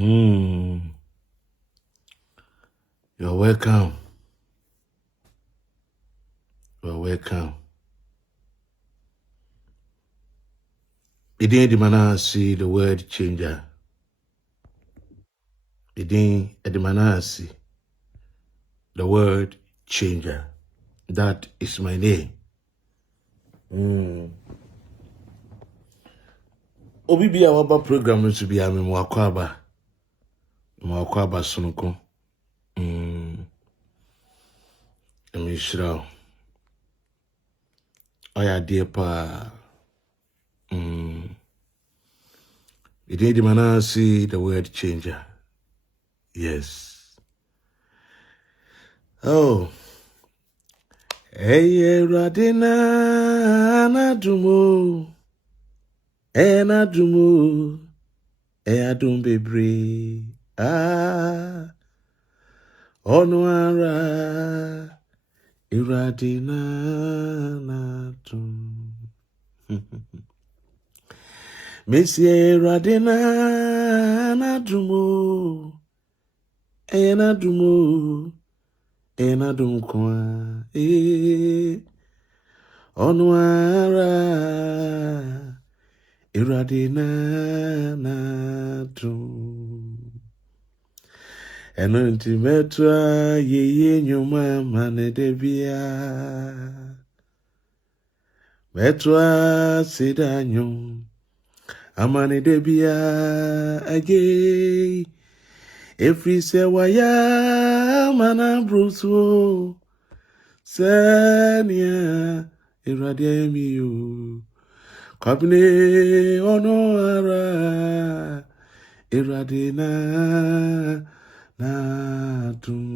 You're welcome. You're welcome. It didn't Manasseh the word changer. It didn't Manasseh the word changer. That is my name. Obi bi a waba program no to be a me mwakwaba sonoko. Emi shira. Oya dear pa. It didn't Manasseh the word changer. Yes. Oh. Hey, Radina Nadumo. Enadumo. Eadum bebre. Onuara. Iradina Nadum. Monsieur Radina Nadumo. Enadumo. Enadum kwa Onuara Iradina Nadum Enunti metwa ye nyuma manedebia metwa sidanyo amanedebia aje Every say waya mana bruso Senya Iradia miu Kabine onoara Iradina Nadum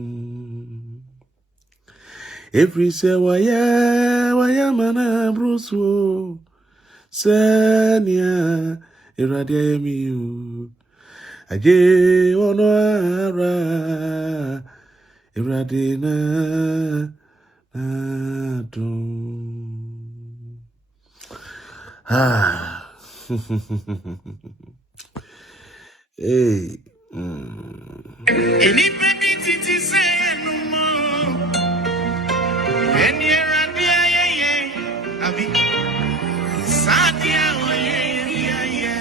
Every say waya mana bruso Senya Iradia miu Aje onoara Iradina Nadum. Hey. Anybody titi say no more. Any radia ye abi sadia ye.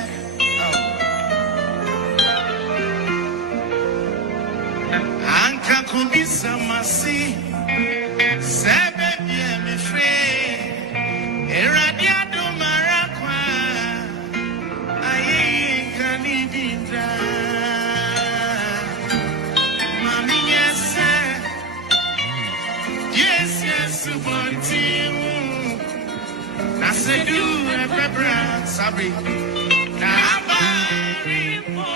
Anka kubisa masi sebe bien me free eradia do marakwa ayi kanidinda mami yes bonti na se do ebra sabi na abari mo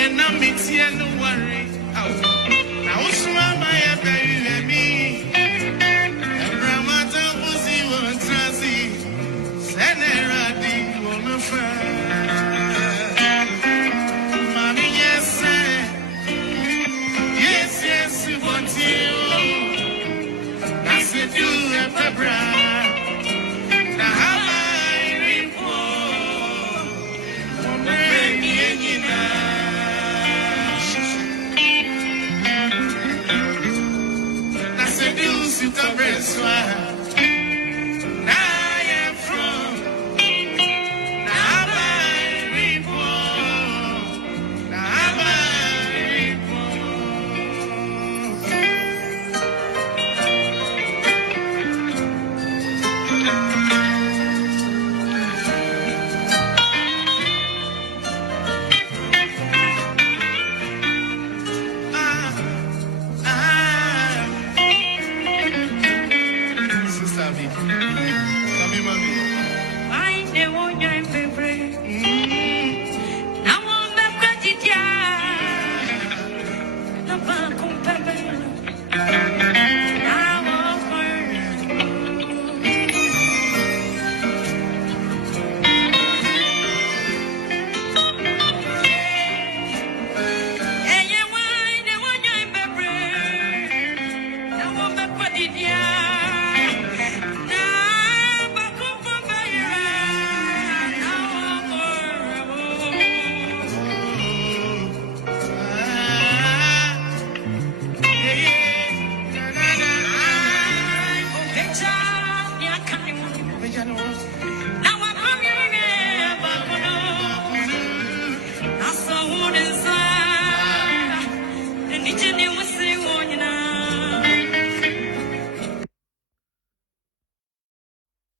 and I'm mixing no worry. Now, what's my baby? And Ramata was even transit. Senerati on the fire. Mommy, yes, yes, you want you. That's it, you have a brand. Now, how I report. That's a news you can breast. Now I am from. Now I report. Now I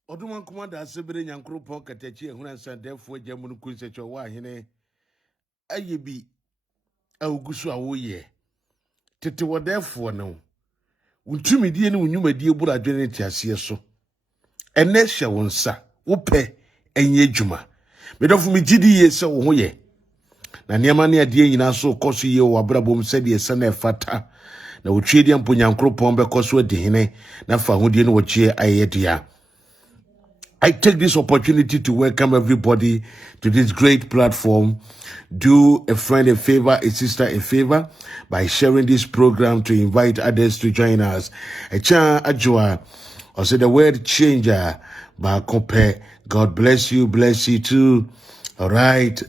Oduman Commander Sibiri Yankrupo Katechi and Hunansan, therefore, German Kunsecho Wahine Ayebi Augusu Awoye. Tete were therefore no. Untumi dear no new media would have joined so. And Nesha won't sa, Wope, and ye juma. But of me, GD is so hoye. Na Niamania dear in also cost you or Brabum said ye son fata. Na Uchedian Punyankrupo because we're dehine, na Fahudian what ye ayetia. I take this opportunity to welcome everybody to this great platform. Do a friend a favor, a sister a favor by sharing this program to invite others to join us. Echa Ajwa, or say the word changer by Kompe. God bless you too. All right.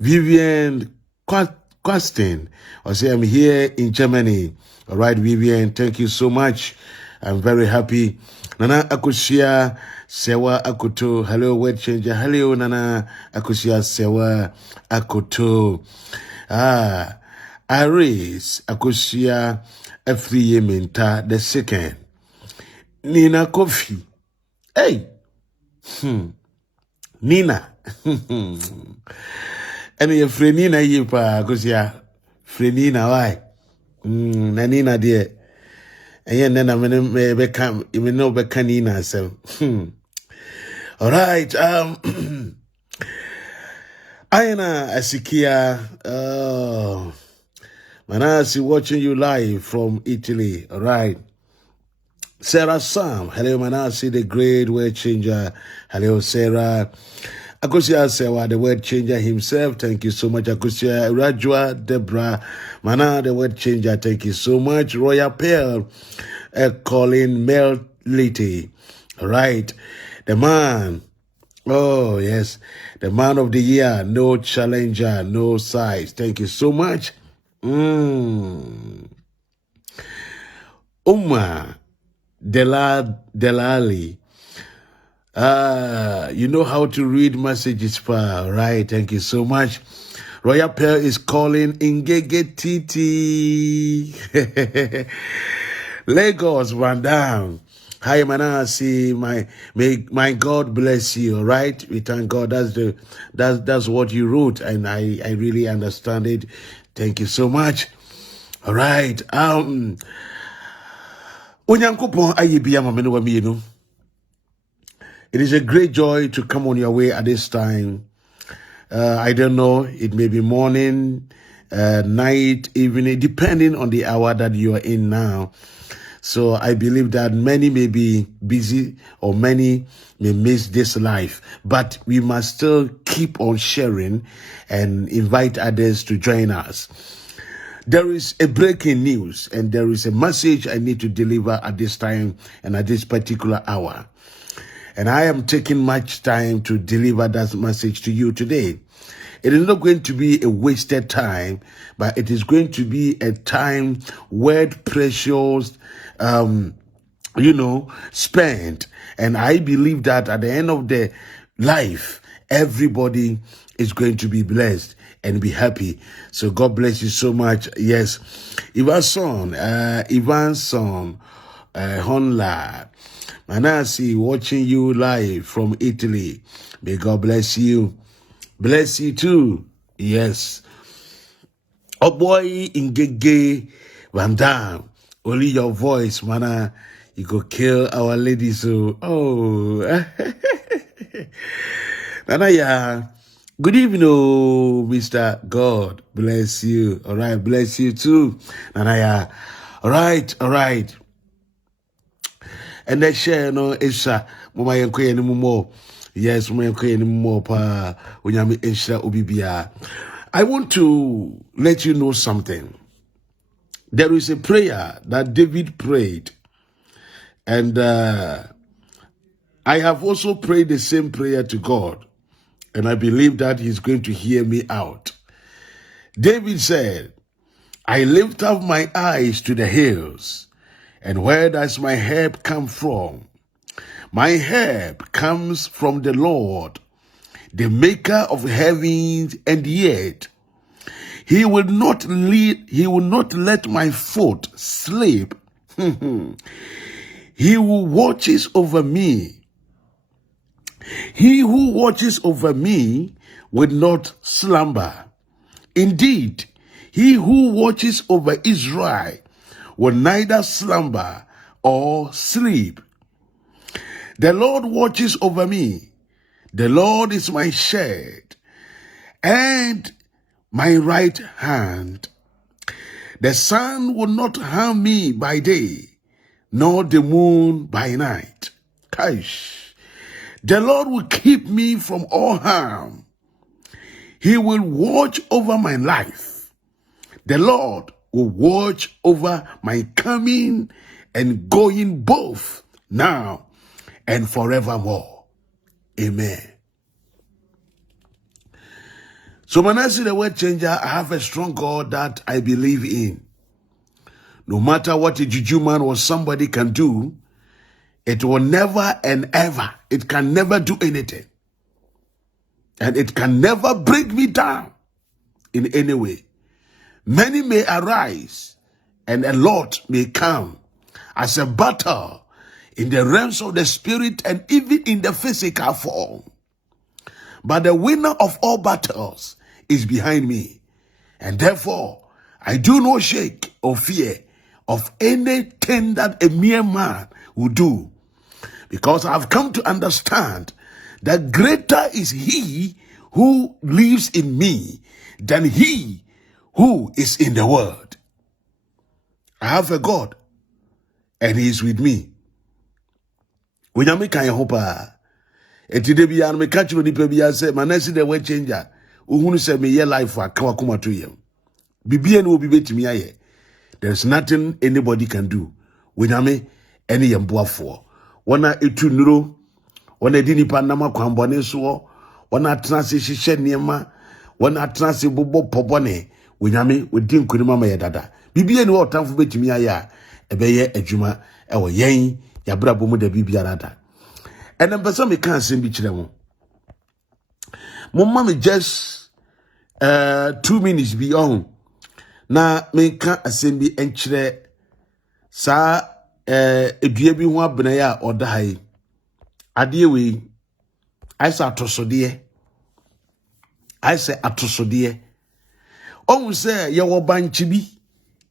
Vivian Questin, or say I'm here in Germany. All right, Vivian, thank you so much. I'm very happy. Nana Akushia Sewa Akuto. Hello, word changer. Hello, Nana Akushia Sewa Akuto. Aris Akushia F3 Minta the second. Nina Kofi. Hey. Nina. And your friend Nina Yipa Akushia. Frenina, why? Nanina dear. And then I'm going to become, even know Becanina. So, all right. Aina Asikia, Manasseh watching you live from Italy. All right. Sarah Sam, hello Manasseh, the great word changer. Hello Sarah. Akusia Sewa, the word changer himself. Thank you so much. Akusia Rajwa Debra, Mana, the word changer. Thank you so much. Royal Pearl, Colin Mel Litty. All right. The man. Oh, yes. The man of the year. No challenger, no size. Thank you so much. Umma Delali. You know how to read messages, pa, right? Thank you so much. Royal Pearl is calling Ingege Titi. Lagos, Van Dam. Hi, Manasseh. My God bless you. All right, we thank God. That's what you wrote, and I really understand it. Thank you so much. All right. Onyankopon ayebia mamene wa mienu. It is a great joy to come on your way at this time I don't know, it may be morning, night, evening, depending on the hour that you are in now. So I believe that many may be busy or many may miss this life, but we must still keep on sharing and invite others to join us. There is a breaking news and there is a message I need to deliver at this time and at this particular hour. And I am taking much time to deliver that message to you today. It is not going to be a wasted time, but it is going to be a time worth precious, spent. And I believe that at the end of the life, everybody is going to be blessed and be happy. So God bless you so much. Yes, Ivan's son, Honla, Manasseh, watching you live from Italy. May God bless you. Bless you too. Yes. Oh boy, Ingege Van Dam. Only your voice, man. You go kill our lady. So, Nanaya. Good evening, Mr. God. Bless you. All right. Bless you too, Nanaya. All right. And that share no Isha. Mama yankoye ni mumo. Yes, mama yankoye ni mumo pa. Unyami Isha ubibia. I want to let you know something. There is a prayer that David prayed. And I have also prayed the same prayer to God. And I believe that he's going to hear me out. David said, I lift up my eyes to the hills. And where does my help come from? My help comes from the Lord, the maker of heavens and the earth. He will not let my foot slip. He who watches over me. He who watches over me will not slumber. Indeed, he who watches over Israel will neither slumber or sleep. The Lord watches over me. The Lord is my shade and my right hand. The sun will not harm me by day, nor the moon by night. Kaish. The Lord will keep me from all harm. He will watch over my life. The Lord will watch over my coming and going both now and forevermore. Amen. So Manasseh, the word changer, I have a strong God that I believe in. No matter what a juju man or somebody can do, it will never and ever, it can never do anything. And it can never bring me down in any way. Many may arise and a lot may come as a battle in the realms of the spirit and even in the physical form. But the winner of all battles is behind me. And therefore, I do not shake or fear of anything that a mere man will do. Because I have come to understand that greater is he who lives in me than he who is in the world. I have a God, and he is with me. When you make a hope, and today be an me catch you the say, Manasseh the way changer, who say me ye life for Kawakuma to him. Bibian will be to me. There's nothing anybody can do. When you make any Obofour. Wana etu nuro, wana dini panama kwa mbwane suo, wana transi shishe niema, wana transi bubo pobone, winyame wedin kunima mayedada. Bibiye ni wa otamfu betimi aya ebeye ejuma ewo yen yabra bomu de bibia rada. And then person me kan asem bi kire mo. Mumma me just 2 minutes be on. Na me kan asem bi enkire sa edua bi ho abena ya oda hai. Ade we I say atosode. I say atosode. On say ye wo banchi bi.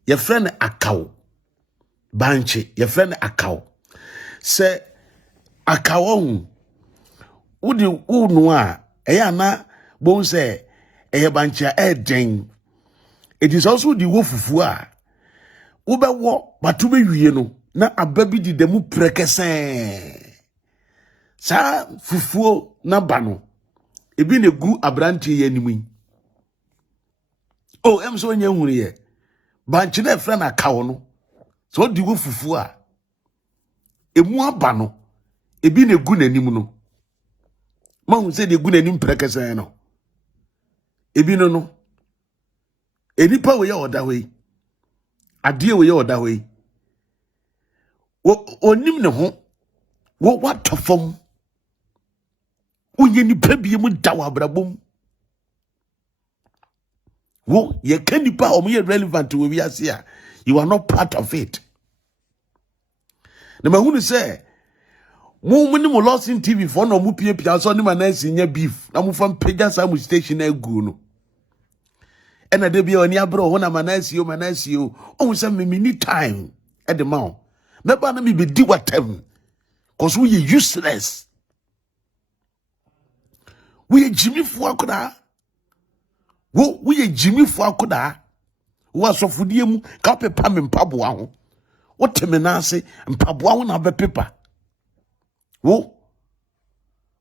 Ye friend akaw. Banchi, ye friend akaw. Say akaw wudi unu a eya na bon say e bancha e den. It is also the wo fufu a ube wo batube wiye no na ababi di demu prekesen sa fufuo na bano ebi ne gu abrantie ye nimu oh em so nya hunu ye banchi na efra na kawo no so di wo fufu a emu abano ebi ne gu nanim no ma hu se de gu nanim prekesen no ebi no enipa we ye oda we ade we ye oda we onim ne ho wo watofom unye nipa bie mu dawa abrabom wo ye can nipa o ye relevant we wi ase a you are not part of it na mahunu say mo ni mo lost in TV for no mo pia so ni Manasseh nya beef na mo fam pega sa mo station agu no ena de bia oni abro ho na Manasseh o say me need time at the mouth me ba na me be di whatever cause we useless we Jimmy fo akoda wo we Jimmy fo akoda wo asofodie mu ka pepa me mpaboa ho wo teme na ase mpaboa ho na be pepa wo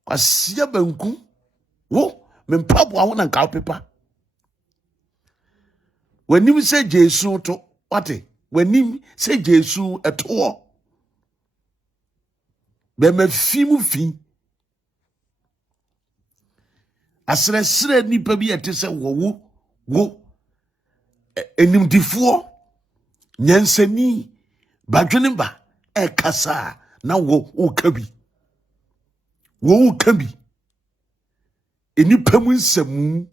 asia banku wo me mpaboa ho na ka pepa wanim se Jesu to wate wanim se Jesu eto be ma fimu fi asresre nipa bi ete se wo enimdifo nyansani badwene ba e kasa na wo kabi enipa mu nsam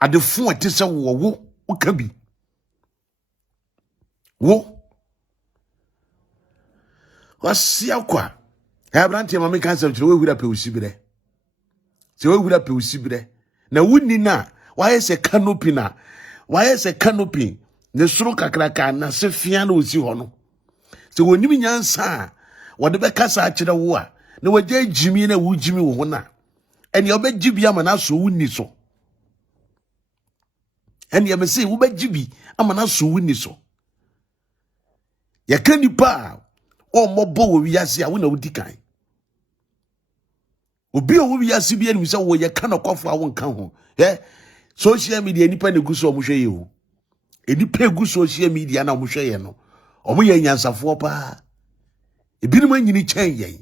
adefo ete se wo kabi wo wasia kwa abrante ma me kansa tire we hura pe usibire se we hura pe usibire na wuni na waye se canopy na waye se canopy ne suru kakraka na se fia na osi ho no se wonimi nyansa wode be kasa a kire wo a na waje jimi na wo jimi wo ho na ene obegibi ama na so wuni so ene yemse wo begibi ama na so wuni so ya kanipa o mobo wo wiase a wo na wudi kan obi o wo wiase bi enu se wo ye kana kwafo a wo nka ho social media nipa ne guso mo hwe ye o enipa gu social media na mo hwe ye no omo ye nyansafo pa ebinim anyini chen ye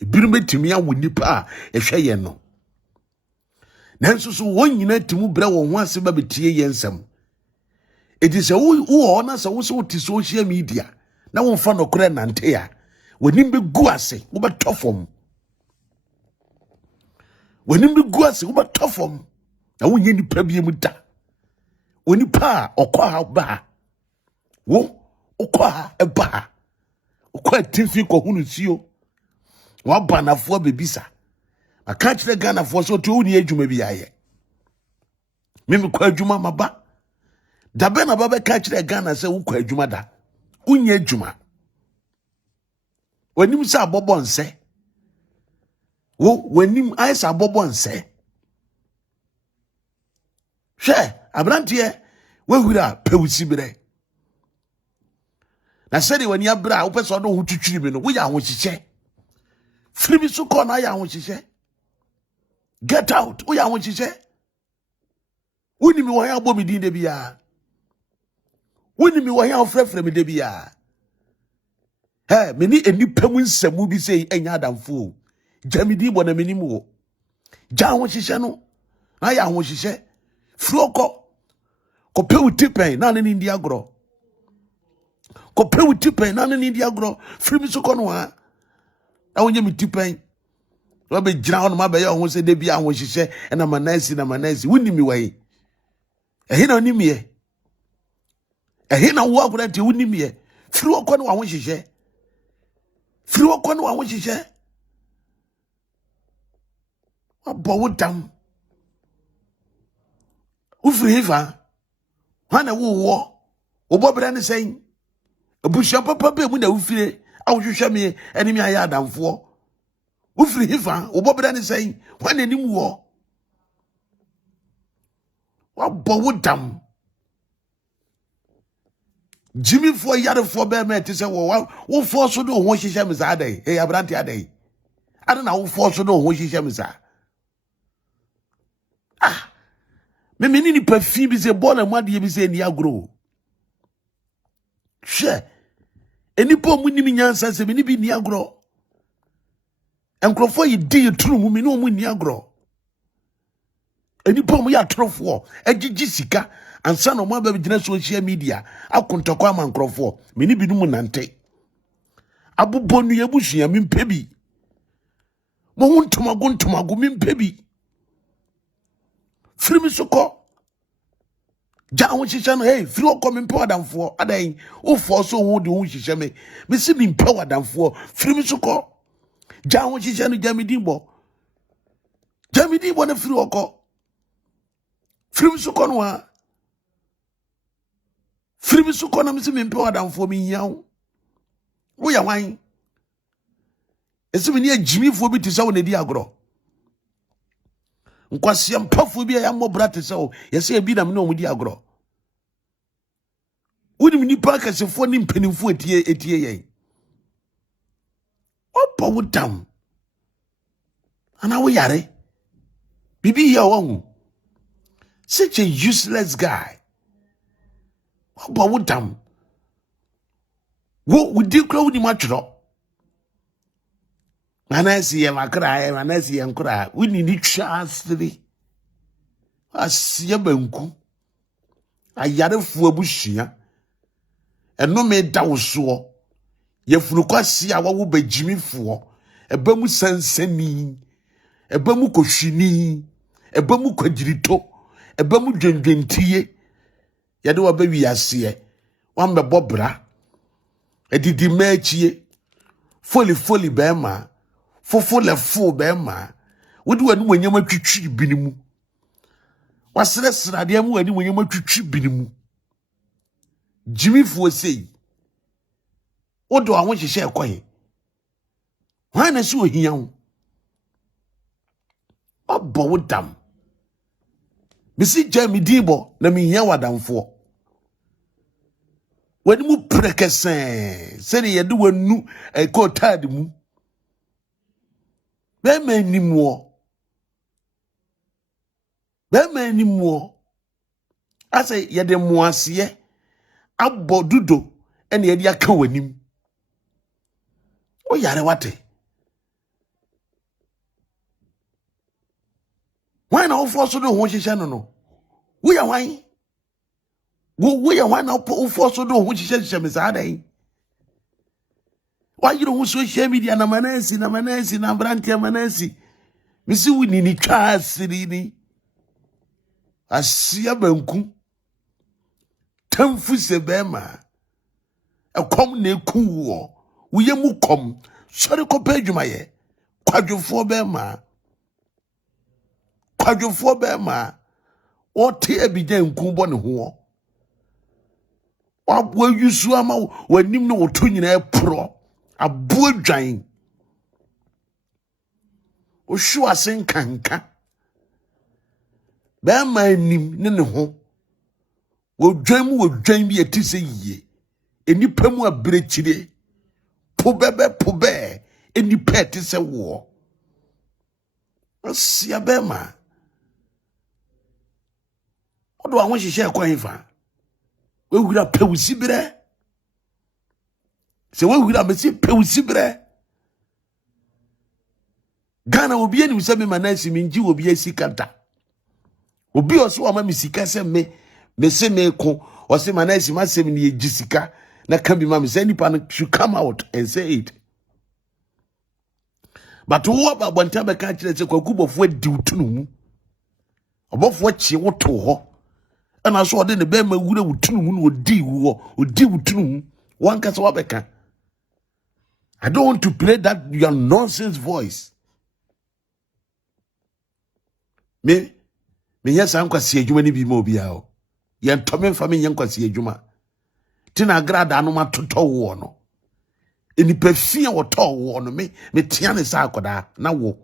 ebinim betimi awo nipa a ehwe ye no nanso so won nyina timu bre wo ho ase ba betie ye nsam edi se wo na se wo so ti social media na wo fa no kore nante ya wonim be gu ase wo betofom wonim be gu ase wo betofom na wo nye nipa bie mu da onipa okwa ba wo okwa eba okwa tifi ko hunu sio wa banafo bebisa aka kire ganafo so to woni adwuma bi aye mimi kwa adwuma maba da be na baba ka kire gana se wo kwa adwuma da unye adwuma wanim sa abobo nse wo wanim aisa abobo nse hwe abrantie wehura pewusibire na sedi wani abra wo pese no ho twitwiri bi no wo ya ho hyehyɛ firibi so kɔ na ya ho hyehyɛ get out wo ya ho hyehyɛ woni mi wo ya bɔ mi din de bia woni mi wo ya frɛfrɛ mi de bia me ni enipa mu nsɛmu bi sei enya adamfo jamidi bɔ na menimu wo ja ho hyehyɛ no na ya ho hyehyɛ froko ko pewu tipen na ne ndi agro ko pewu tipen na ne ndi agro frimi so ko no ha na wonye mi tipen wa be gira on ma be ya ho se de bia ho hyehyɛ na Manasseh woni mi wai ehe na oni mi e ehe na wo agro nti woni mi e firi wo ko no wa ho hyehyɛ firi wo ko no wa ho hyehyɛ wa bo wo dam ufiri hiva hana wo obobere ne sen abushia papa be mu na ufire awhwehwe me eni me aya adamfo ufiri hiva obobere ne sen hana nim wo abowodam Jimmy for yare for be me te say wo force do ho hihye me za dai abrante adai ade na wo force do ho hihye me za me ni perfume bi se ball na ade bi se ni agro hwe enipo mu ni nyansa se me ni bi ni agro enkrofo yi di tunu mu me ni o mu ni agro enipo mu ya trofo agigi sika ansa no ma ba gina social media akontoko ama nkrofo me ni bi nu mu nante abubonu yebusua me mpebi mo huntomago me mpebi frimi soko ja ho hihye no hey firi okọ me mpewa damfo adan wo fo so ho de ho hihye me si me mpewa damfo frimi soko ja ho hihye no jamidimbo na firi okọ frimi soko no a frimi soko na me si me mpewa damfo me hiawo wo ya wan esi me ni agimifo bi te sawo na di agro nkwase mpafo bi ya mmobra te sawo yesi ebi na me na omudi agro woni me nipa kasefo ni mpanimfo etie yen opo wudam ana wo yare bibi ya wo such a useless guy opo wudam wo wudi kra woni matwro Manasseh nkra woni ni twa asiri asiya banku ayarefo abusua eno me dawso yefunu kwase a wo bagimifo ebamu sansani ebamu kohwini ebamu kwagirito ebamu dwendwentie yade wa ba wiase wambe bobra edidi machie foli bema fofo le fo bema wodi wani wanyama twitwi binimu wasresra de mu wani wanyama twitwi binimu jimifo sei odo awon hihye ekoye wan na si ohia wo obo wodam misi jami dibo na mi hia wadamfo wani mu prekesen se de yede wanu ko tad mu be manimuo ase yede muase abodudo ene yede aka wanim o yare wate why na ofoso do ho hihye no wo ya wan wo ya wan na ofoso do ho hihye me za dan why you don't social media na Manasseh na brantia Manasseh misi wini ni twa asiri ni asia banku tamfu se bema ekom na eku wo uye mu kom sori ko pedwuma ye kwadwofo bema o te abigyan nku bo ne ho wa yusu ama wanim no woto nyina epro abo dwan o hwu asen kanka ba ma nim ne ho wo dwan bi etise yie enipa mu abrechire pobe enipa etise wo asia ba ma odo awon hihye ekwan fa we wura pewusi bre se we wura mesi pewusi bre Ghana obi eni se me Manasseh minji obi asikanta obi oso ama misika se me se me ko o se Manasseh masem ni ejisika na kan bi ma me say nipa no should come out and say it but wo ba bonta be ka kire se kwakubofo adi utunu mu obofo chi woto ho ana so ode ne be ma wura utunu mu no odi utunu mu wanka se wabeka I don't want to play that your nonsense voice me yes ankwasi adwuma ni bi ma obi a o ye ntome mfa me yankwasi adwuma tina Agradaa no matoto wo no eni pafia wo to wo no me tia ne sa akoda na wo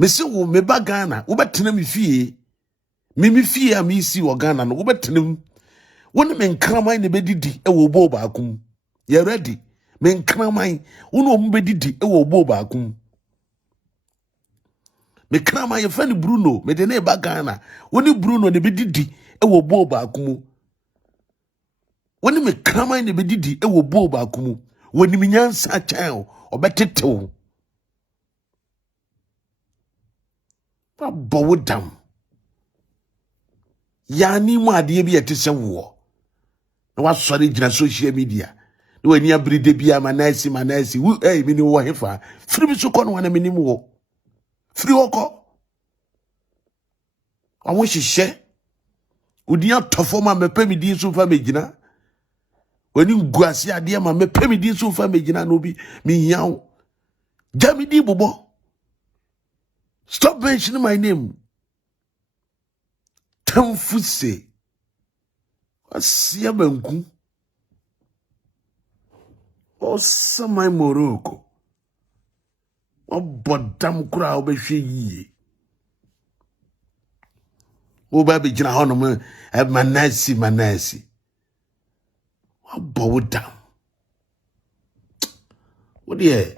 me se wo me ba Ghana wo betena me fie me fie a me si wo Ghana no wo betena woni me nkraman ne bedidi e wo bo ba akum you ready me nkraman woni o bedidi e wo bo ba akum me kraman ye fa ni Bruno me de ne ba Ghana woni Bruno ne bedidi e wo bo ba akum woni me kraman ne bedidi e wo bo ba akum woni me nyansa chan obetetew ba bo dam ya ni mu ade bi yete wo na wa sori gina social media no ani abride bia Manasseh wu me ni wo hefa firi bi so kono wana me ni mu wo firi oko awon hihye odi atofo ma mepe mi din so fa me gina wani nguase ade ma mepe mi din so fa me gina no bi mi hiaw jami di bobo stop mentioning my name tamfuse asia banku o samai Morocco o bodam kura o be hwe yie o ba be gina hono mo Manasseh o bodam what you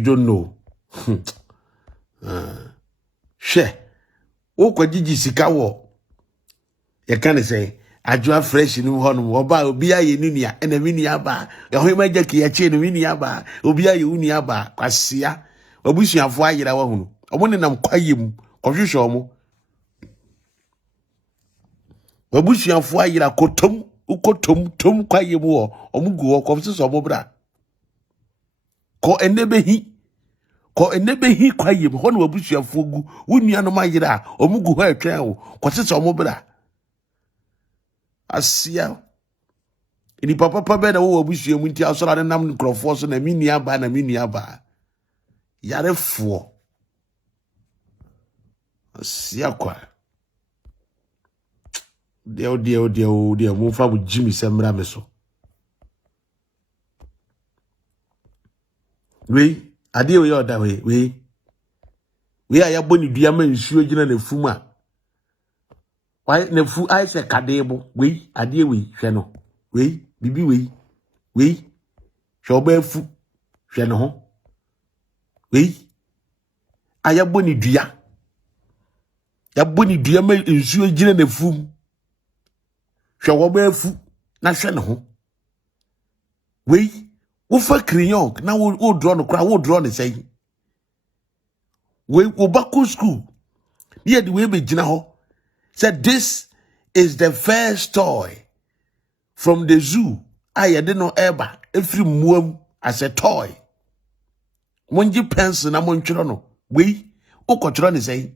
don't know she o kwagigi sika wo ye kan say adwa fresh ni ho no oba obi aye ni nia ena mi nia ba e ho ma jaki ya che no mi nia ba obi aye uni aba kwasia obusuafo ayira wa hunu omo ne nam kwayem kohwehwe omo obusuafo ayira kotom tom kwayem wo omo gu wo kom so omo bra ko enebehi kwayem ho no obusuafo gu uni anom ayira omo gu ho atwa wo ko se omo bra asia ini papa be da wo abusua mu nti asora ne nam nkrofo so na mini aba yarefo asia kwa de mo fa bu Jimmy semra me so we ade we oda we aya boni dua ma nsuo gina na fuma why na fu ai se kadebo we ade we hwe no we bibi we hwe oba fu hwe no ho we aya boni dua ya boni dua ma nsuo gina na fum hwe oba fu na hwe no ho we wo fa crayon na wo draw no kra wo draw ne say we wo back to school here the way be gina ho said this is the first toy from the zoo. I didn't know ever every muam as a toy. When you pencil na monchrono, we ukochron is saying.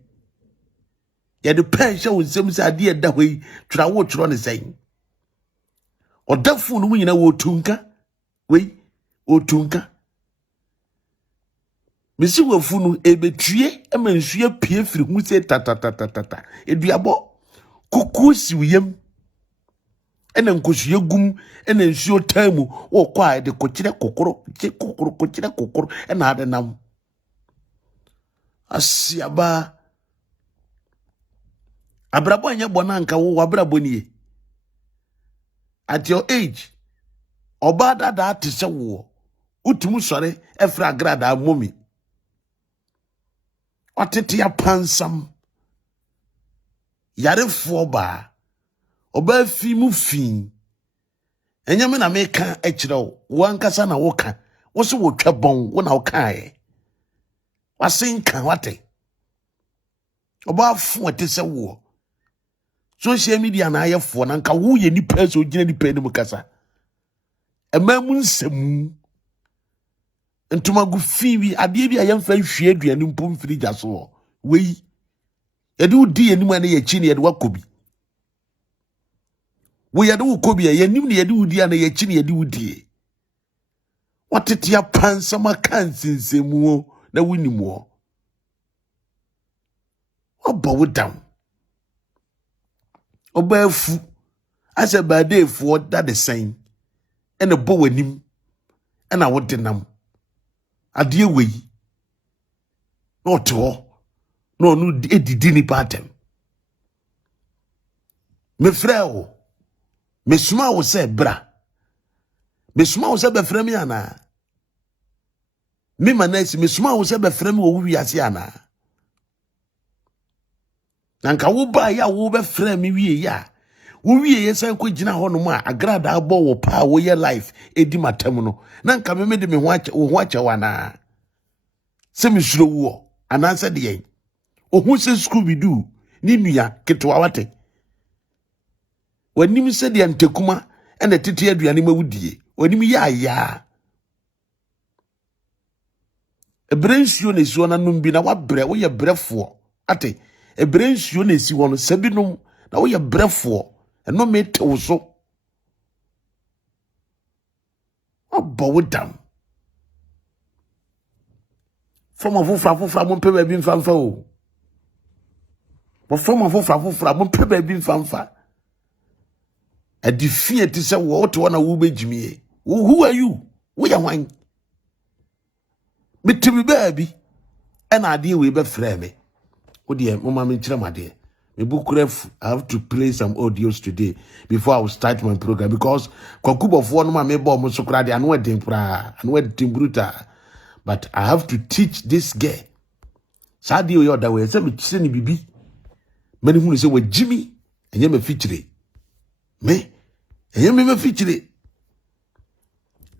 Ya the pencil with some idea that way travel tron is saying. Or that phone we na wotunka, we otunka. Missy wo funu ebetrie e mensue pie firi hu se tata eduabo kukusi wiyem ena nkosu yegum ena nsuo tamu wo kwa de kokire kokoro kokire kokoro ena ade nam asiaba abrabo anya bona nka wo abrabo nie at your age oba dada atise wo utumu sore efra Agradaa momi otete ya pansam yarefo ba oba fi mu fin enyame na meka ekire wo ankasa na woka wo se wo twa bon wo na woka e wasenka wate oba fu otese wo social media na ayefo na nka wo ye nipa so gina nipa ni mu kasa emamu nsemu ntuma gu fi bi ade bi ayemfa hwie aduane mpom firi jaso wei yede udi anim ane ye chi ne yede wakobi we yede wakobi ye anim ne yede udi ane ye chi ne yede udi watete ya pansama kansinsemu na winimu obo wodam obafu ase badefu da de sen ene bo wanim ena wodenam ade wei Not all. No, edidi ni patem. Me frère, me suma wo se bra. Me suma wo se be frère mi ana. Me Manasseh, me suma wo se be frère mi wo wiase ana. Nanka wo ba ya wo be frère mi wie ya. Wo wie ye san ko gina ho no ma Agradaa bo wo pa wo ye life edi matam no. Nanka me de me ho ache wana. Se me suro wo ananse de yen. Ohu se school bi do ni nua ketwa wate. Wanim se de antekuma ene tete aduane mawudie. Wanim ya ya. Ebrensuo na esi ona num bi na wabrɛ wo ye brɛfo. Ate ebrensuo na esi wono sabinum na wo ye brɛfo. Eno me tewo so. Obo dam. From afofra mo pe ba bi mfamfa o. Bo from afofra mo pe ba bi mfamfa. A defeat is a what one a wube jimmy. Who are you? We are one. Me to be baby. And I deal with frame. Oh dear, Mama my dear. Me book ref, I have to play some audios today before I will start my program because Kokubo one my bomb so crowded and wedding pra and wedding bruta. But I have to teach this girl. Sadi o that way. Say me send bibi. Many who say we Jimmy and you me feature. Me, and me feature.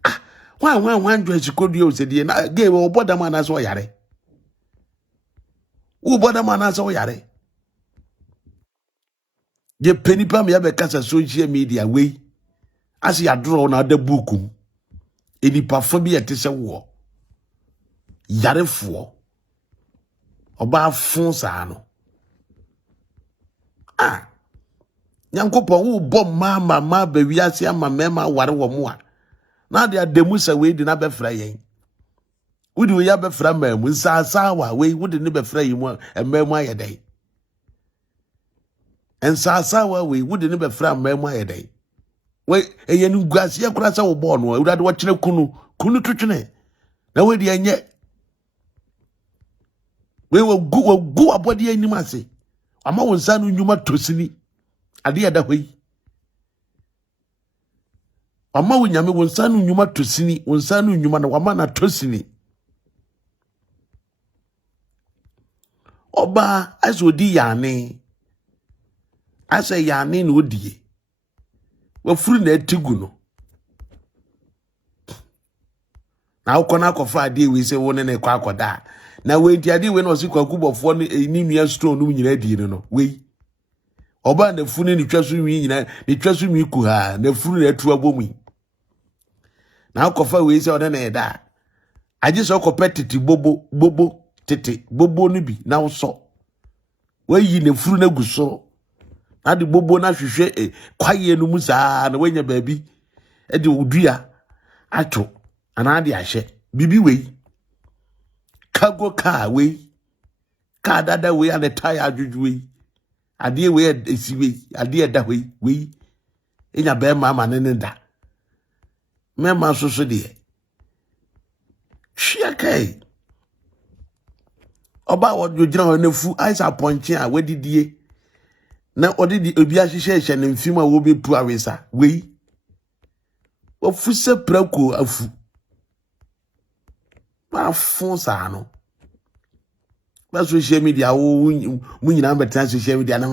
Ah, one dress could you say, and I gave a border man as well. Yare. Who border man as well? Yare. Ye penny pam yabeka social media way. As you draw on the book. Any performing at this war. Yare for. Oba Fonsano. Ah. Nyankopon wo bom ma ba wiase ama mema ware wo mo a na de ademusa we di na be fra yen wudi we ya be fra ma mu nsa wa we wudi ne be fra yi mu ememu ayedai ensa wa we wudi ne be fra ememu ayedai we eyenu guase yakura sa wo bo no awurade wo kire kunu twetwene na we di enye we wo gu abode anim ase ama wo nsa no nyuma tosini ade ada hoi ama wo nyame wo nsa no nyuma tosini wo nsa no nyuma na wama na tosini oba asodi yane asa yane na odie wa furu na atigu no na ukona akofa ade we se wo ne na kwa akoda na we nti ade we na osikwa kubofo ni nua stone no nyina di no we oba na funu ni twaso nwi nyina ni twaso nwi ku ha na funu na atu abomu na akofa we se ona na eda aje so kopetiti bobo tete bobo no bi na so wayi na funu na guso na de bobo na hwehwe kwaye no musa na wanya baabi e de odua ato ana de ahye bibi we kago ka we ka dada we and tire adwudwu we ade we esi we ade da we enya be mama ne da mema so de hwia kai oba wo gyina ho na fu aisa ponche a wadidie na odidi obi ahyehyehye ne mfim a wo be pu awesa we ofu se prako afu ba fonsa no ba social media wo munyina betan social media na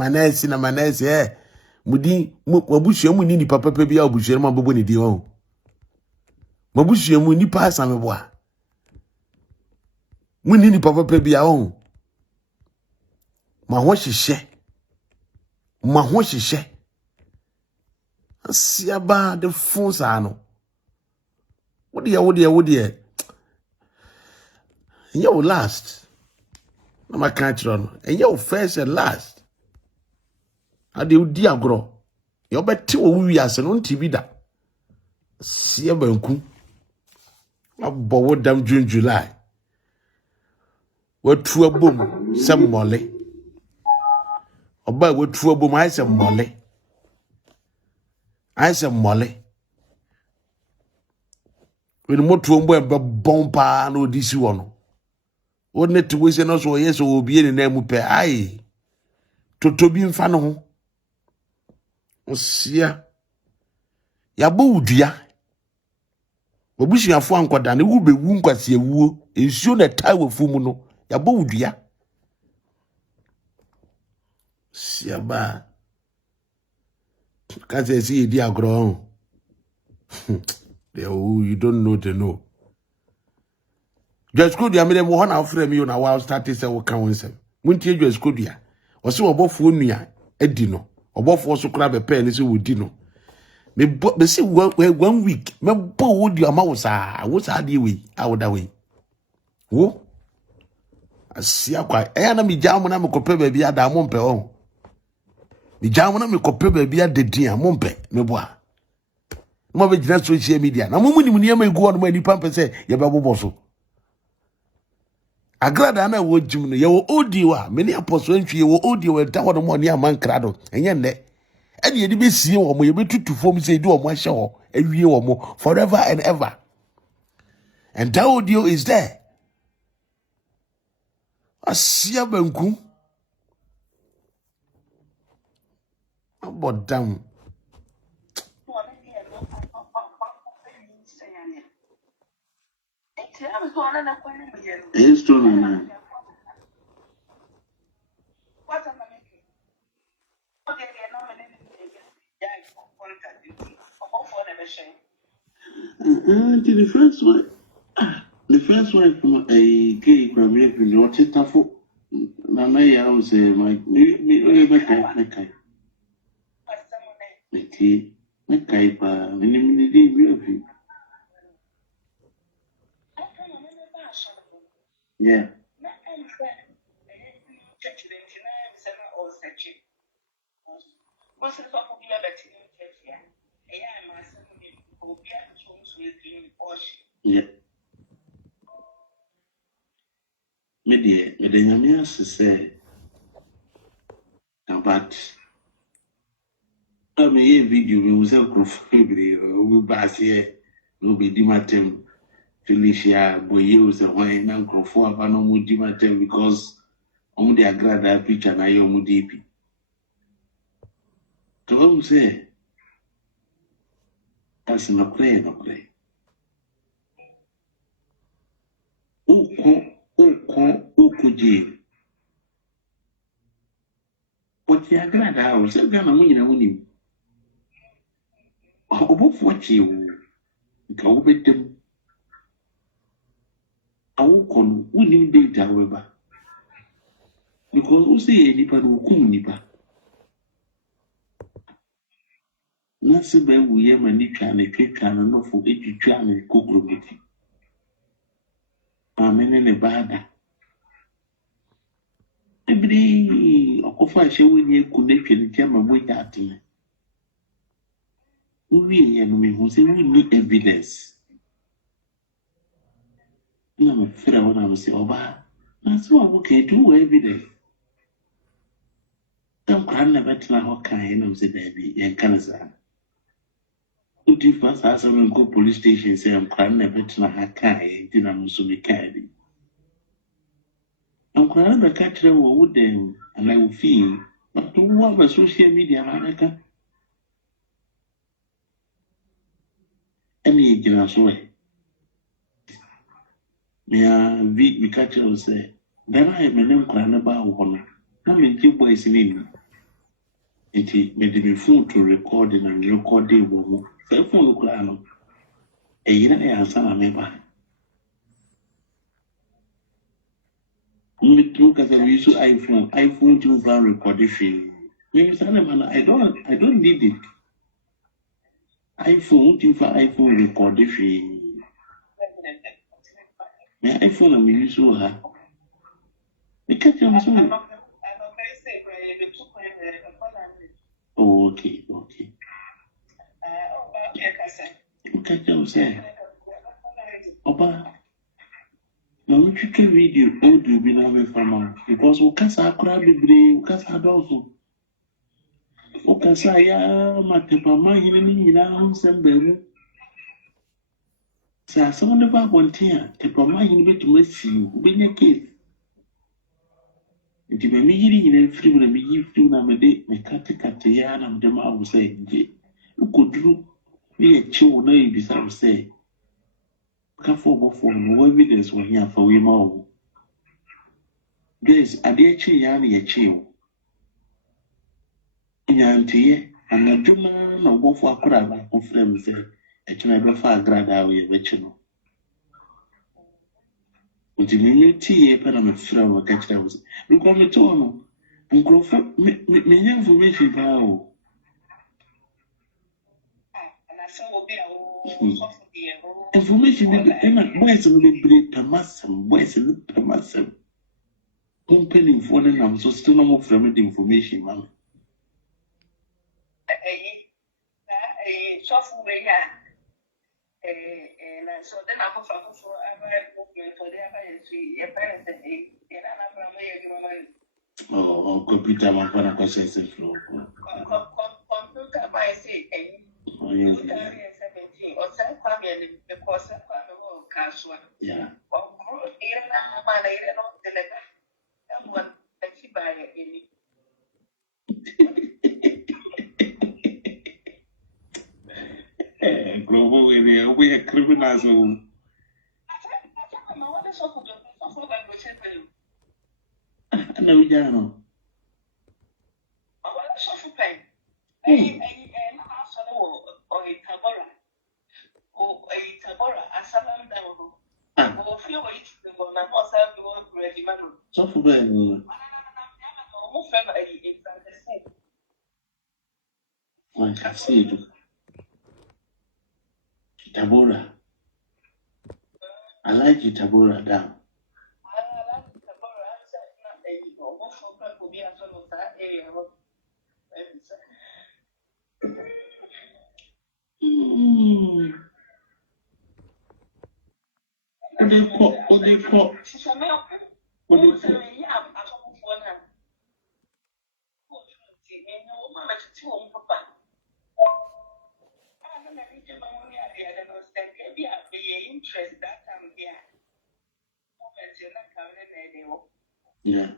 Manasseh mudi mabusua mu ni papa pa bia obusua ma bobo ne di ho mabusua mu ni pa asame boa mu ni papa pa bia ho ma ho hyehyɛ asia ba de fonsa no wo de you last na ma kan chiro no you first and last ade udi agro you beti wo wi ase no ntibi da sie banku abo wo dam June July watu abom se mole oba watu abom ai se mole when motu ombo be bompa na odisi wo no o net we se no so yes o bi ni na mu pe ai toto bi mfa no ho osia ya bo udua obusuafo ankoda ne wo bewu nkwase ewuo ensuo na tai wafu mu no ya bo udua siaba kaze si di agro you don't know the know just could ya me dem ho na frame you na wa start say wo kan wonsem muntie just could ya o se Obofour nua edi no Obofour so kra be pe ni se wodi no me see 1 week me bo wodi ama wo sa de we awoda we wo asia kwa na me jamu na me kope ba bia da mo mpe o me jamu na me kope ba bia de din mo mpe me bo a mo be gina social media na mo muni muni ma egu on ma ni pampe se ye be bobo so Agradaa na wo jim no ye wo odi wa me ni apostle ntwi ye wo odi wa ta wono mo ni amankra do enye nne ene ye di be sie wo mo ye betutu fom se di wo mo ahye ho awie wo mo forever and ever, and that audio is there. Asia banku abodam It's true, man. The first one from a gay premier from the Otitafu. Nana, I was my me yeah. Yeah. Me the Nyamias say about I mean a video we was a we pass here no be dimatem Felicia boye was a wine and crofo abano mu dimatem because on the Agradaa picture na yo mu deep. To say that's no play. Oko jail. But the Agradaa was a gun among you. Obofour you go with them. I won't con winning data, however. Because we say nipa no kum nipa. Na se ba we ma ni twa na twetwa no for etwetwa na kokromiti. Ma mene ne bada. Ebri okofa hye we ni eku na twa ne tema mo ya ate. We ye no me hu say we need evidence. Na me fira wona me say oba. Na so wo can do evidence. Tam kran na betna ho kan na me say baby en kanasa. Uti fast as I go police station say I'm crying a bit na hakai, did I so be carried. I'm crying the catcher would then, and I will feel, but to what a social media America. Any generous way. Me catcher will say, then I am a name crying about one. I'm in 2 boys in him. It made me phone to recording and recording woman. Cell phone look like a year answer I remember. Look at the use iPhone to record the film. I don't need it. iPhone record the film. My iPhone I'm using her. The catch on some. Okay. Okay, I was saying. Oba. Na we twitwe video audio bi na me fama because we kasa akura bebre we kasa adolfo o kasa ya matepa mahini ni nyina ho semberu sa so ne ba bontia tepa mahini betuma si u be nya case Nti me yiri nyina firi mu na me yi firi mu na me de me kate ya na me de ma wo sɛ nje. Ukoduru ne echiwo na ibisa wo sɛ ka fo Obofour no evidence wo hia fa we ma wo. Guys, ade echi ya na ye chi wo. Nyantiye anadwuma na Obofour akora ba ko frɛ me sɛ ekina be fa Agradaa wo ye bechi no. Nti me tie pe na me frɛ wo ka kyerɛ wo sɛ because me to no nkrofo me nya information ba wo. Information and boys will be permassum, boys will be permassum. Company for them, I'm so still no more from the information, ma'am. So then I'm for oh, computer, my father, process it flow. Computer, by say, oh, yeah. Yeah. Global area, we are criminals. I know you know. So for them, I have seen Tabora. I like it, Tabora down. Yeah.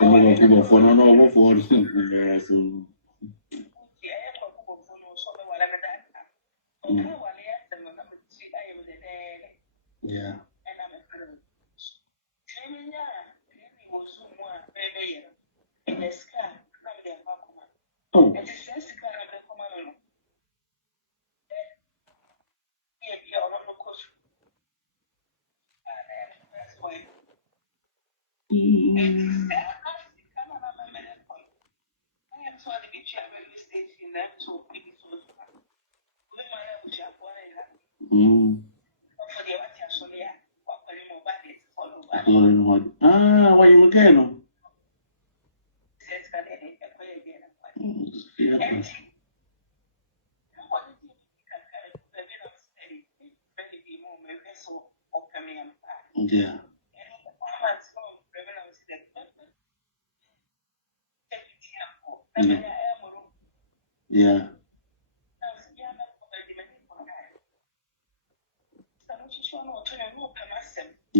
Obofour Nana Agradaa. Yeah. Oh. Ah, why you again? Yeah. Yeah.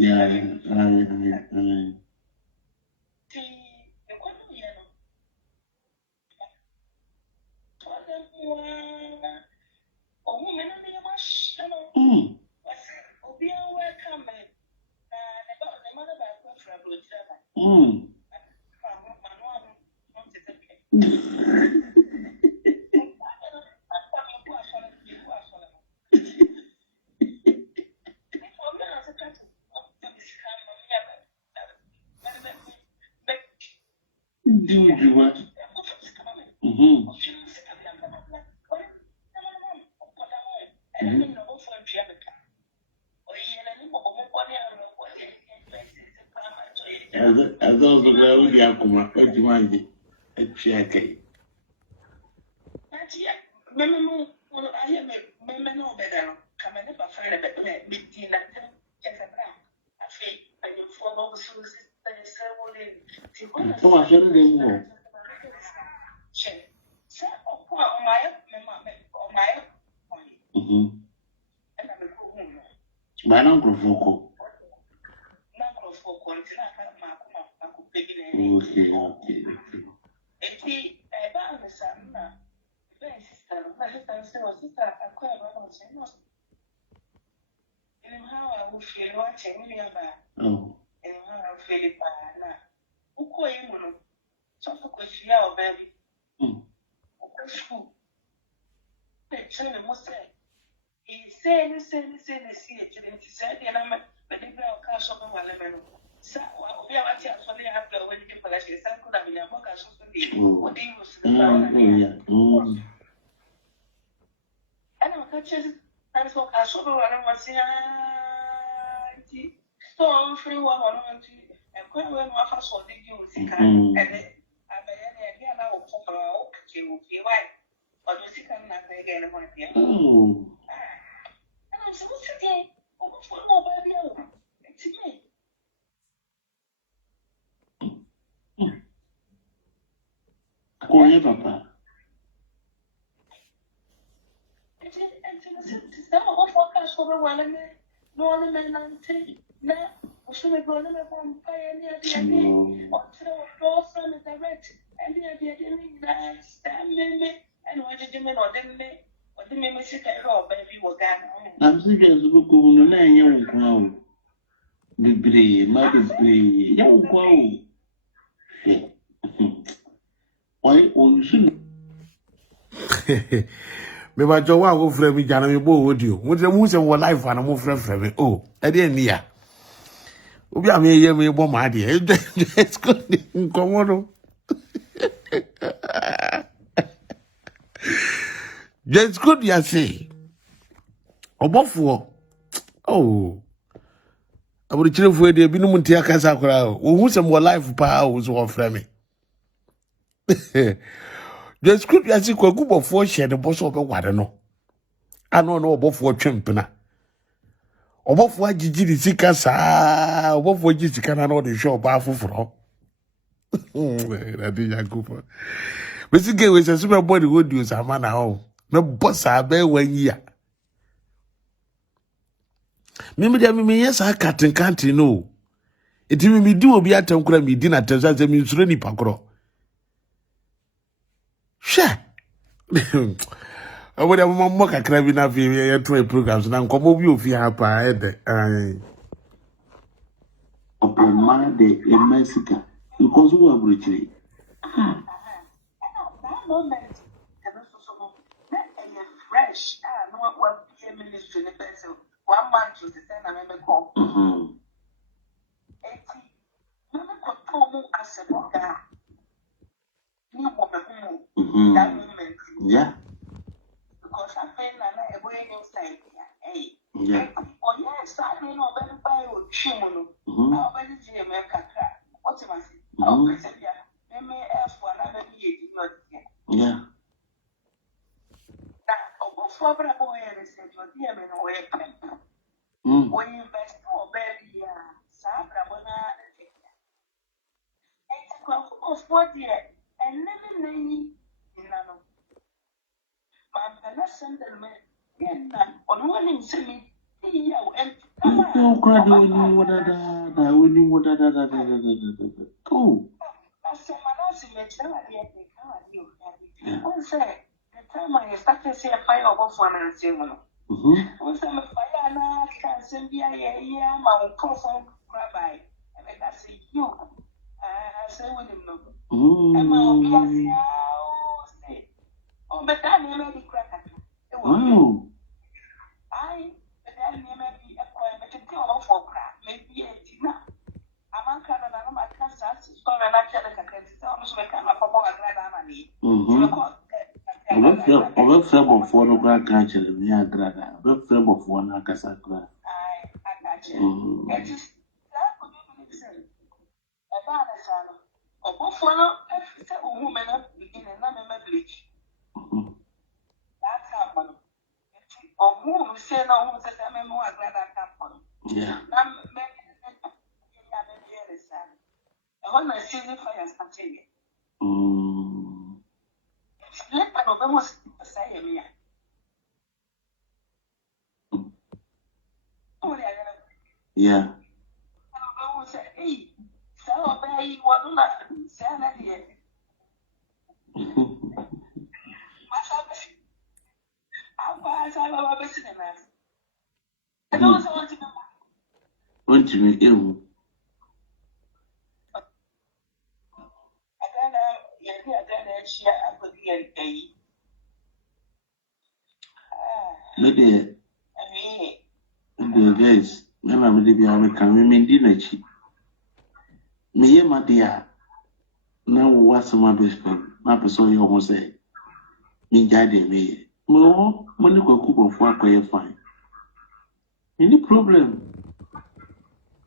Yeah. As those who are with Yakuma, what you want a check. So I shouldn't know. My uncle Foko. Papa. I'm serious. Look, no, I am ground. The brave, my brave. Young ground. Why, oh, shouldn't. Me ba jo wa go frɛ me jana me bo audio mo de mo se wo live ana mo frɛ me oh e de ni ya obi a me ye me bo ma de e just go nkomodo just good ya say Obofour oh aburi chirefo de bi no munti akasa akora o hu se mo live pa o so wo frɛ me just good ya say kwagu Obofour hye de bo so be wade no ano no Obofour twempena Obofour agigiri sika saa Obofour gi sika na no de show ba foforo Radi Yakuba besi ge we se super body audio sama na ho me boss abe wanya mimi dia mimi yesa katin country no eti mimi di obi atankura mi di na tesa se mi nsuro ni pakoro hwe obo dia mo kakra bi na fi ye to programs na nkomo bi ofi ha pa ede Upon my day in Mexico, because we are British. Fresh, no one ministry in person. 1 month to the send a member call. As a boga. You woman, that moment. Yeah. Because I feel like a way inside. Hey. Yeah. Oh, yes, I don't know better by Shimono. Now, by the America. What's my say? Oh, yeah. They may ask for another year. Yeah. Obofour boy said your dear men away. When you best for baby, Sabra Bona, it's a crop of 40 and never name in Nano. Manasseh Drops, on one in semi, and oh, gradually, what I winning what oh, I said, Manasseh, I say. Time I started to see a fire Obofour Nana Agradaa. Was a fire na can send me a year, my profile rabbi, and that's you. I say with him no. And my say, oh, but that name may be cracked. Wow. I, but that name may be a coin, but a deal for crack, maybe a dinner. I'm uncle and I'm a cancer, so I'm not sure that I can tell us what kind of Obofour Nana Agradaa. Obofour Nana Agradaa. Obofour Nana Agradaa. I got you. It is that could be listen. Obofour Nana woman begin and not a bleach. That's happened. Or who say no, who says I'm more glad I come. Yeah. I'm I want to see Yeah. Want to make ill. Maybe the guys, never maybe I will come in dinner. Me, my dear. Now, what's my best friend? My person, you almost say, me, daddy, me. No, money go cook of work where you fine. Any problem?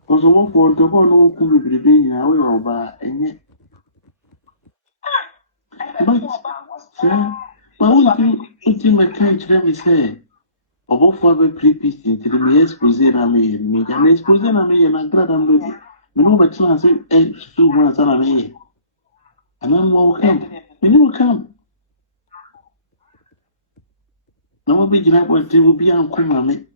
Because I want for the one who could be being away over and yet. But what do my kind let me say? Obofour be pre-pist into the 𝊤xposes na me and 𝊤xposes na me and Agradaa baby. Me no better than say, so once and me. And I'm welcome. Me no come. Now be jina kwa tibu bi ankoma me.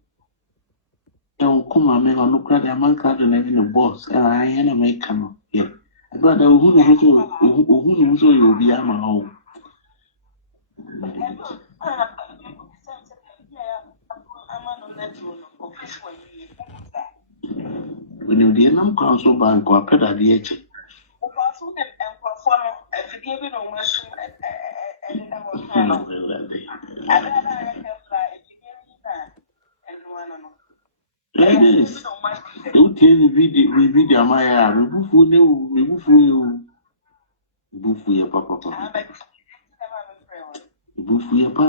E onkoma me ono kra de man kra de na the boss. E I na me come. Yeah. Agradaa ohunu so you bi ama ho. When you dey nam council bank or peda dey eche. Yes. Don't tell the video Maya. Me bufu you. Bufu ya papa. Bufu ya pa.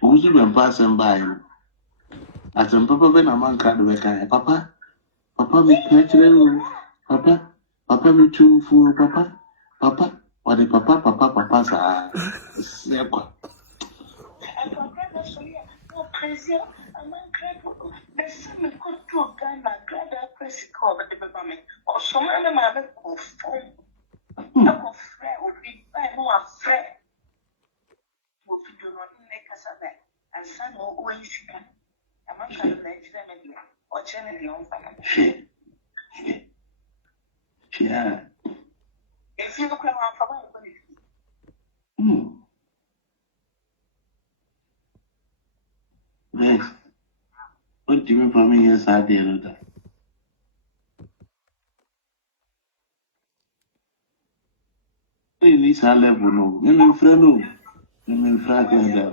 Who's been passing by? As a papa, when a man can't make a papa, me natural, papa, me too fool, papa, what the papa, sir. Yeah. Yes. What do you mean for me? Yes, I did that. This I level no. Me friend no. Me friend that.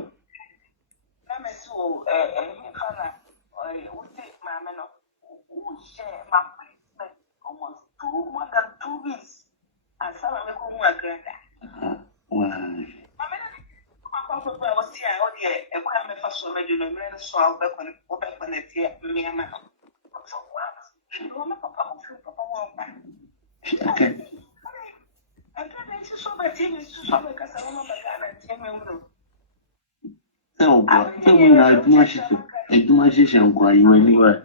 Okay. So, I do my shit and quiet you anyway.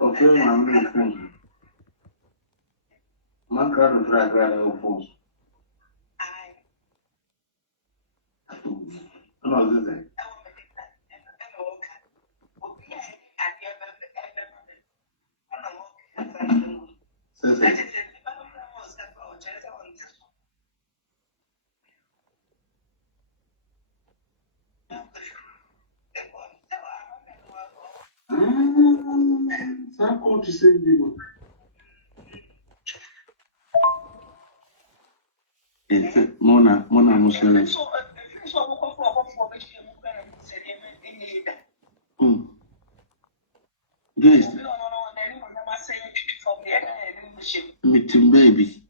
Okay, my friend. My God will try to grab a phone. No, listen. I'm going to say you. Mona Muslim. Yes. Meeting baby.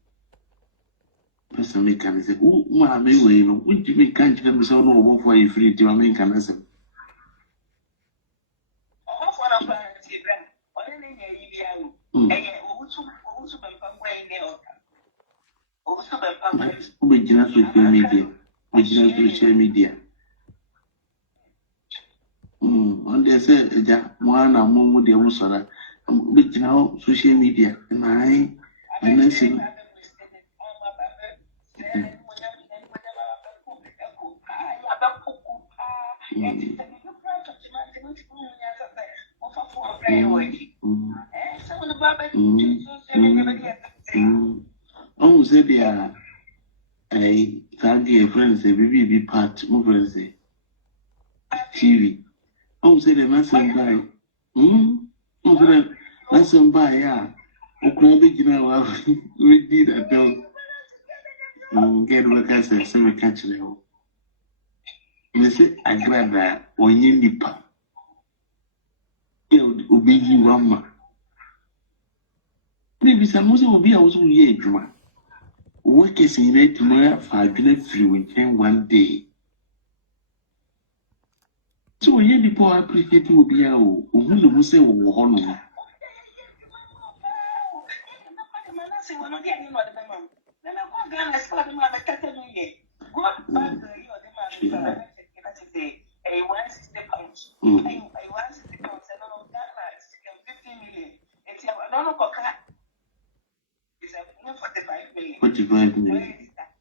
some mechanism. Oh, my, way, no, would you make country and so no for you free to make an answer? Original social media. Original social media. On the said, one or more with the Musara, original social media. And I say, oh, say they are a candy friends, a baby part, movers, TV. Oh, say the lesson by. Lesson by, yeah. We did a dog. Get workers and semi catching you. Manasseh Agradaa or Yenipa. Obey you, Mama. Maybe some will be also ye, Juma. Work is in it tomorrow for dinner free weekend one day. So, Yenipa appreciate will be our who say, honor.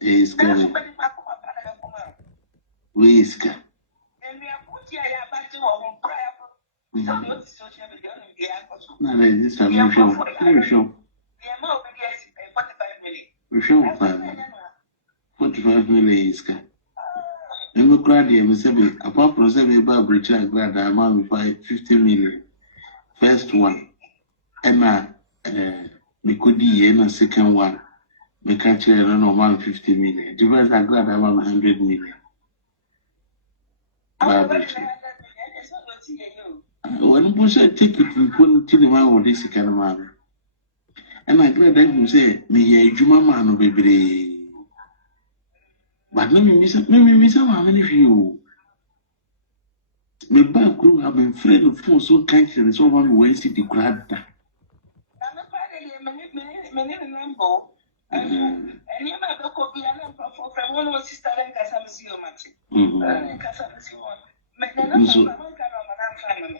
Is coming. Whisker. No, this time we show. We show 45 million. Democratic, apart from 7 about Richard Glad, amount 50 million. First one, Emma, Mikodi, and a second one. We can't share around 50 million. Divide that glad amount 100 million. When we say take it, we put to the man with this kind of man. And I glad that you say, me a Juma man, baby. But let me miss how many of you. My back group have been afraid of four so country, so one way to the crowd.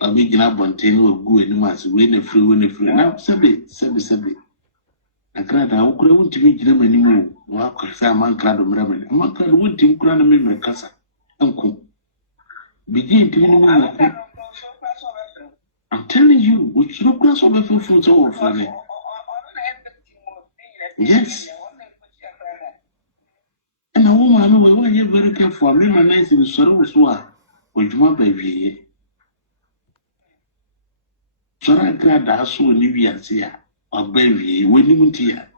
I mean, up on 10 or go in the mass, win a free. Now, Sabi. I cried, I couldn't want to meet them anymore. Walk a man clad of ramen. A man clad would think crown me my casa. Uncle. Begin to me. I'm telling you, which no class of a food so funny. Yes. And a woman who you very careful, me my nice in sorrow swar, which my baby. So I glad I saw Libya here, or baby, when you went here.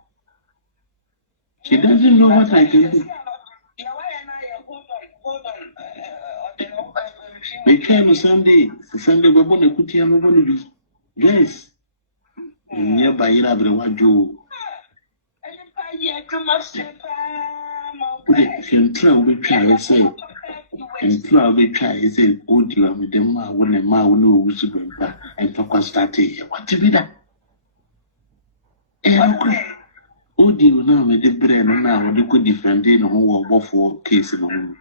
She doesn't know what I can do. We came Sunday, we're going to put here, yes. Nearby, you'll have one Joe. If you try, we try, I say. And try, we try, I say, oh dear, with the ma, when a ma will know who's going back and talk on starting. What to be that? Oh dear, now with the brain and now they could defend in a whole Obofour case in a home.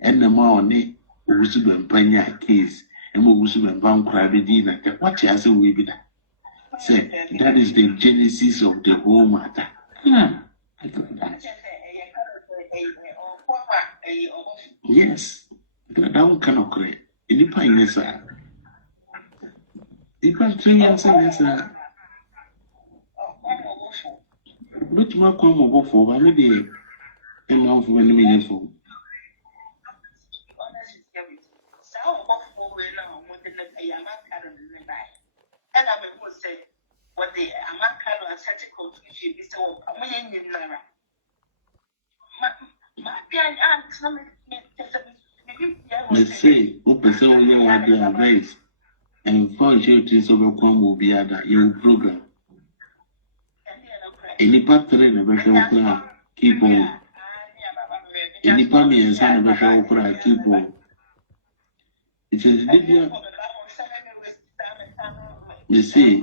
And the morning, who's going to case, and who's going to bound private dinner. What you say, we be that? Say, that is the genesis of the whole matter. Yes, that one cannot create. It depends, sir. It can't change, sir. Which more come Obofour, maybe a month when we need for. And I will say, what the American and such confusion is so amazing. Let's say, open so you are the advice and for you to overcome will be at your program. Any part of the version of plan. keep on. Any family and son of a show for a keep on. It is Libya. You see.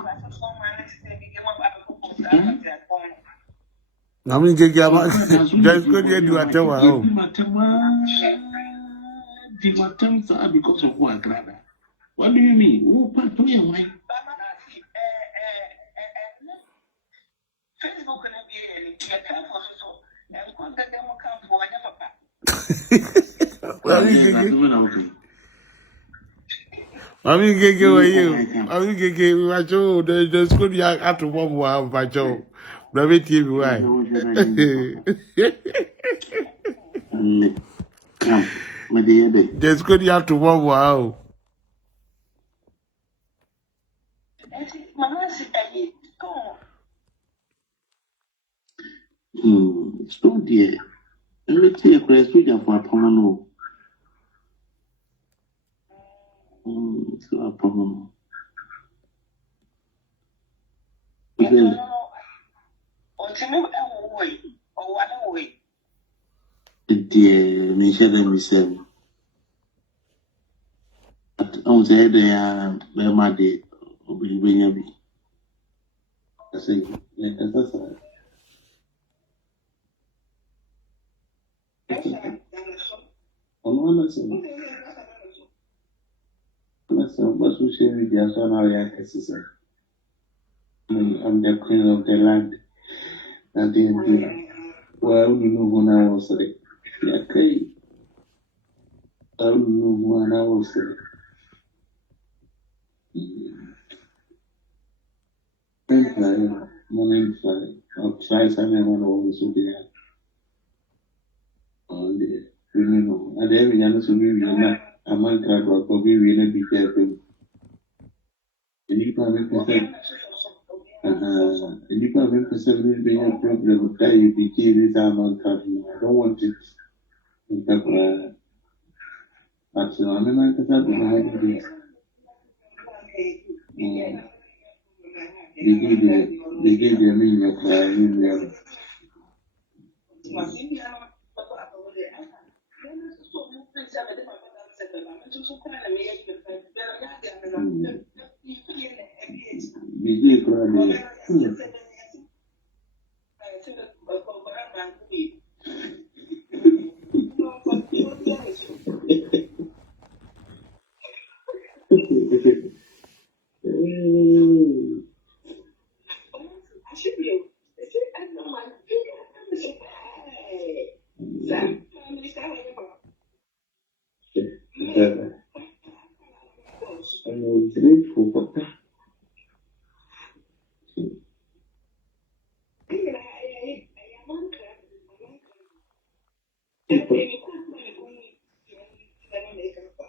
I mean, just go there do at all. Because of what? What do you mean? Who part to your wife? I mean, get you. I mean, get you. I show the school you have to warm one, but Joe. Let me tell you why. Come, my dear. The school you have to warm wow. So dear. Let's see a press for a pomano. So a pomano. Dear, Michelle, Michelle. On the other hand, my day will be very. I say, that's all. What's we say with the son of your sister? I'm the queen of the land. And then, well, you know when I was there. Okay. I don't know when I was there. Morning fly. Outside, I never always will be there. Oh, dear. You know, and every young to be a man can't work or be really be careful. And you can't make and you can't make yourself be a problem that you be this amount of I don't want it. In fact, but I mean, I can't have this. They gave the meaning of my I'm grateful for that.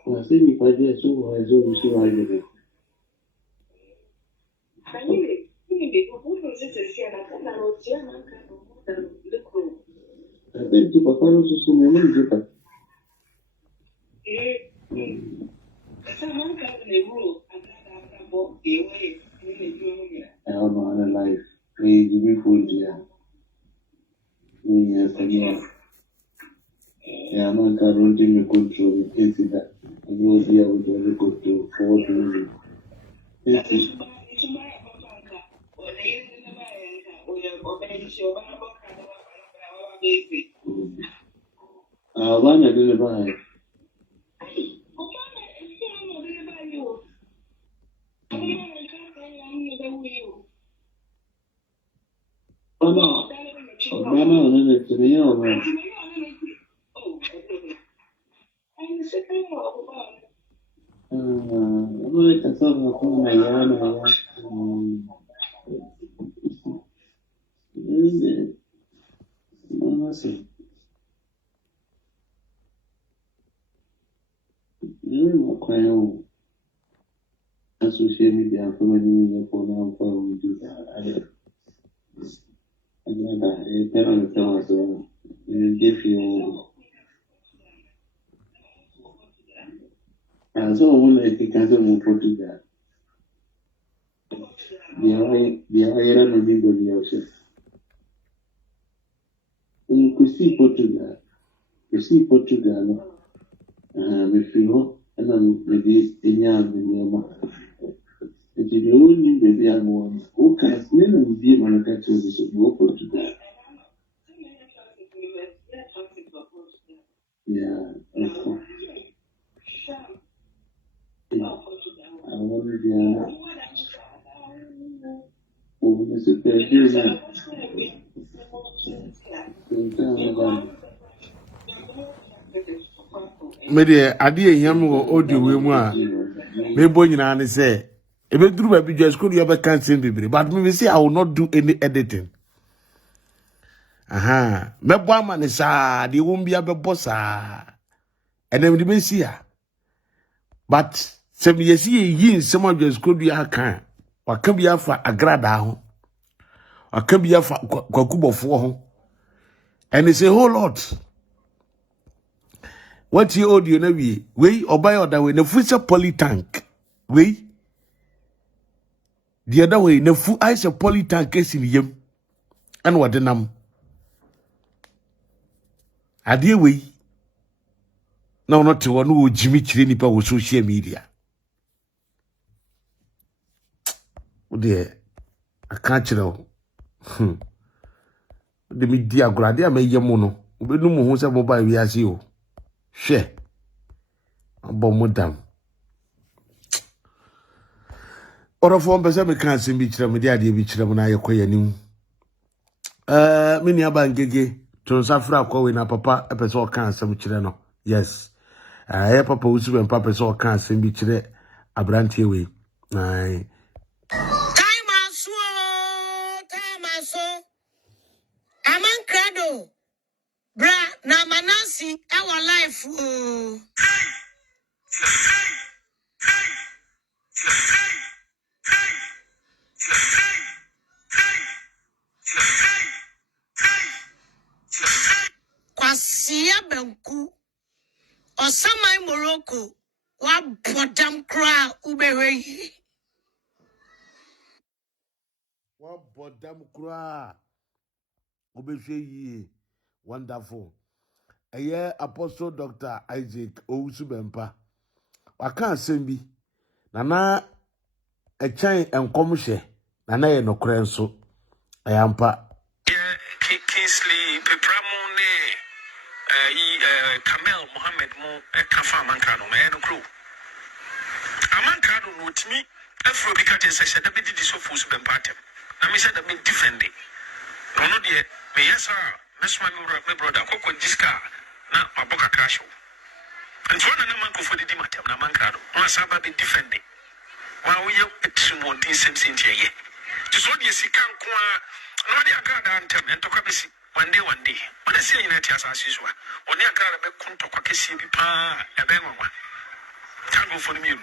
I think if I did so, I do see why I did it. I think the Papa also so many different. I don't know how life. We give me food here. Yes, again. Yeah, man can't me control it. That I was here with the control for what reason. One I didn't buy. Oh no, no, it's me, oh man. I'm like a sort of my yana. Manasseh. You're not quite old. Associate media for many for now for do that. I know that a parent tells us you give you. And so when I think I don't put it that. The higher and the bigger the ocean. see Portugal. You see Portugal. If you know, and then maybe in Yam. If you only baby I'm one, who can name and be Monica to go Portugal? Yeah, okay. I wonder the oh, this is the Media ade eham wo audio we mu a me bo nyina ne say e be duru ba bi just could you be cancel bibre but me say I will not do any editing. Me bo ama ne sa de wo mbia be bo sa enem de be si a but se me yesi yi nsem just could you aka waka bia fa Agradaa ho waka bia fa kwakubofo ho and it's a whole lot. What you audio na we obey other way na future poly tank we the other way na fu ice poly tank is in yem and what nam ade we na not to one Jimmy chire nipa wo social media o de aka chire o de media Agradaa ma yem no obenu mo ho se mobile we ase o hwe abomodam orofo mpese me kan sim bi kire me de ade bi kire mo na yekoya nim mini abangege to safra akwa na papa epese o kan asem kire no yes papa usu ben papa epese o kan asem bi kire abrantie we ai time aso amancrado bra na Manasseh our life kwasia benku osamai Morocco wa bodam kra ubewe wa bodam kra obehwe yi wonderful Apostle Dr. Isaac Owusu Bempa waka asem bi na echan enkom hye na ye nokre nso ayampa Kingsley Pepramone Kamel Mohammed mo kafa amankado ma eno kro amankado no timi afro bikate se da bi di so fusu bempatem na me se da me defend no no de me yesa mesma me brother kokko diska na aboka kasho ntwana na manko fo di matem na amankado no asaba be defend wa wo ye etrimo din semsentie ye to so de sika nko a no de Agradaa antem entoka besi one day when I see in that as usual on the Agradaa be kunto kwa kesi bi pa ebe nwa tango for me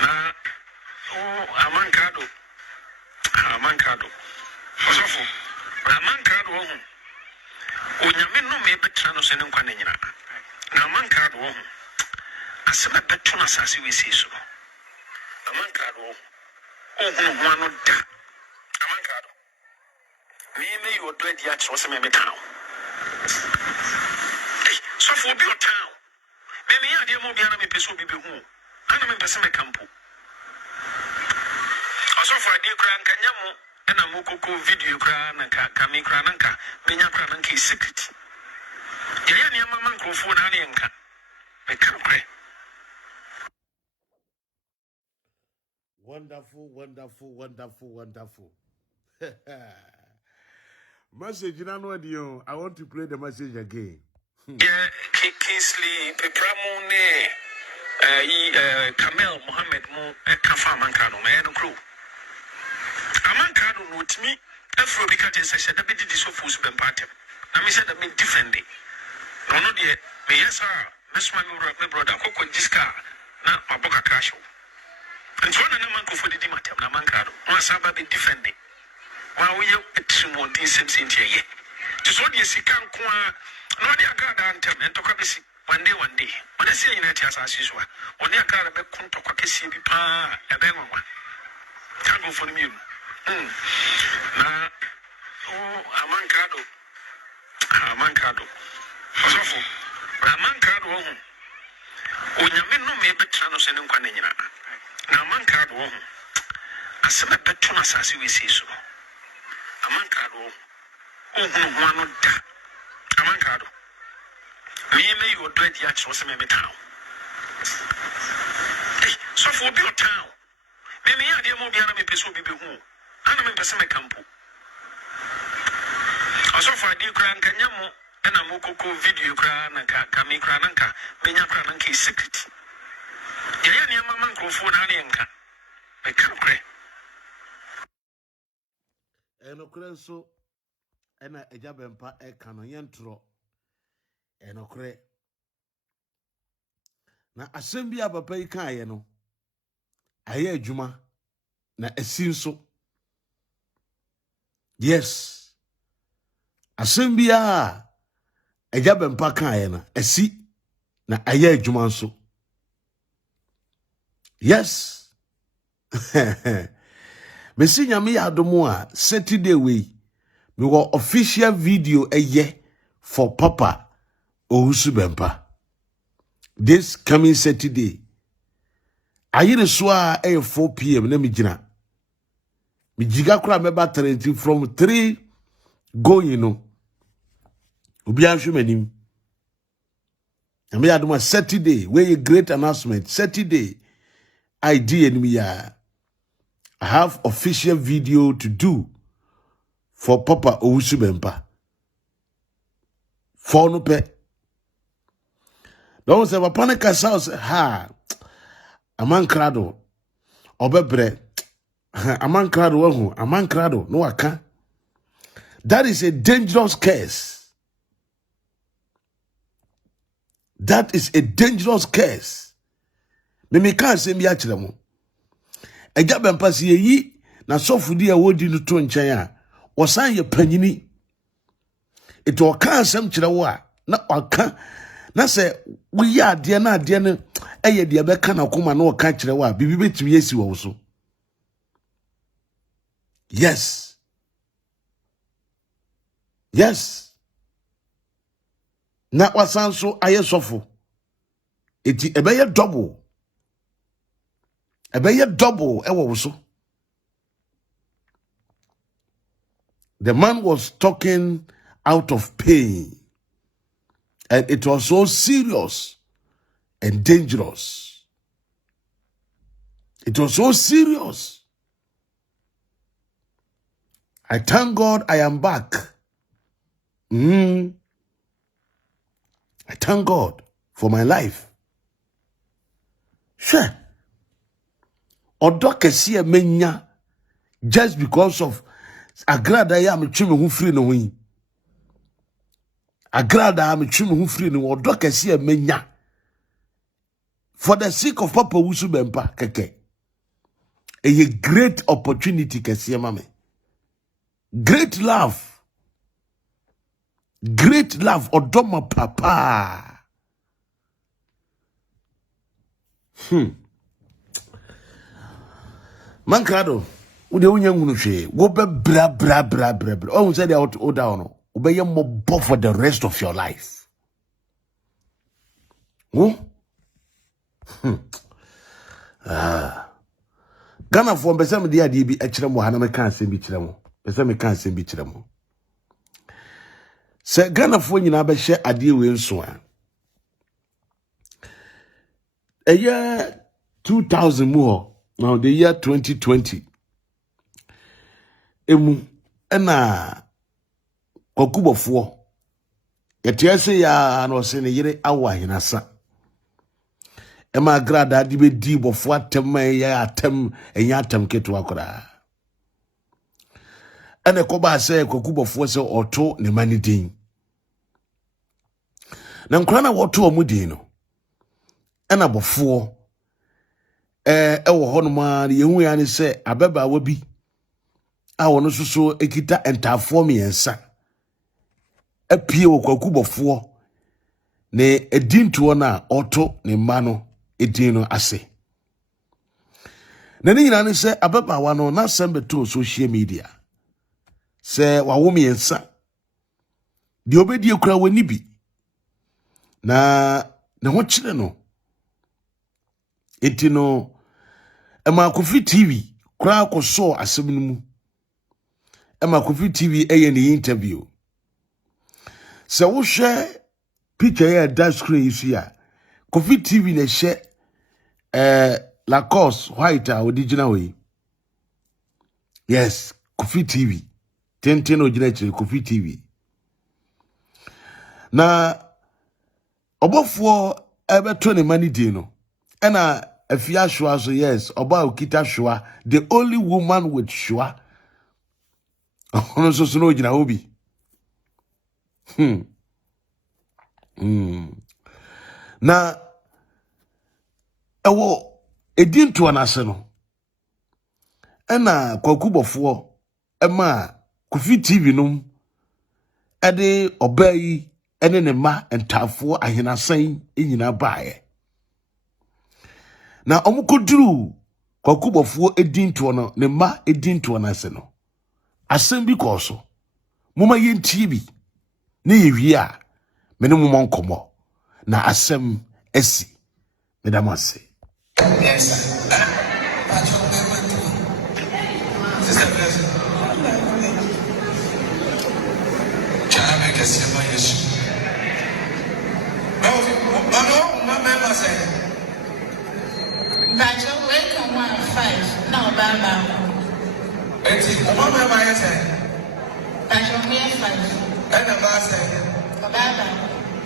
na amankado osofo amankado ho onyame no me betra no se ne nkwa nyina na amankado ho asema betu na sase we se so amankado ho ho no da amankado me you do the actual some me town so for be town me ya de mo bia na me peso bi hu ana me pese me campo so for dey kra nkanya mo na mo koko video kra na ka me kra na nka me nya kra na nka secret ya ni ama microphone na ne nka me kan kra wonderful message na no dio I want to play the message again. Kingsley Pepramone Kamel Mohammed mo kafa amankado ma eno kro amankado no timi afro bikate se da bi di so fusu bempatem na me se da me defend no no de me yesa mesma me brother kokko diska na aboka kasho ntwana na manko fo di matem na amankado no asaba be defend wa wo ye etrimo din semsentie ye to so de sika nko a no de Agradaa antem entoka besi one day when I see in that as usual on the Agradaa be kunto kwa kesi bi pa ebe nwa tango for me na amankado Amankado. Osofo. Amankado ho. Onyame no me betra no se ne nkwa ne nyina. Na amankado ho. Asema beto na sase we sei so. Amankado ho. Ohunu ho ano da. Amankado. Me you odo adi a kire o se me town. So for be town. Me ya de mo bia na me peso bi be hu. Ana me pese me kampo. So for di kra nka nyamo na mo koko video kra na ka mi kra na nka me nya kra na nka secret. Ya ne ma microphone na ne nka. Me kan kre. Eno kre so ena eja bempa e kan yentro. Eno kre. Na asem bia papa yi kan ye no. Aye adwuma na asi nso. Yes. Asem bia eja bempa kan ye na asi na aye adwuma nso. Yes. Mesi nyame ya adomo a Saturday we wo official video eye for Papa Owusu Bempa. This coming Saturday. Ayire so a 4 p.m. na mi gina. Mi jiga kura me battery from 3 going no. Obi ahwe manim. Na me adoma Saturday where a great announcement. Saturday idea ni ya. I have official video to do for Papa Owusu Bempa. For no pe. Don't say papa ne kasa say ha. Amankrado obebre amankrado wahu amankrado no aka. That is a dangerous case. That is a dangerous case. Me can't say me akire mo. Eja Bempa se yi na sofudi a wodi no to nchen a osan ye panyini. Eto oka asem kire wo a na oka na se we ya ade na ade no eye de be ka na koma na oka kire wo a bibi betimi yesi wo so. Yes. Yes. Na wasan so aye sofo. Eti ebeye double. Ebeye double ewo so. The man was talking out of pain. And it was so serious and dangerous. It was so serious. I thank God I am back. I thank God for my life. Sure. Odo kesi menya just because of Agradaa ya me tweme hu free no hu. Agradaa me tweme hu free no odo kesi menya for the sake of Papa Owusu Bempa keke. A great opportunity kesi mame. Great love. Great love odoma papa. Mankado wo de wonya ngunu hwe wo be bra. Oh say they out o down no. Wo be mobo for the rest of your life. Ghana for mbese me dia bi a kire mo ha na me kan asem bi kire mo. Mbese me kan asem bi kire mo. Se Ghana for nyina be hye ade we nso a. A year 2000 more. Now the year 2020. Emu ena Obofour. Yetiase ya no se ne yire awa hinasa. Ema Agradaa di be di Obofour atem ya atem enya atem ketu akora. Ene koba se Obofour se oto ne mani din. Na nkra na woto omudin no. Ena Obofour ewo hono ma yehu ya ne se abeba wabi a wono soso ekita entafo miensa apie wo Obofour ne edintuo na oto ne ma no edin no ase na ni nyina ne se abeba wa no na sembe to social media se wawo miensa di obedi ekura wani bi na ho kyere no enti no ema Kofi TV kura ko so asem no mu ema Kofi TV eye ne interview se wo hwe picture ya that screen isu ya Kofi TV na hye Lacoste white original way. Yes, Kofi TV. 10 original Kofi TV. Na Obofour ebeto ne mani di no. Ena afia shwa so yes, oba okita shwa, the only woman with shwa. Ono so no gina obi. Na ewo edinto anase no ena Obofour ema Kofi TV no ede obai ene ne ma entafo ahenasan enyina baaye na omukoduru Obofour edinto no ne ma edinto anase no asem bi koso moma yentie bi ne yewie a me ne moma nkomo na asem esi medamase. Yes, sir. Sister Blessing. Can I guess your mind is? No, my member said. But you wake on 1-5. No, Baba. It's my member said. But you wake 5. And the boss said. Baba.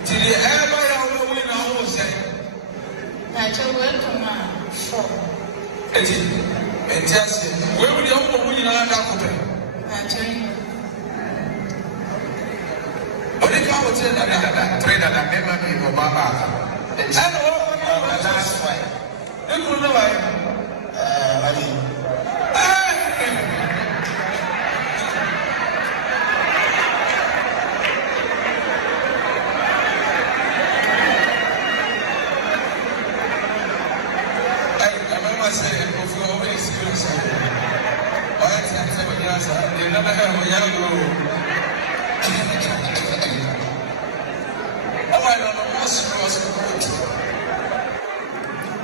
Till the ever win a whole say. But you wake on 4. And just where would you win another couple? But you. But if I would say that trader that never be for Baba. And last one. You could know why.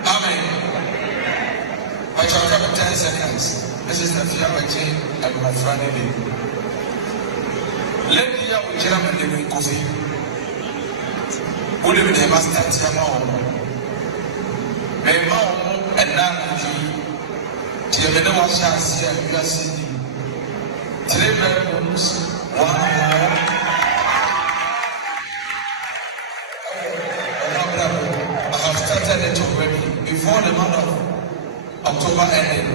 Amen. I shall come 10 seconds. This is the theology and my friend. Let me have a German living coffee. Would have never start some more. May mom and Nana till the no one shall see a university. 3 bedrooms, 1 hall. I have started it already before the month of October ended.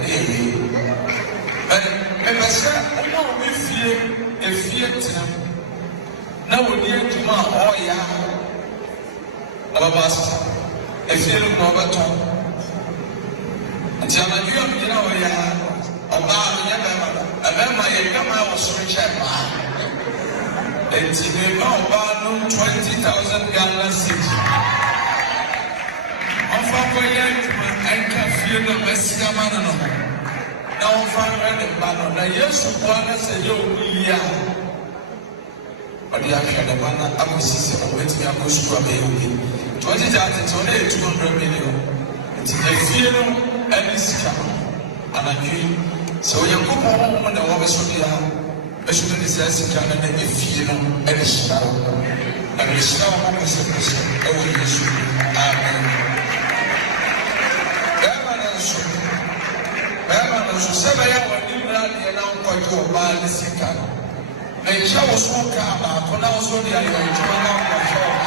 And I said, we know we fear a fear. Now we need to know, oh yeah. Alabasta, a fear of Roberto. And tell me, you have been away. I remember I was rich at and today, about 20,000 gallons. I'm from I can feel the Mexican man. Now I'm from the banner. Now, yes, one say, yo, but the actual banner, I was saying, wait, we are going to 200 million. It's a fear and it's and I so you go home when the woman should be out. I should be says, and then if you know, and the shower. And the shower is a person. Oh, you should. Amen. Bama should say, I want you now quite to a man the second. And shower smoke out, for now, so the idea to allow my shower.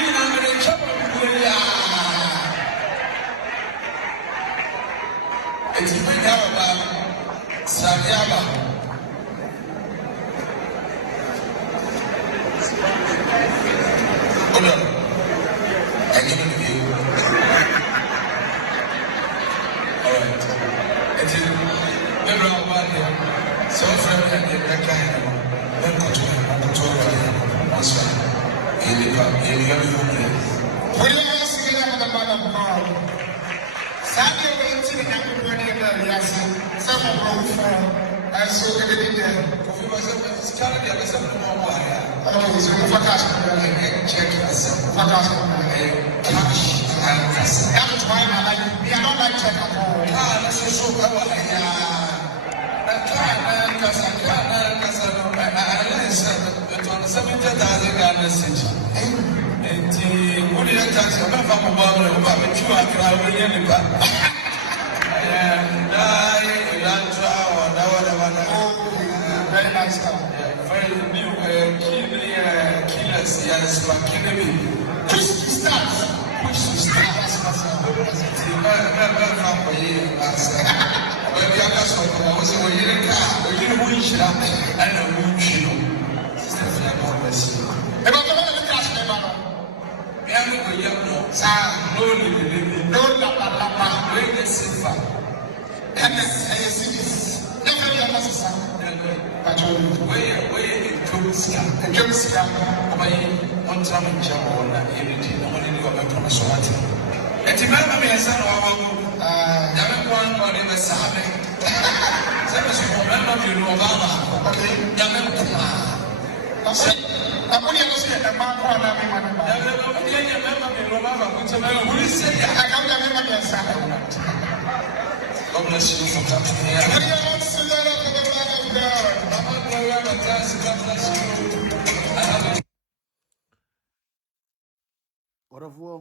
You know, the trouble. It's been about Sanyama. Hold on. I give it to you. All right. It's never about here. So, friend, I get that kind of then control. That's right. You have to put it together with the man of God. Sabe o que eu tive na companhia da aliança? Sabe o que eu falo? so everything there. Coffee was started at the same time. Oh, so you focus on check yourself. Focus on cash and cash. That's why I like me. I don't like check at all. That's so power. Very nice. Very new killers. Yes, but push to start. Push to start. God bless you for coming here. Obofour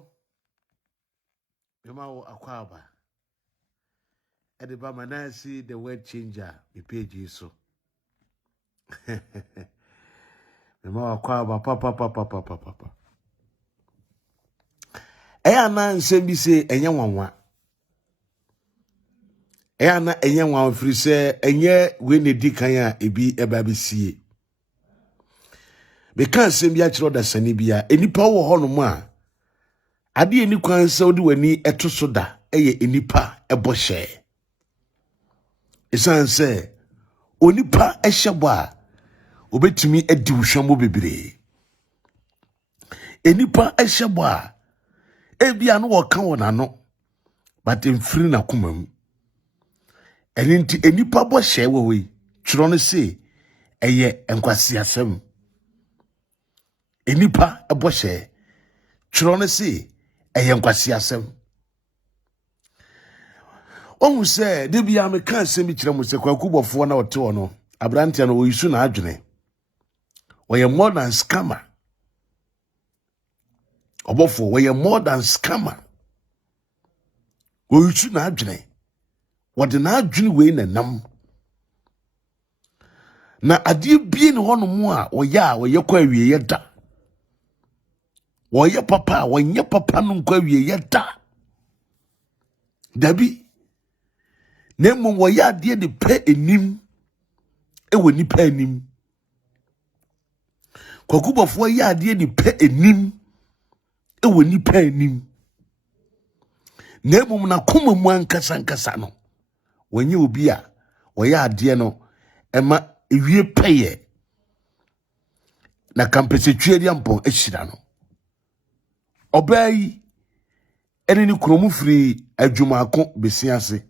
Mema akwaba Ediba Manasseh the word changer the page so Mema akwaba papa na nsem bi se enye nwanwa na enye nwanwa firi se enye we ne di kan a ebi eba besie be kan nsem bi a kiro da sane bia enipa wo ho no mu a ade eni kwan se odi wani eto so da eye enipa ebo hye esan se onipa ehyebo a obetumi adi wohwamo bebre enipa ehyebo a ebia no woka wona no but emfiri na komam enti enipa bo hye wewe twiro no se eye enkwase asem enipa ebo hye twiro no se eye enkwase asem ohu se de bia me kan asem bi kire mo se kwaku bofo na wote wo no abrante no oyisu na adwene oye more than scammer Obofour we more than scammer. We should not adwene. What the na adwene we na nam. Na ade bie ne hono mu a we ye kwa wie ye da. Wo ye papa, wo nye papa no kwa wie ye da. Dabi. Na mo wo ye ade de pe enim. E wo ni pe enim. Kwaku Obofour ye ade de pe enim. Ewe nipa anim na emum na koma mu ankasa no wanye obi a woye ade no ema ewie peye na kampese dia mpon ehira no obai ene ni kromu firi adwumaako besi ase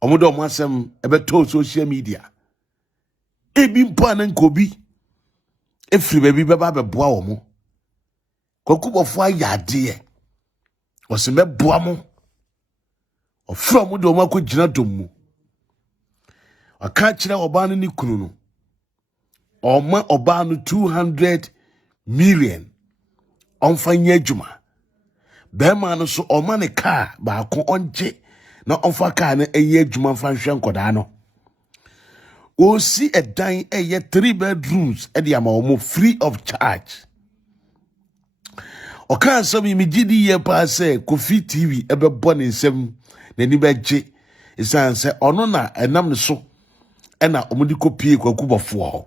omodo mo asem ebeto social media ebi mpo anankobi efiri baby beba beboa wo mo Kwaku Obofour yade wose meboa mo ofro mo de o mako gina domu aka kire oba no ni kunu no oma oba no 200 million onfanya adwuma be ma no so oma ne car ba ko onje na onfa car na eye adwuma fa hwe nkoda no o si edan eye 3 bedrooms e de ama o mo free of charge Okan sami mi gidi ye pa se Kofi TV ebe bone nsem na ni beje isan se ono na enam ne so ena omudi kopie Kwaku Obofour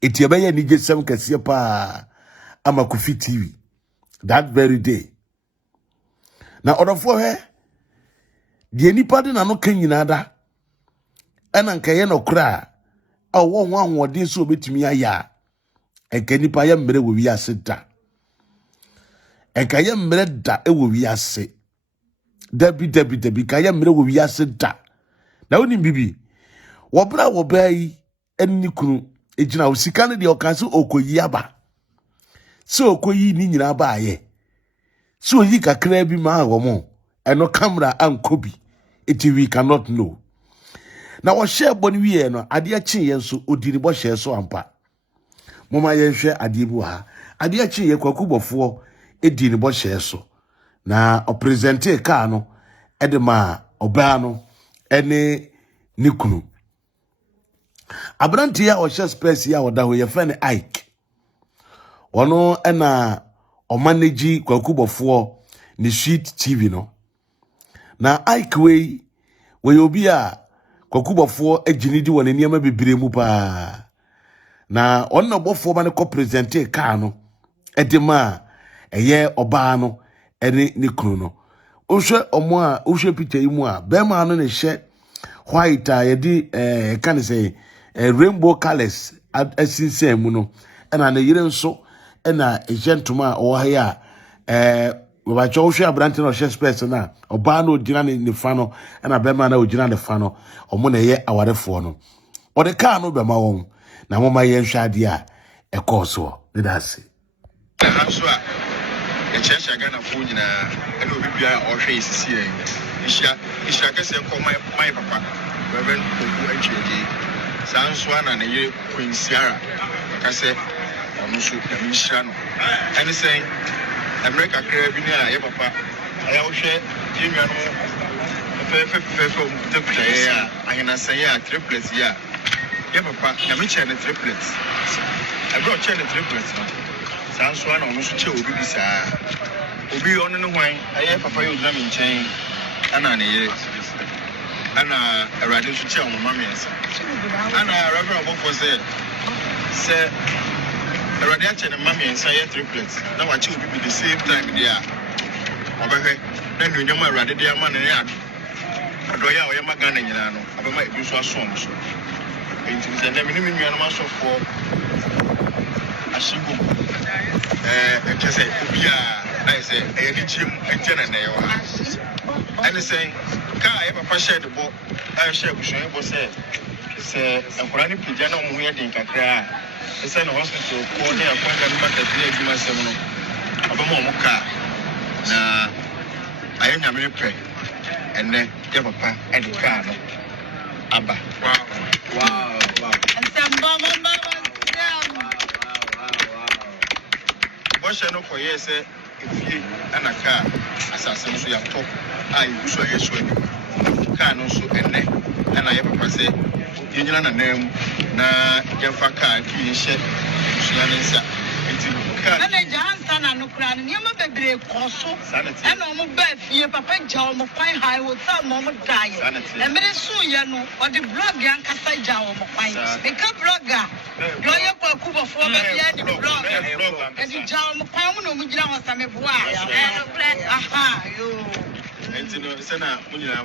eti ebe ye ni gesem kase pa ama Kofi TV that very day na Obofour he die nipa de na no kan nyina da ena nka ye no kra a wo ho ahode so obetumi aya enka nipa ye mmere wo wi ase da Ekaye mre da ewo wiase. Debi kaye mre wo wiase da. na woni bibi wobra wobai enni kunu ejina osika ne de okaso okoyi aba so okoyi ni nyina ba aye so yi kakra bi ma awomo eno camera ankobi we cannot know na wo share boni wie no ade a chi ye nso odini bo share so ampa moma ye hwe ade bu ha ade a chi ye kwakubofo edini bo share so na o presente ka no edema oba no ene nikunu abranti ya o share space ya oda ho ye fa ne Ike wono ena o manage kwakubofo ni Sweet TV no na Ike we obi a kwakubofo aginidi wona niam bebre mu pa na onna bofo ba ne ko presente ka no edema eye oba no ene ni kunu no ohwe omo a ohwe picture yi mu a be ma no ne hye white a yedi kan say rainbow colors asinsen mu no ena na yire nso ena gentleman o ha ya we ba cho ohwe abrante no hye space na oba no ogina ne fa no ena be ma na ogina ne fa no omo na ye awarefo no o de ka no be ma won na mo ma ye nhwade a ekoso ne dase Church Ghana for you and Obibia or Sisi. Isha kese ko my papa, Reverend Obu Nchedi. Sanswan and a Queen Sierra. Kase Omusu Kamishano. And saying America Caribbean, ya papa. I will share Jimiano from the player. I can say triplets, ya. Ya papa, Namicha and triplets. I brought Chen triplets. Sanswan Omusu Obibisa. Obi on no wine, I papa you drum in chain, and a radish to tell my mammy. And a Reverend Obofour said, a radiation and mammy and say triplets. Now I choose to be the same time, dear. Over then you know my radidia man and yard. I do ya or my gun and Yano, about my usual songs. It is a never living animal for a single. I can say, I say, I need him a general. And saying, Car ever shared the book, I share with you, was said, say, a granny piano wedding can cry. The son of hospital, corner, appointment at the Juma Seminole. Abamoka. Now, I am a mere pray. And then, Papa, and the car. Abba. Wow. And some mama. What shall know for years, if you and a car, assassin, so you have talked, I wish I guess when you can also and I ever say, you know, a name, na Jafaka, you shed, Shannon, and Johnson and Ukraine, you may be a coso, and no bed, your papa John, quite high with some moment die. And very soon, you know, or the blog young Casai Jow, become blogger. Lawyer for Cuba for the blog, and the John Palmer, we don't have some aha, you. And you know, Senna,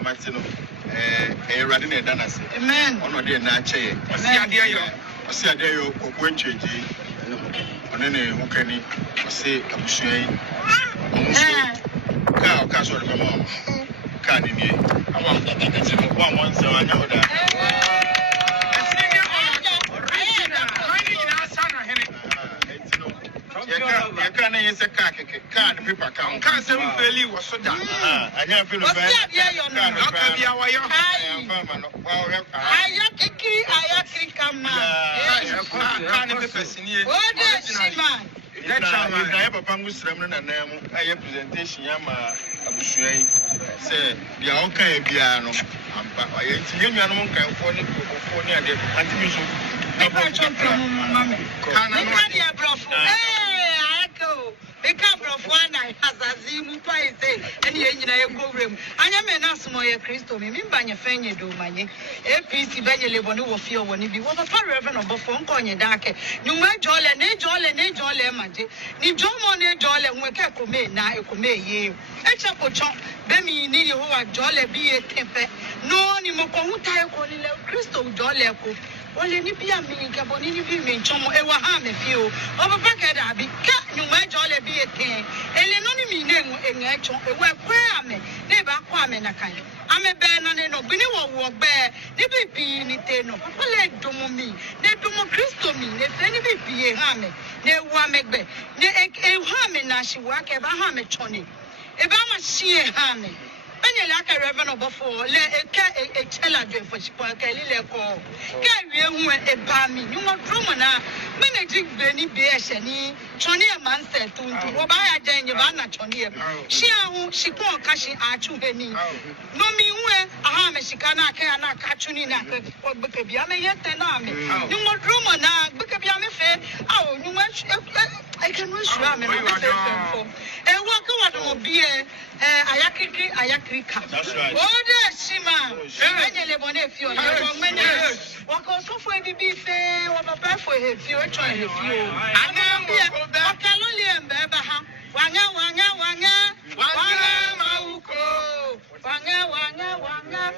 Martino, a radine danas, Amen. On dear Nache, I see a day of Quenchi. On any Mukani, I say, I'm saying, cow, castle of my mom. Can't you? I want to one once, so I know that. You can't use a car, can't people count. Can't say fairly was so done. I never feel bad. I have a pangus remnant and I have presentation. Yama Abushai say, the okay piano. I ain't young animal can afford it for near the antimission. And you go room. I am an asthma, Christo, me by your fanny do money. APC Benny Lebonu will feel when you be what a paravan of phone coin your dark. You might jolly and a jolly magic. Ni John Money jolly and we can't come in now, you come ye. A chapel chop, Bemmy need you who are jolly be a temper. No, ni mo Christo jolly. Only ni be a me, Caboni, be me, Chomo, Ewa Ham, if you, over Packard, be cat, you might all be a king. Elenoni name in action, a web quame, never quame na kind. I'm a bear, and no Biniwa walk bear, they be niteno, let domo me, they domo Christo me, they send me be a hammer, they wame be, they a hammer, Nashi work ever hammer, Tony. If I'm a sheer hammer. When you like a revenue before, let a teller do for Chiquaka, Lileko. Can you a bammy? You want Romana, managing Benny Bears and Tony a man said to Obaya Janivana Tony. She can't cash in our 2 penny. No me where a ham Shikana can catching or Bukabiame yet an army. You want Romana, Bukabiame fair. Oh, you want I can wish you and walk over be Ayakrika. That's right. Oh, there, Shima. I live if you're walk also for a baby fair or a bad for his future. If you I know I can only remember Wanga, Mauko, Wanga,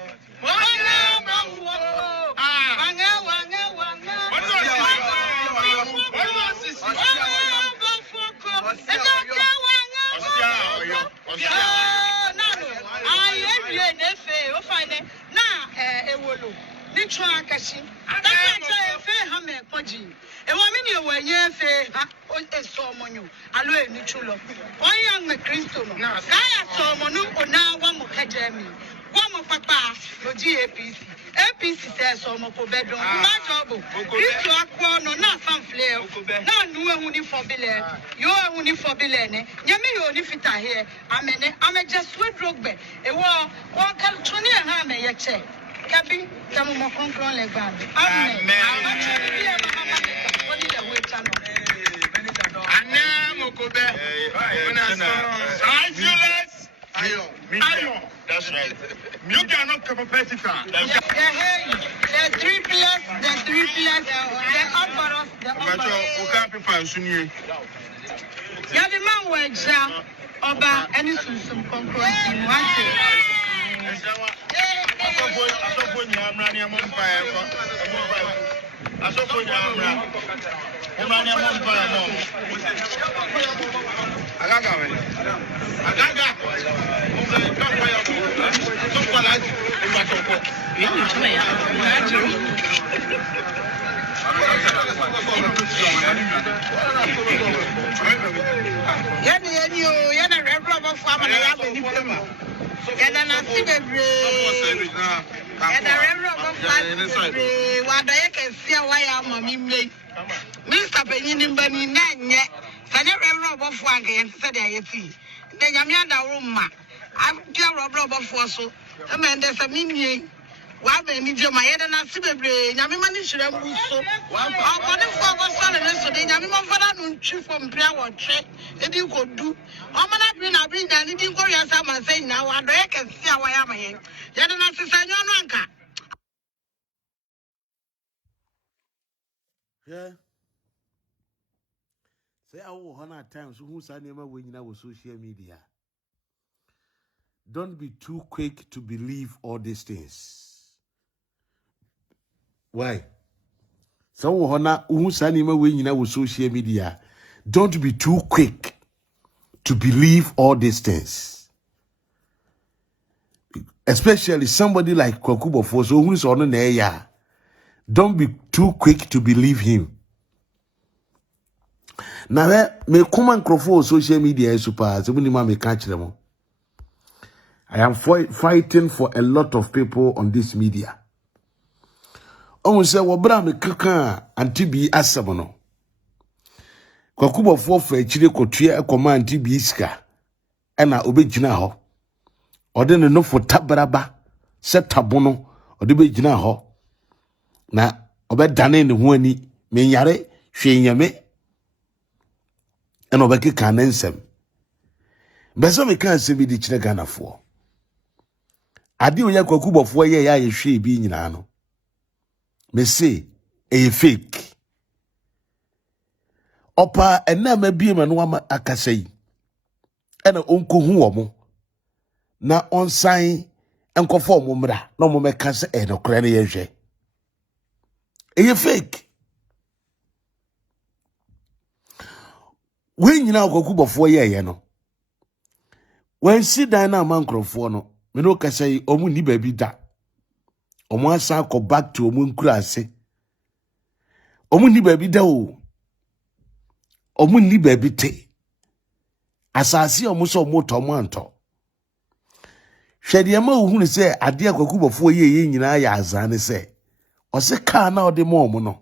APC says so much bedroom. My job. This one no not some flare. No new only for billion. You are only for billion. Yami only fit here. I'm a just sweet drug bed. A war one California hammer yet check. Cabin, some more control like that. Amen. That's right. You cannot cover Pessica. The 3 plus, the upper, We can't be fine. yeah, the man went down over any some concurrence. Mr. Benin Benny Nanya, Sanera Obofour Nana Agradaa, the Yamianda Roma. I'm dear Obofour so. A man there's a minion. Why need your my head and I see the brain? Yamimani should have moved so. I'll put it for a son and so they Yamima chief from prayer or check that you could do. I'm not bring that you didn't go yourself and say now, I can see how I am here. Yet an assistant, your Yeah. Say I will 100 times who's never winning with social media. Don't be too quick to believe all these things. Why? So who's never winning with social media. Don't be too quick to believe all these things. Especially somebody like Obofour, so who's on the air. Don't be too quick to believe him. Now, me come and crofo social media is super. Me catch them. I am fighting for a lot of people on this media. Almost say, "Wabra me kaka anti bi asabono." Obofour for chile kotua ekoma anti bi iska. Ena obegyina ho. Ode ne no for tabraba se tabono ode begyina ho. Na obedane ne ho ani me nyare hwe nyame ena obekeka na nsem beso me kan se bi di kire Ganafo ade oya Obofour ye ya ye hwe bi nyina no me say e fake opa ena ma bi me no akasai ena onko hu wo mo na onsan enkofo mo mra na mo meka se e no kra na ye hwe Eye fake. When you now go kubo for ye no. When sit down na man crofo no, me no ka say omu ni baby da. Omu asa ko back to omu nkura ase. Omu ni baby da o. Omu ni baby te. Asasi omu so omu to omu anto. Hwede ma ohunu se ade akwakubo ye nyina ya azane se. Ose car na ode mo omu no.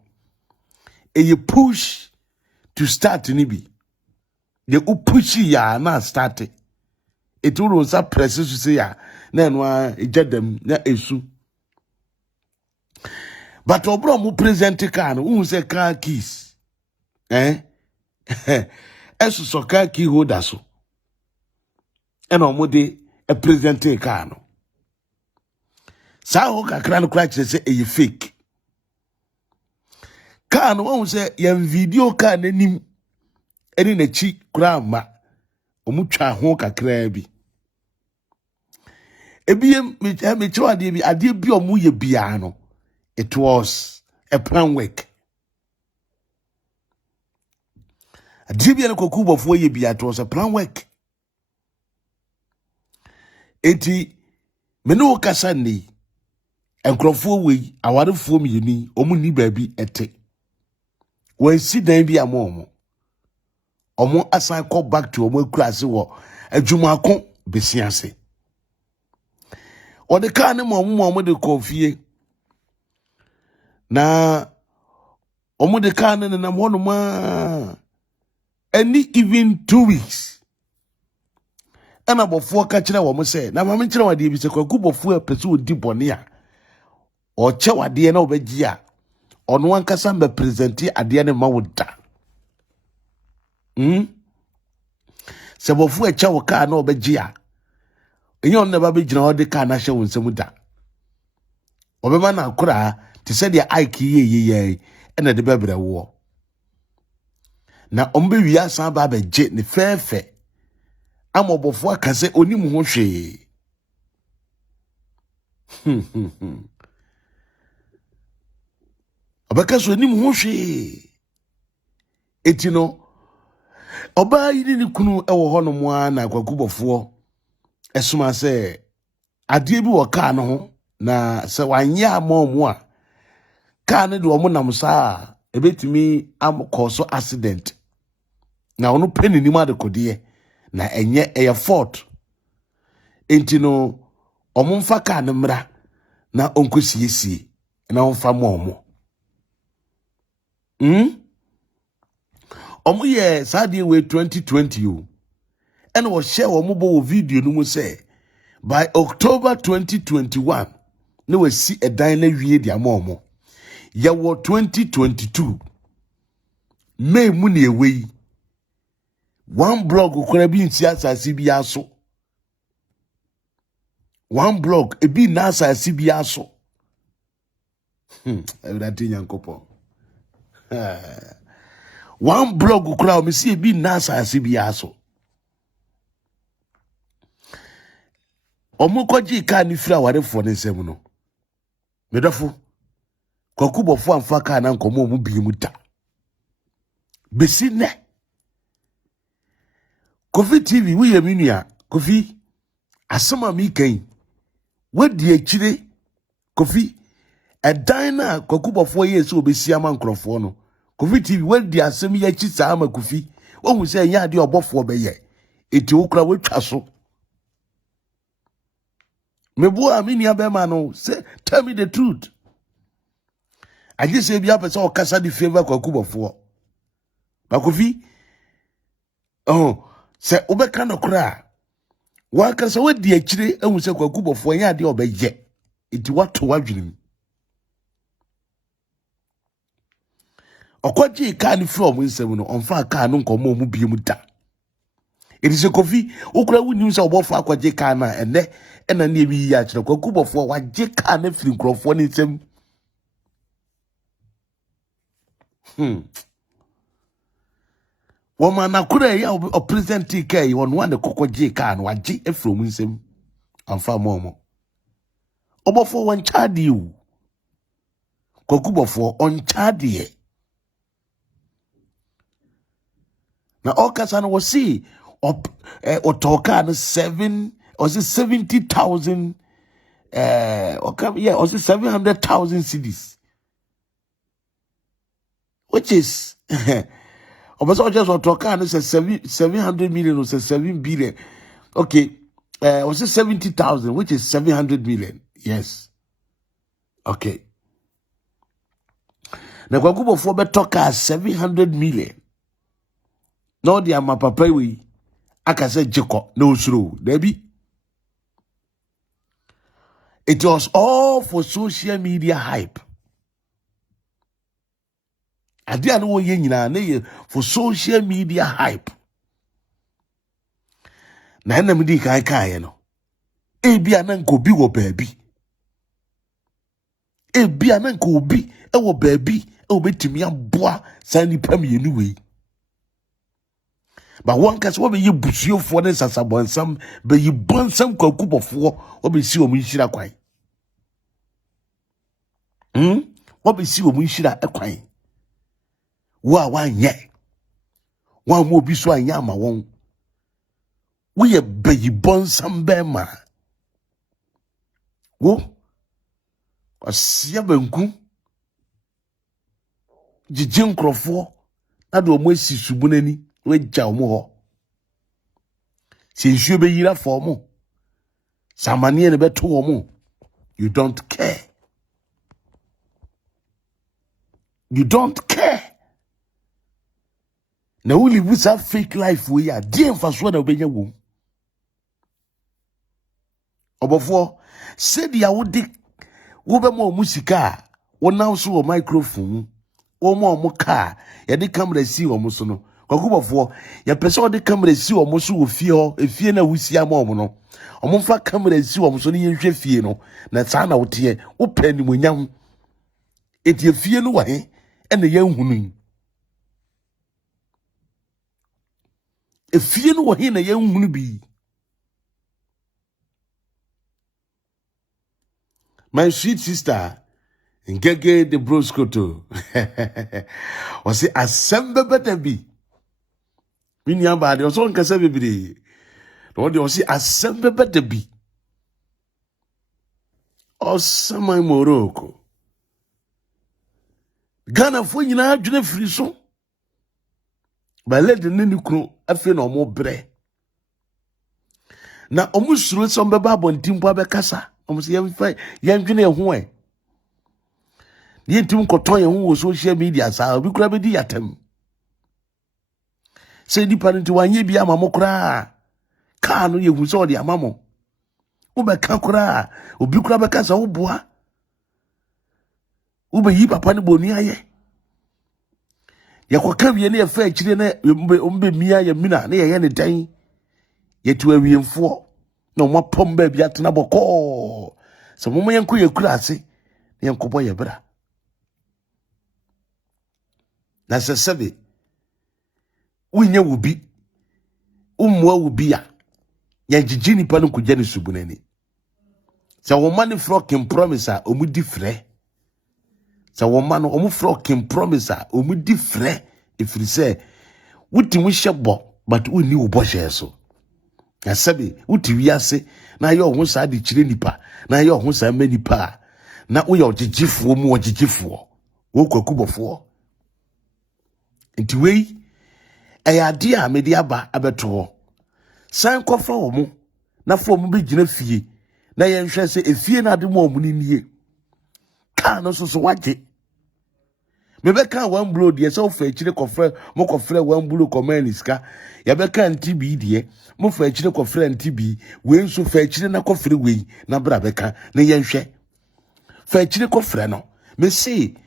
Eye push to start ni bi. The upushi ya na start. It will sa press to say ya na enwa ejedem na esu. But obro mu present car no un say car keys. Esu so car key holder so. And omode e present car no. Sa ho kakra no kra kire say e fake. Car no un say yam video car nanim eni na chi kra ma. Omutwa ho kakra bi. Ebiem me cho ade bi omu ye bia no. It was a plan work. Ade bia no kokubo fo ye bia, it was a plan work. Eti me no kasa ni enkrofo we awarefo mi ni omu ni baabi ete. When si dan bi amomo. Omo asan call back to omo kurase wo adwuma ko besiase. O de ka ne mo de kofie. Na omo de ka ne na mo no ma any even 2 weeks. And abofo ka kire wo mo say na ma me kire wade bi se kwaku bofo pese odi bone a o che wade na obegi a ono ankasa mbe presenti ade ne ma woda. Se bofo e che wo ka na obegi a enyo ne ba be gina ode ka na hye wo nsem da. Obema na akura te se dia aiki ye ena de bebre wo. Na ombe wi asan ba be je ne fefe. Amobofo akase onim ho hwe. Abakaso onim ho hwe. Etino oba yini ni kunu ewo hono mo na kwakubofo esuma se ade bi wo ka no ho na se wanya amomo a ka ne de omo nam sa ebetimi am cause accident na onu penini ma de kodie na enye eye fault entino omo mfa ka ne mra na onkosiesie na onfa momo omo ye sadie we 2020 o and was share omo bo video no mu say by October 2021 no we see a dan na wie dia momo ye wo 2022 May mu na ewe one blog ukora bi nti asase bi aso one blog ebi na asase bi aso everything yankopo one blog ukora o me see ebi na asase bi aso omukoji ka ni fira warefo ne nsem no medofo kwakubofo amfa ka na nkomo mu bi mu da besi ne Kofi TV we yeminia Kofi asama mi kan wadi akire Kofi edan na kwakubofo ye se obesi ama nkrofo no Kofi TV wadi asem ya chi sa ama Kofi wohu se nya de obofo be ye eti wokra wetwa so mebu amini abema no say tell me the truth. I just say bia person okasa di favor kwakubofo ba Kofi se obeka no kra wa kasa wadi akire ehu se kwakubofo nya de obeye eti wato wadwene okwaji ka ni from nsem no onfa ka no nkomo mu bi mu da eti se Kofi ukura wuni se obofo akwaji ka na ene ena na ebi ya kire kwakubofo waje ka na firi nkrofo ni nsem Woman na kura ya o present TK on one the kokoje ka no waje efrom nsem amfa momo Obofo wan chadi u Obofour on Chadie. Now all Kasana was see or talk 70,000 or 700,000 cedis. Which is just or talk 700 million or 7 billion. Okay, was it 70,000, which is 700 million? Yes. Okay. Now Obofour be talk 700 million. No, the ama papa we aka say Jacob no slow. Debbie. It was all for social media hype. I didn't know ye for social media hype. Na na me di kai no. E bia na nko bi wo baabi. E bia na nko bi e wo baabi e obetimi aboa san nipa mienu we. But one case what be you busio for this as a bonsam, but you bonsam Obofour, what be see omunshira kwai. What be see omunshira ekwai. Wa ye. One more be so anyama won. We a be you bonsam bema. Wo asia banku. Jijin krofo na do mo si subunani. We jaw since you be yira for mo. Samani and beto mo. You don't care. You don't care. Now we live with that fake life we are. Dear for sure na benya wom. Obofour said ya wodi wo be mo musika. Wo now so o microphone. Wo mo car. Ya de camera si o mo so no. Obofour ya pese de camera si o mo so wo fie ho efie na wusia ma o mo no omo fa camera si o mo so ne yenhwe fie no na sa na wote wo pa ni monyam etie fie no wa he ene ya nhunu efie no wa he na ya nhunu bi. My sweet sister Ngege de Broscoto was say assemble better be. Mini aba de so nkasa bebere. No de o si assemble better be. Osama Morocco. Ghana fo nyina adwene firi so. Ba lede ne nikru afi na omo bre. Na omo suro so mbeba abontimpo abekasa. Omo se yemfa yendwene ho e. Yentim koton ye ho wo social media sa obi kura be di yatem. Say di parenti wanye bi ama mokra ka no ye hu so de amamo wo be ka kura obi kura be ka sa wo boa wo be yi papa ne boni aye ye koka wie ne ye fa akire ne ombe mia ye mina ne ye ne dan ye tu awiemfo na mo pom ba bi atena boko so mo yenko ye kura ase ne yenko boy ye bra na se sebe unye wubi umwa wubi ya jijini panu kujeni subuneni sa womani frokin promise omu difre sa womano omu frokin promise omu difre ifiri se wuti wishebo but uni uboshe so ya sabi wuti wiase na yo ohun sa di chire nipa na yo ohun sa me nipa na uya ojijifuo mu ojijifuo wo Obofour nti wei ayade a me di aba abeto san kofa omo na fo omo be gina fie na ye nhwe se efie na de mo omo ni nie ka no so waje me be kan wan blow de so fa akire kofra mo kofra wan blow komaniska ya be kan ntibi de mo fa akire kofra ntibi we nso fa akire na kofra we na bra be kan na ye nhwe fa akire kofra no me see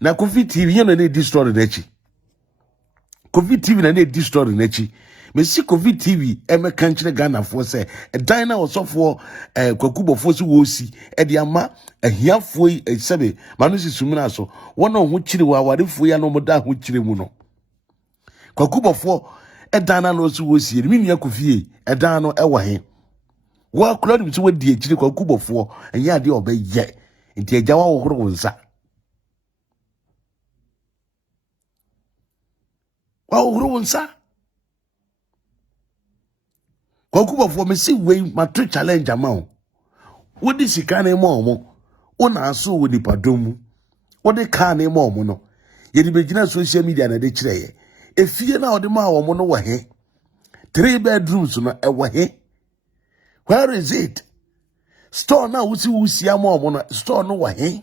na Covid TV ye no na di story na chi Covid TV na di story na chi me see Covid TV eme kanchire Ghana for say a dina also for Obofour si wo si e de ama ahiafo sebe Manasseh sumina so wona ho chire wa warefo ya no moda ho chire mu no Obofour e dina no so wo si mi nua kofie e dina no e wa he wa kura ni so wadi chire Obofour enya de obeye nti agya wa wo horo nsa Wa urunsa. Kwa kuba for me see way my true challenge amount. What is he can mo? Ona aso wo nipadom. What they can mo no. Ye di begina social media na de kire ye. Efie na ode ma wo mo no wo he. 3 bedrooms no e wo he. Where is it? Store na wusi mo no store no wo he.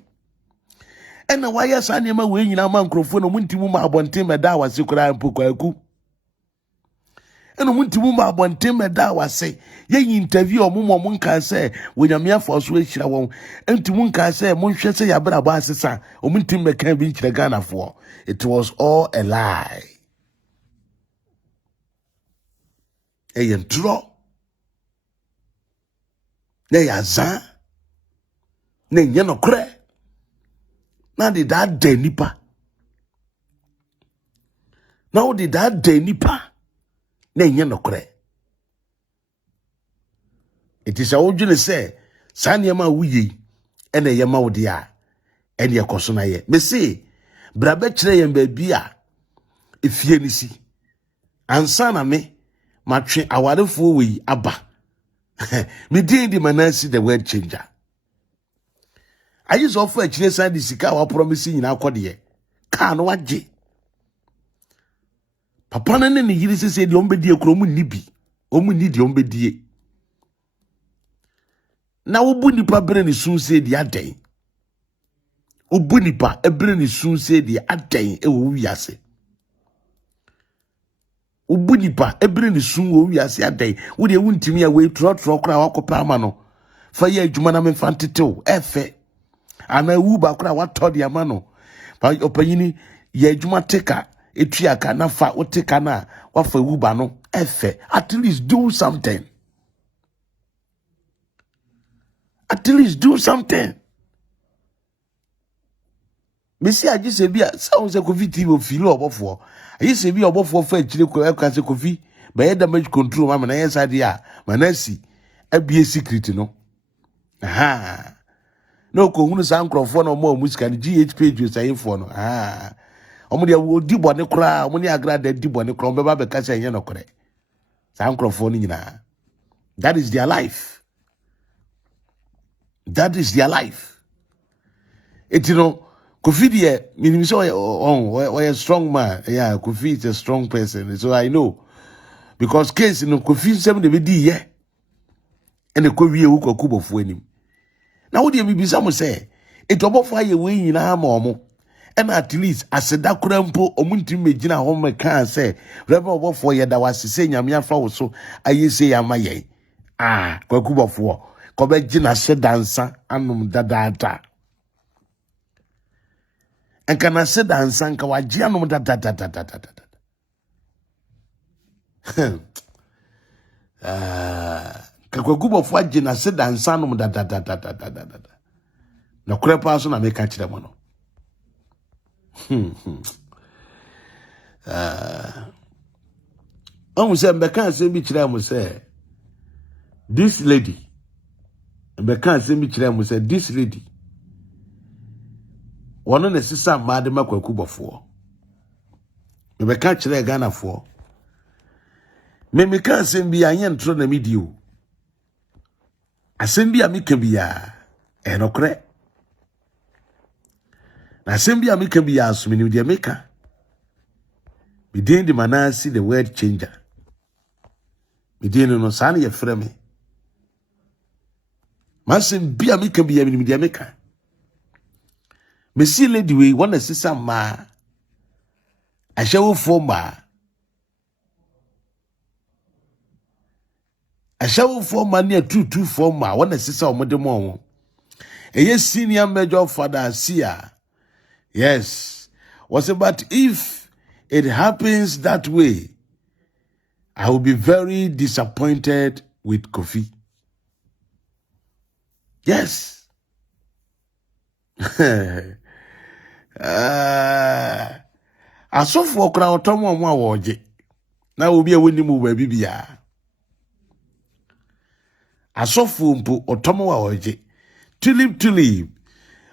Ena wa ya sa nema we nyina ma nkrofo no muntimu ma abonten meda wase kura mpokwaku. Eno muntimu ma abonten meda wase ye interview omumo nka se wonyamia for so ehira won entimu nka se monhwe se ya bra ba asesa omuntim me kan bi nkire Ghana for. It was all a lie. Eyentro ne yaza ne nyeno kre na di da de nipa na wo di da de nipa na nyeno kre. It is a wodwene say sane ma wuyi ene ye ma wodi a ene ye koso na ye me say bra be kire ye ba bi a efie ni si ansa na me matwe awarefo wi aba me di Manasseh the word changer. I use offer a chile side sika wa promising in akode ka no waje papa na ne yiri se de ombedie kro mu nibi omu ni de ombedie na wobu nipa bere ne sun se de adan obu nipa ebere ne sun se de adan e wo wiase obu nipa ebere ne sun wo wiase adan wo de wuntimi a we tro kra wakopa ama no fa ye adwuma na memfantetew efe ana wu ba kra wato de ama no pa opanyini ye adwuma teka etuaka na fa woteka na wafa wu ba no efe. At least do something. At least do something. Me see aji se bia sound se Kofi TV ofilo Obofour. Aji se bia Obofour fa chire ko e ka se Kofi ba ye damage control ma na ye sade a Manasseh abie secret no. Aha. No ko hunu sa nkrofo no mo musika ni 𝐊xposes sayefo no. Ah. Omo de odi bone kra, omo ni Agradaa di bone kra, omo be ka say no kore. Sa nkrofo ni nyina. That is their life. That is their life. It you know Kofi de minim so a strong man. Yeah, Kofi is a strong person. So I know. Because case no Kofi sem de be di ye. And the Kofi wu ko Obofour anim. Na wo de mi bisa mo say it Obofour ye we nyina ma omo. And at least aseda kura mpo omuntim megina ho me kan say Reverend Obofour ye da wasese nyame afa wo so ayese ya maye. Ah, Obofour ko be gina sedansa anum dadada. Enka na sedansa nka waji anum dadada. Ah, ka Obofour gina sedansa anum dadada. Na kura pa so na me ka kire mo no. Say mbeka say bi kire am say this lady mbeka say bi kire am say this lady wono na sisa maade makwaku Obofour mbeka kire Ghana fo me kan say bi anye ntro na medio asem bi amika bia enokre na asem bi amika bia asumini de meka Bidin the Manasseh the word changer. Bidin no sane ye frɛ me. Masem bia me ka bia me media meka. Me see lady we wanna sisa ma. Ahyewo fo ma. Ahyewo fo ma ne tutu fo ma wanna sisa omode mo. Eye senior major father Sia. Yes. Was about if it happens that way, I will be very disappointed with Kofi. Yes. Asofo okra otomo mo awoje. Na obi ewoni mu ba bibia. Asofo mpo otomo awoje. Tulip.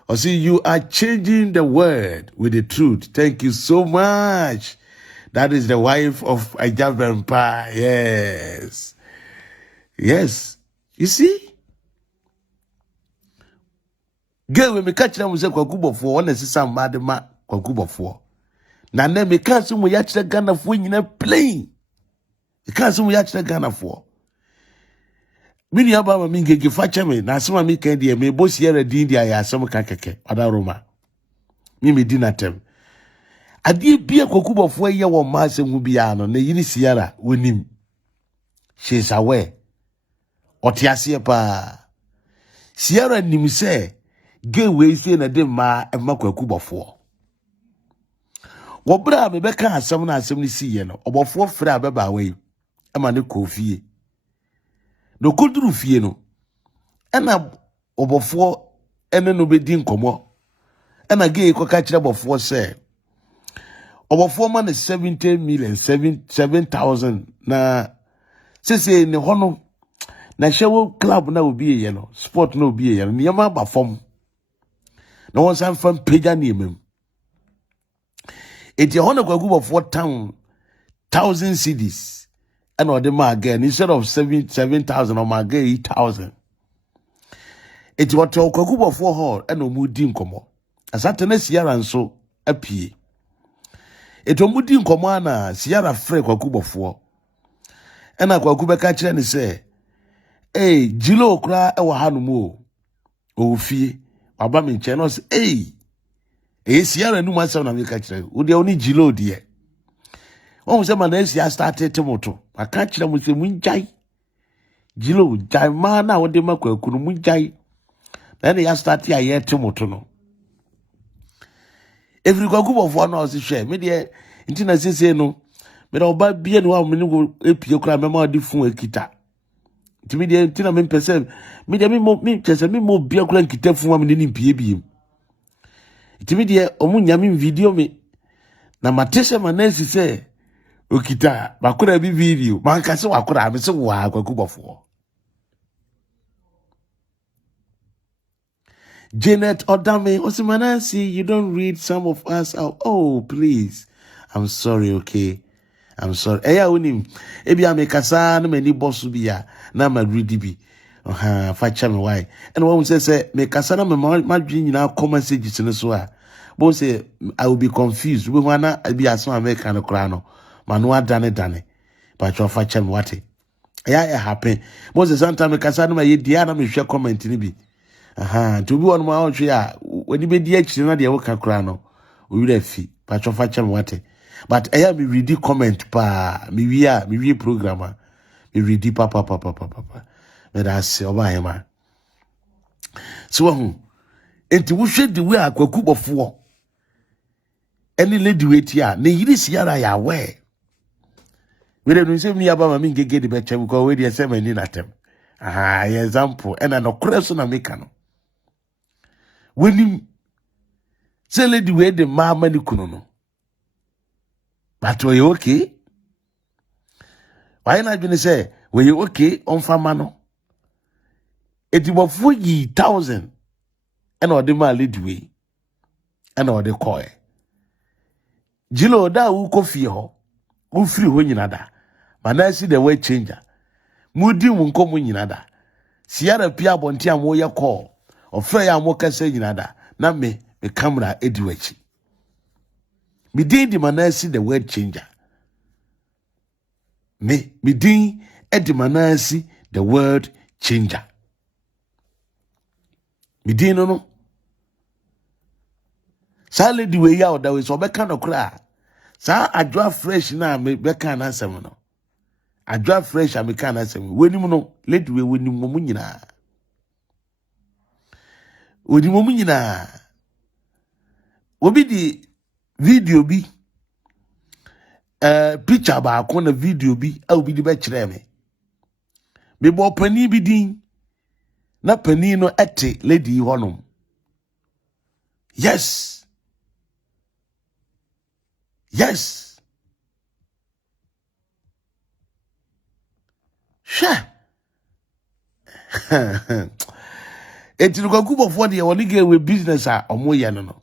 I see you are changing the word with the truth. Thank you so much. That is the wife of Ajabempa. Yes. Yes. You see? Girl, when me catch them, we say Obofour one is some mad ma Obofour. Na ne me catch them we catch the Ghana for in playing. Me catch them we catch the Ghana for. Mini aba me ngege facha me na asema me kan dia me bo siere din dia ya asem kakeke oda Roma. Me di na tem. Ade bia Obofour ye wo ma asem hu bia no na yini siara wonim. She is aware. Otiasie pa. Siara nim se ge we sie na de ma emako Obofour. Wo bra me beka asem na asem ni siye no. Obofour fra beba we. Ema ne kofie. No koduru fie no. Ena Obofour ene no be din komo. Ena ge ko ka kire Obofour se. Obofour man 70 million 7,000 na sese ne hono na shewo club na obi ye no sport na obi ye no niam ba fom na won san fam page na emem eti hono Obofour town 1,000 cedis and or the ma again instead of 7,000 or ma again 8,000 eti what Obofour hall and omudi nkomo asante na siara nso apie eti omudi nkomo na siara frɛ Obofour ena beka kire ni se jilo kra e wa hanu mo o fie baba me nche no se siara nu ma se na me ka kire wo de oni jilo de won se Manasseh started temoto aka kire mo se munjai jilo jai ma na wo de makwaku no munjai na ya start ya ye temoto no every Obofour na o se hwe me de ntina sese no me da oba bia no wa me no epie kra me ma di fun ekita timi de ntina me pese me de me pese me mo bia kra nkita fun wa me ni mpie biem timi de omu nyame video me na matese Manasseh se okita bakura bi video man ka se wakura me se wa Obofour Janet Odame o se Manasseh, you don't read some of us out. Oh please, I'm sorry, okay, I'm sorry. Eya unim ebia me kasa na mani boss bia na ma read bi facha me why and one say me kasa na me madwi nyina come messages ne so a bo say I will be confused we wana bi aso America no kra no manu adane but you facha me what eya e happen bo say sometimes me kasa na ma ye dia na me hwe comment ni bi to be one ma o hwe a woni be dia kire na de wo ka kra no o wi afi but you facha me what but I am read comment pa mi wi programmer mi read papa me da se oba hema so hu enti wo hwe de we Obofour any lady wait here na yiri siara ya we de no se mi aba ma mi ngege de be chem ko we de se mani na tem example and no cross na make no when se lady we de ma mani kuno no but were you okay? Why not you say, were you okay on Famano? It was 40,000 and or the man lead way and or the coy. Jilo da u coffee ho, u free when you nada. Manasseh the way changer. Moody won't come when you nada. Sierra Pia Bontia moya call or Freya Moka say you nada. Na me camera edgewachi. Me did the Manasseh the word changer. Me did the Manasseh the word changer. Me did no. Sally the way out that was so kind of cry. Sa I draft fresh now me beka na asem no. I draft fresh I me can asem. When you know let we when you munyina. When you munyina. Obi di video bi picture ba ko na video bi a obi di be kire me bo pani bi din na pani no ete lady honom yes sha enti no Obofour de woni ge we business a omo ye no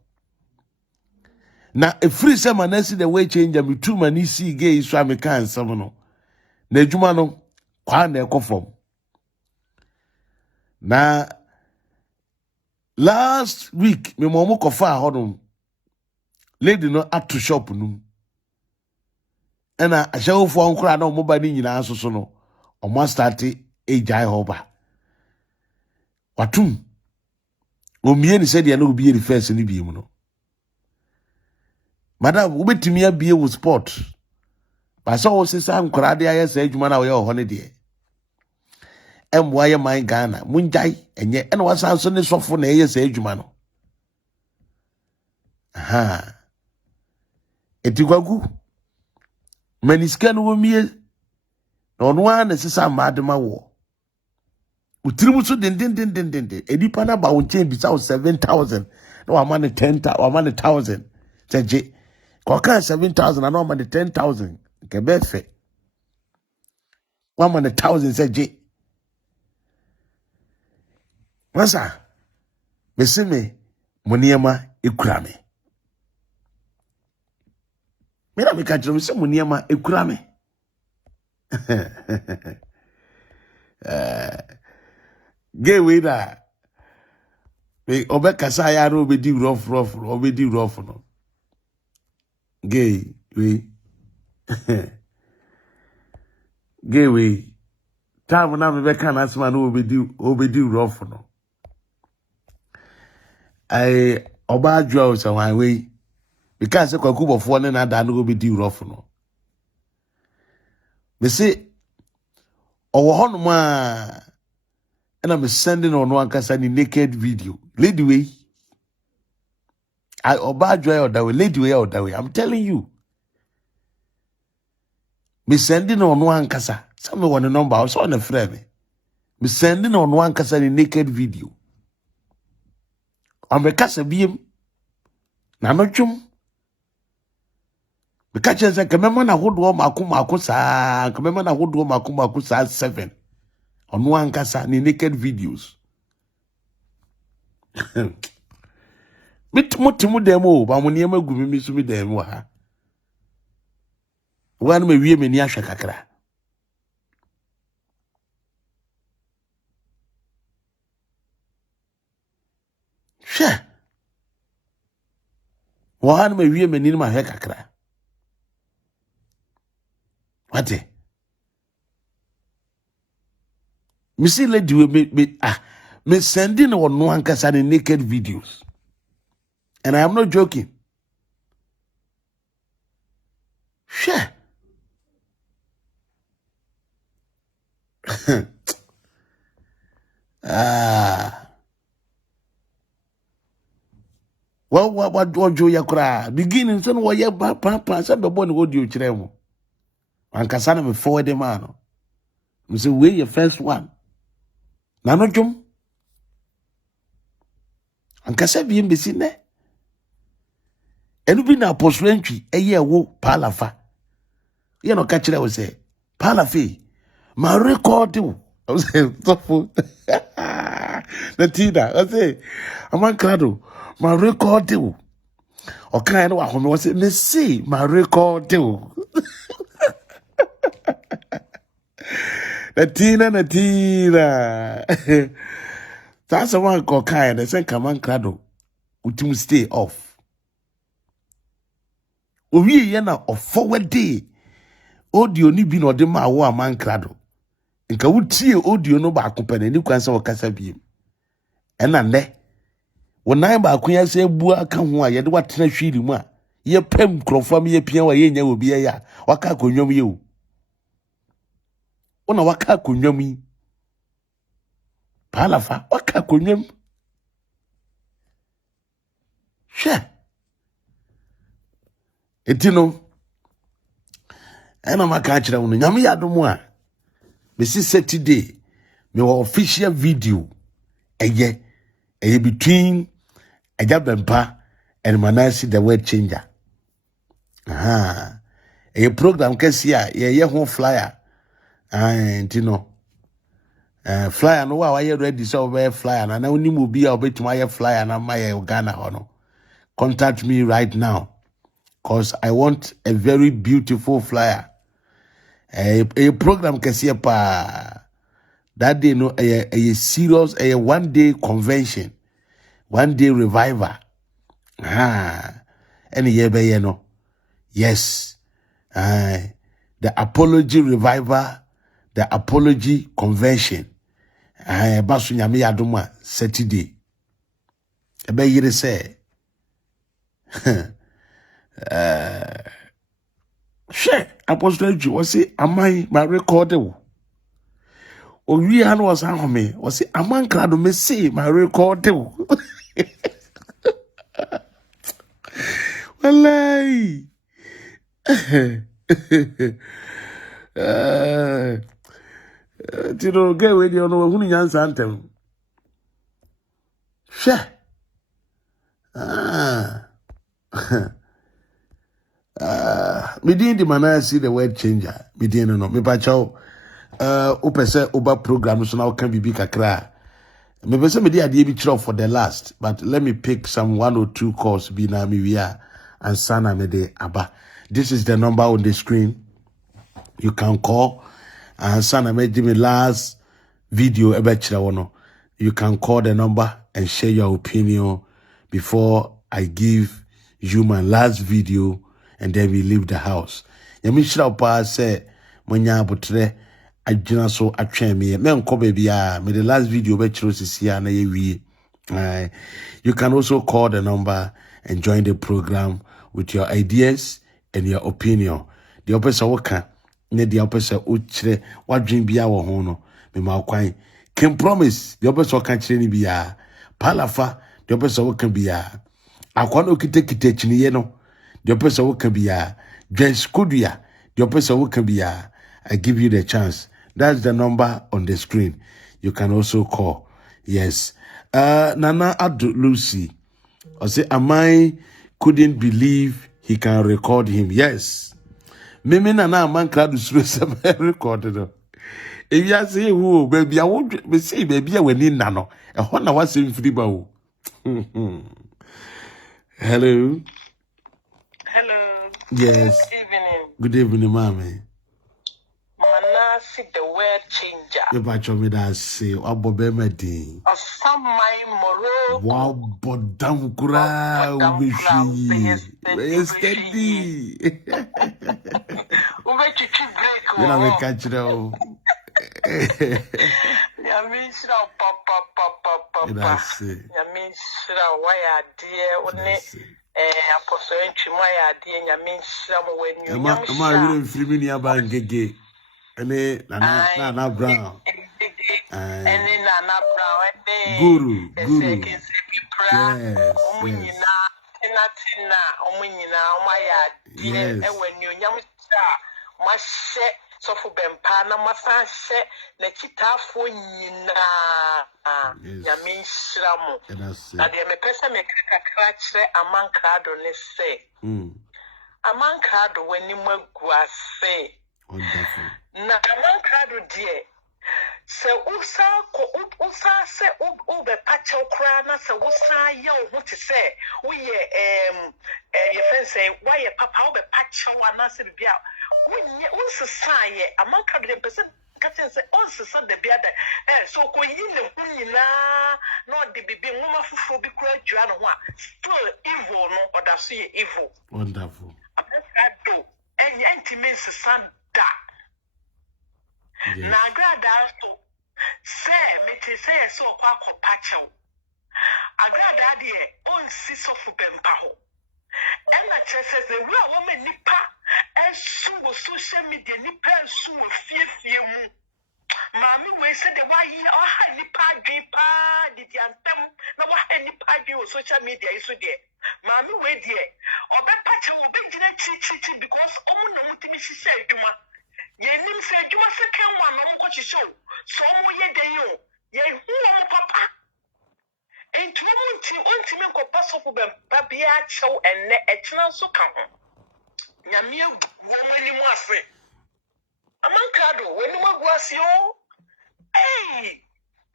na efiri se Manasseh the way change me too many see gay so me kan some no na adwuma no kwa na ekofom na last week me momo kofa hodom lady no ato shop num ena ahyewofo onkora na omoba ni nyina so no omo start ejai hoba watum omie ni said ya na obi eri first ni bi mu no madam ubetimi abie wo sport ba so wo sesa nkora de aye sa adwuma na wo ye ho ne de emwa ye man Ghana munjai enye ena wasa so ne sofo na ye sa adwuma no aha etigwagu maniskan wo mie na ono a na sesa madema wo utirimu so den edipa na ba wo chen bi sa 7,000 na wa man 10,000 wa man 1,000 seje kwa kan 7,000 na wa man 10,000 ke befe wa man 1,000 seje masa besime muniema ekurame mira me kachiro se muniema ekurame gay we da we obekasa ya no obedi rough no gay we gay we time na me be kan asma no obedi rough no ai oba jwa so wan we because kwaku Obofour Nana Agradaa no obedi rough no me say owo hono ma and I'm sending on one kasani naked video. Lady way. I oba joy or that way. Lady way or that way. I'm telling you. Me sending on one kasa. Some want a number. I was on a frame. Me sending on one kasani naked video. I'm a kasa beam. Nanochum. The catcher said, "Come na hold one makumakusa. Come na hold one makumakusa 7. On one kasa ni naked videos. Bit motimu demo ba moniema gumi mi sumi demo ha. Wan me wie me ni ahwe kakra. She. Wan me wie me ni ma ahwe kakra. Wate? Me see lady me sending on one kasa the naked videos. And I am not joking. Share. What Joe Yakra? Beginning, son, what ya papa, some of one would you tremble. And Cassandra me forward the man. You say, where your first one? Nano Jum? And Cassa be in the scene there. And you be now post entry, a year wo palafa. You know, catch it, I would say, Palafi, my record you. I was saying, Natina, I say, I'm on Crado, my record you. Or kind of what was it? Let's see, my record you. Natina. That's the one called kind. I said, come on, Crado, we stay off. We yana of forward day. Audio ni bi no de ma wo aman Crado. Nka wutie audio no ba akopane ni kwansa wakasa biem. Ena ne. Wonan ba akon se bua aka ho a ye de watena hwiri mu a ye pem krofam ye pia wa ye nya obi ya waka akonwam ye o. Ona waka akonwam yi. Palafa waka akonwam. She. Etino ena maka achira wono nyame yadomu a me si Saturday me official video eye between Ejabempa and Manasseh the word changer. Aha. A program kesi a ye ho flyer. And you know. Flyer no wa ye ready so we flyer na oni mu bi a obetuma ye flyer na ma ye Ghana ho no. Contact me right now. because I want a very beautiful flyer. A program can see pa that day no a serious a 1 day convention, 1 day revival. Any year be no. Yes. The apology revival, the apology convention. Basu nyame yadoma Saturday. Ebe yire say share Apostle Ju was say amai my record o wi han was ahome was say aman krado me say my record wallahi tino get we dey no hunu nyansa antem share me didn't the Manasseh the word changer. Me didn't know. Me pacho upese oba program so now can be big kakra. Me pese me dey ade bi chiro for the last, but let me pick some 1 or 2 calls be na me wia and sana me dey aba. This is the number on the screen. You can call and sana me give me last video ebe chira wono. You can call the number and share your opinion before I give you my last video. And then we leave the house. Yamishra pa say monya botre adwina so atwen me nko baby me the last video be chiro sisia na ye wie. You can also call the number and join the program with your ideas and your opinion. The opesa woka ne the opesa o kire wadwen bia wo ho no me ma kwan can promise the opesa woka kire ni bia palafa the opesa woka bia akwa no kite chiniye no the person who can be James Kudia, the person who can be I give you the chance. That's the number on the screen. You can also call. Yes. Nana Agradaa Lucy. I say, Amai couldn't believe he can record him. Yes. Mimi Nana man crowd to recorded. If you say who baby, I won't say baby when in Nano. A honor was in Friba. Hello. Hello. Yes. Good evening. Good evening, mommy. Manasseh, the word changer. You batch me that say, Abo Bemedi. Of some my moro. Wow, Bodam Kura, we steady. Ube chichi break. You know, we catch it all. Yamisra, papa. Yamisra, why are dear? Apostle Chimaya dear Yamisra when you am really free me about Gege. And Nana Brown. And then Nana Brown. Guru. Yes. When you Yamisra, must set so for Bempana, Massa set the Chitafo Yamisramu. And the person make a cratch a man crowd on this say. A man crowd when you was say. Wonderful. Na a man crowd dear. So Usa say Ube Pacho Crana, so Usa yo what to say. We your friend say, why a papa Ube Pacho and I said, Usa say a man crowd the person. Say also said the beard, so when you not the baby woman for be great, you are still evil, no, or that's evil. Wonderful. I do, and intimate son that. Now, Agradaa to say, me to say, so quack patcho. Agradaa dear, on siso for Bempaho. And the church says the real woman nipa, and soon social media nipa, and soon fear. Mammy, we said the why or nipa dripa, did the anthem, no one nipa on social media is so dear. Mammy, wait dear, or that patcho will be chichi because no one she said, Juma. Ye nim said you must second one on what you show. So ye day ye who papa. Ain't two months on pass off them, Babia show and a chance to come. Yamia woman you must say. A man cado when you was yo. Hey,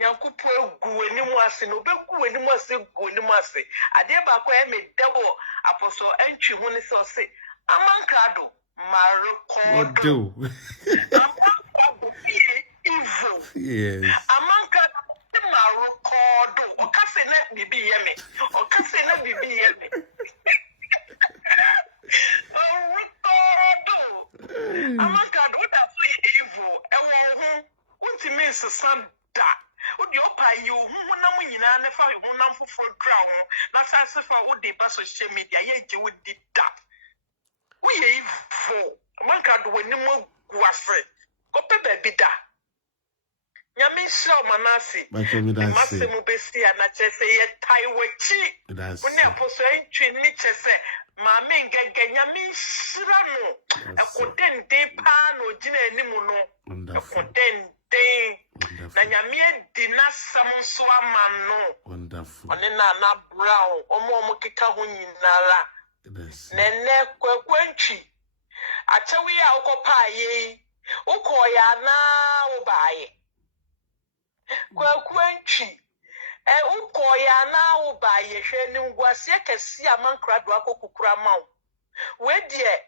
Nyankupo gu enimu ase no be gu enimu ase gu enimu ase ade ba kwa me dewo apostle entry hu ni so se amankado marekodo amankado evil Yes. amankado marekodo okase na bibi yeme okase na bibi yeme rekodo amankado da so evil ewo hu untimi sesanda Udi opa you who na munyina ne fa hu na mfoforo dra ho na sase fa wo de ba social media ye je wo di da wo ye ivo manka do wani mo guafe ko pepe bi da nyame sha Manasseh masemu besi ana chese ye taiwachiuni aposo entwi ni chese ma mengege nyame shira no ekotende pa no gina enimu no ekotende na nyame di na samso amano Wonderful. one na brown omo keka ho nyinara nene kwakwantwi achewe ya ukopaye ukoya na ubaye kwakwantwi ukoya na ubaye hwe ni ngwase kesi amankrado akokukura mawo we die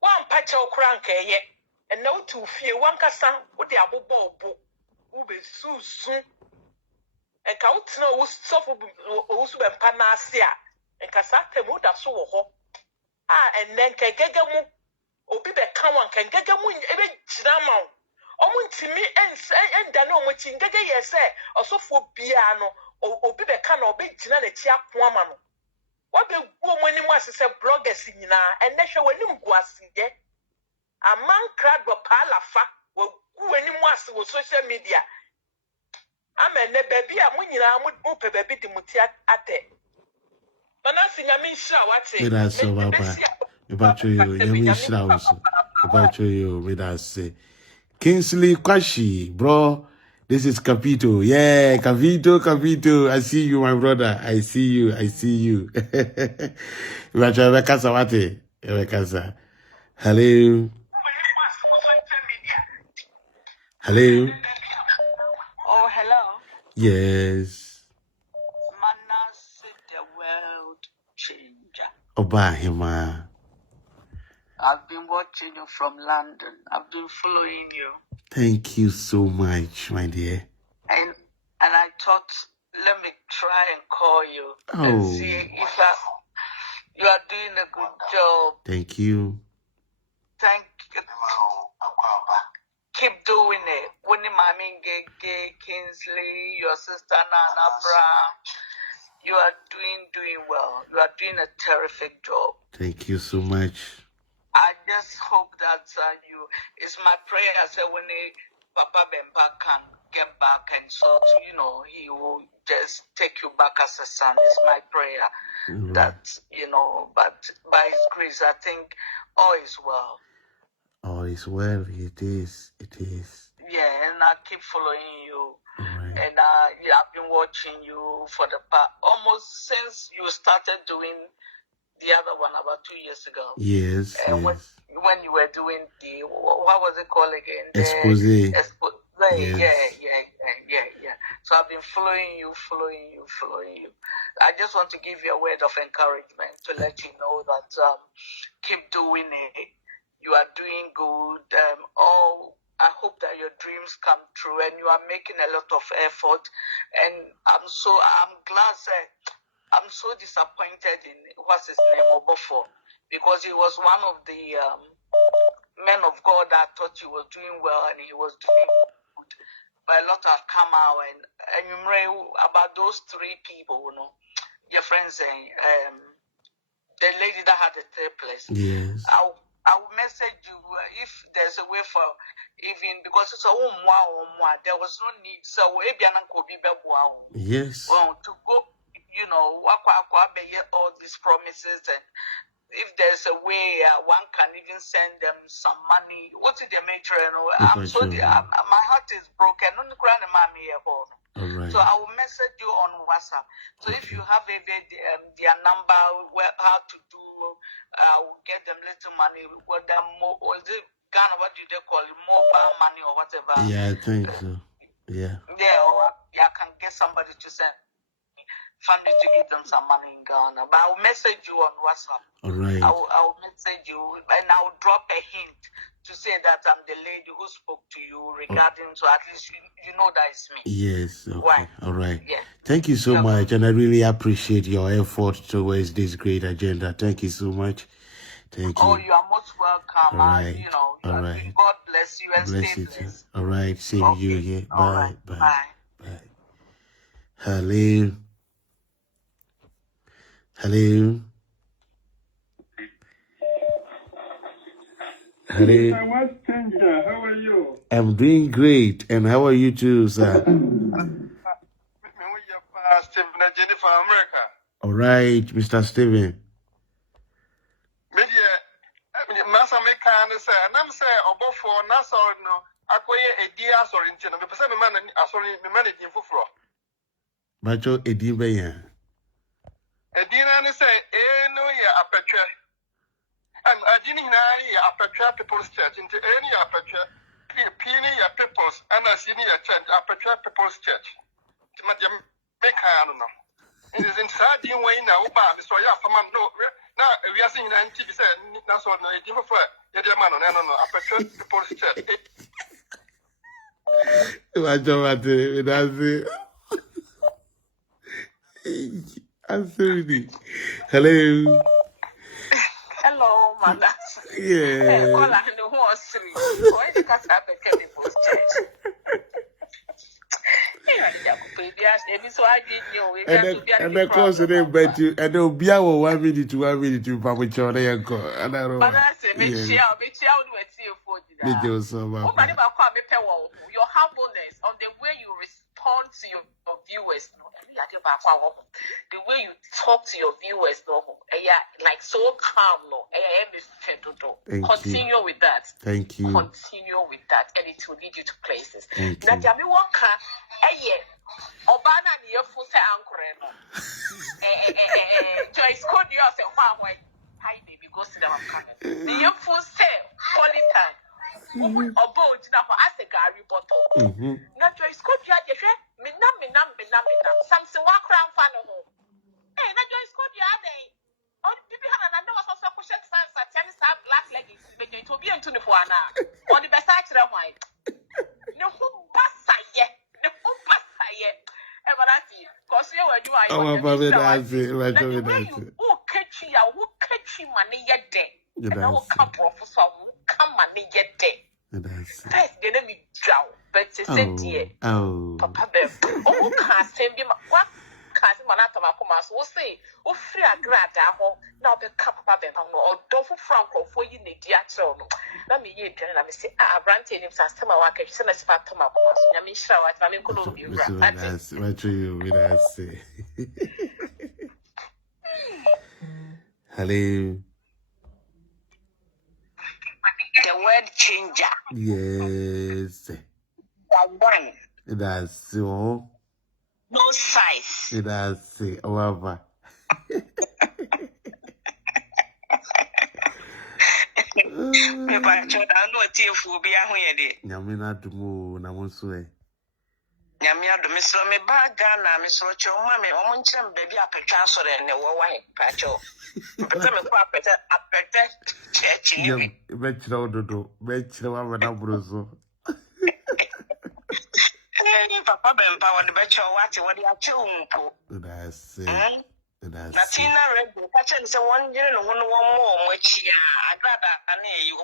wampache okura nkeye ena utu fie wankasa udi abobọ obo ube susu enka utna usofu usu bempa na ase a enka satemu da so wo ho enen kegegemu obi be kan wan kegegemu ebe gira ma omu ntimi enda na omu chi ngege yese osofu bia no obi be kan obi gira na chi ako ama no wa be gu omu ani mu asese bloggers nyina enne hwe wani mguaside amankradwo palafa gu ani mu ase wo social media amen ne baby a munyina mu pe baby di muti ate Manasseh nyame nhira wate Me so baba me ba cho you nyame nhira wo so me ba cho you me da say Kingsley Kwashi bro, this is Capito. Yeah, Capito. I see you, my brother. I see you. Hello. Oh, hello. Yes. Manasseh, the world changer. Obahima. I've been watching you from London. I've been following you. Thank you so much, my dear. And I thought, let me try and call you and see if you are doing a good job. Thank you. Thank you. Keep doing it. Winnie Mami Gege, Kingsley, your sister Nana Brown. You are doing well. You are doing a terrific job. Thank you so much. I just hope that it's my prayer. I say when Papa Bemba can get back and so he will just take you back as a son. It's my prayer that but by His grace, I think all is well. All is well. It is. Yeah, and I keep following you. Right. And I've been watching you for the past almost since you started doing the other one about 2 years ago. Yes. When you were doing the what was it called again? 𐊤xposes. Yes. Yeah. So I've been following you. I just want to give you a word of encouragement to let you know that keep doing it. You are doing good. I hope that your dreams come true and you are making a lot of effort. And I'm glad that I'm so disappointed in what's his name, Obofour, because he was one of the men of God that thought he was doing well and he was doing good. But a lot have come out and you know about those three people, your friends saying the lady that had the third place. Yes. I will message you if there's a way for even because it's a there was no need. So yes. Well, to go, all these promises, and if there's a way one can even send them some money. What's the major? My heart is broken. All right. So I will message you on WhatsApp. So if you have their number, how to do, will get them little money. What do they call it? Mobile money or whatever. Yeah, I think so. Yeah. Yeah, or I can get somebody to send family to give them some money in Ghana. But I'll message you on WhatsApp. All right. I'll message you and I'll drop a hint to say that I'm the lady who spoke to you regarding, so at least you know that it's me. Yes. Okay. Why? All right. Yeah. Thank you so much, and I really appreciate your effort towards this great agenda. Thank you so much. Thank you. Oh, you are most welcome. All right. You know, All right. God bless you and Bless stay you too. blessed. All right. Same you here. Bye. All right. Bye. Bye. Bye. Hello. Hello. Hello. How are you? I'm doing great. And how are you too, sir? All right, Mr. Steven. Masa me can say, and I'm say Obofour Nana no acquire a dear sorry in the person man sorry managing for floor. Bacho Edibeya. A dinner say, no, yeah, a picture. And I didn't know a picture people's church into any aperture, penny a people's, and a senior church, aperture people's church. To make I don't know. It is inside the way now, but so yeah, for man, no. Now, we are seeing an TV said, that's what I give for a dear man, and no, aperture people's church. Hello. Hello, Manasseh. Yeah. Call her the horse. Why you can't have a Kelly post church? And of course, they bet you, and they'll be our 1 minute to 1 minute to Papa and I don't know. But I say, make sure with you for your humbleness on the way you respond to your viewers. The way you talk to your viewers, like so calm, continue with that. Thank you. Continue with that, and it will lead you to places. Thank Now, you. Jami Waka, Obana ni Fuse Ankreno. Joyce called you as a Huawei. Hi, baby, go sit down. The Fuse, Politan. Obo Jinapa as a Gary bottle. Now, Joyce called you at your Minam. Something walk around Fano. Hey, now Joyce called you at day. Oh, people have an was also pushing signs at tennis black leggings, but it will be into the Fuana. On the best side, white. No, who bassa yet? No, who bassa yet? Everlasting, because you were doing. Oh, Papa, that's it. Who catch you money yet day? And I will come for some money yet day. That's the enemy drow, but it's a dear. Oh, Papa, oh, can't send him what? Manasseh Drops will say, Obofour Nana Agradaa, now the cup of them, or Obofour Franco for you, dear children. Let me hear and I say, Branty, if I stomach, I can send us back to my boss. I mean, sure, I mean, could you what you will I say? Hello. The word changer. Yes. One. That's so. No size. That's it. However. Yamina to move, Namusue. Yamia do Miss Lome Bagana, Miss Rocho, Mammy, Omunchem, baby, a petrasso and a white patcho. Papa Bempa, the betcha, what you are chewing. That's it. Natina Red, catching some 1 year and one more, which I'd rather you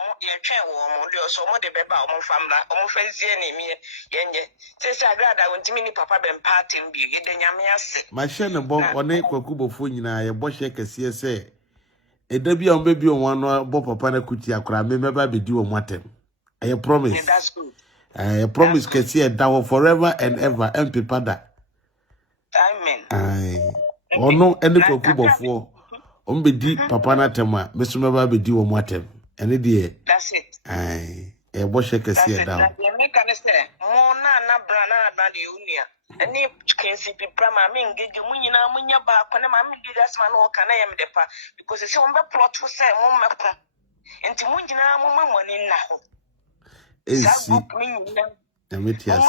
train warm or so more the baby, or family, or fancy any me, yen. Says I'd rather went to mini Papa Bempa team be getting Yamias. My shana bomb on a Obofour Nana, a bosh like a CSA. A debut on baby on one Bob Papa Kutia, I remember be due on Matem. I promise. That's good. I promise can see a down forever and ever, and Pipada. Amen. Aye. Or no, any Obofour. Be Papa Natama, Mr. Maba be due on Matem. Any dear. That's it. Aye. A bosh like a see down. You make a mistake. Mona Brana Badi Unia. And if can see people, I mean, get you when you know when you're back, when I'm going to man or can I am the pa because it's on the plot for say, Mumma. And to when you know money now.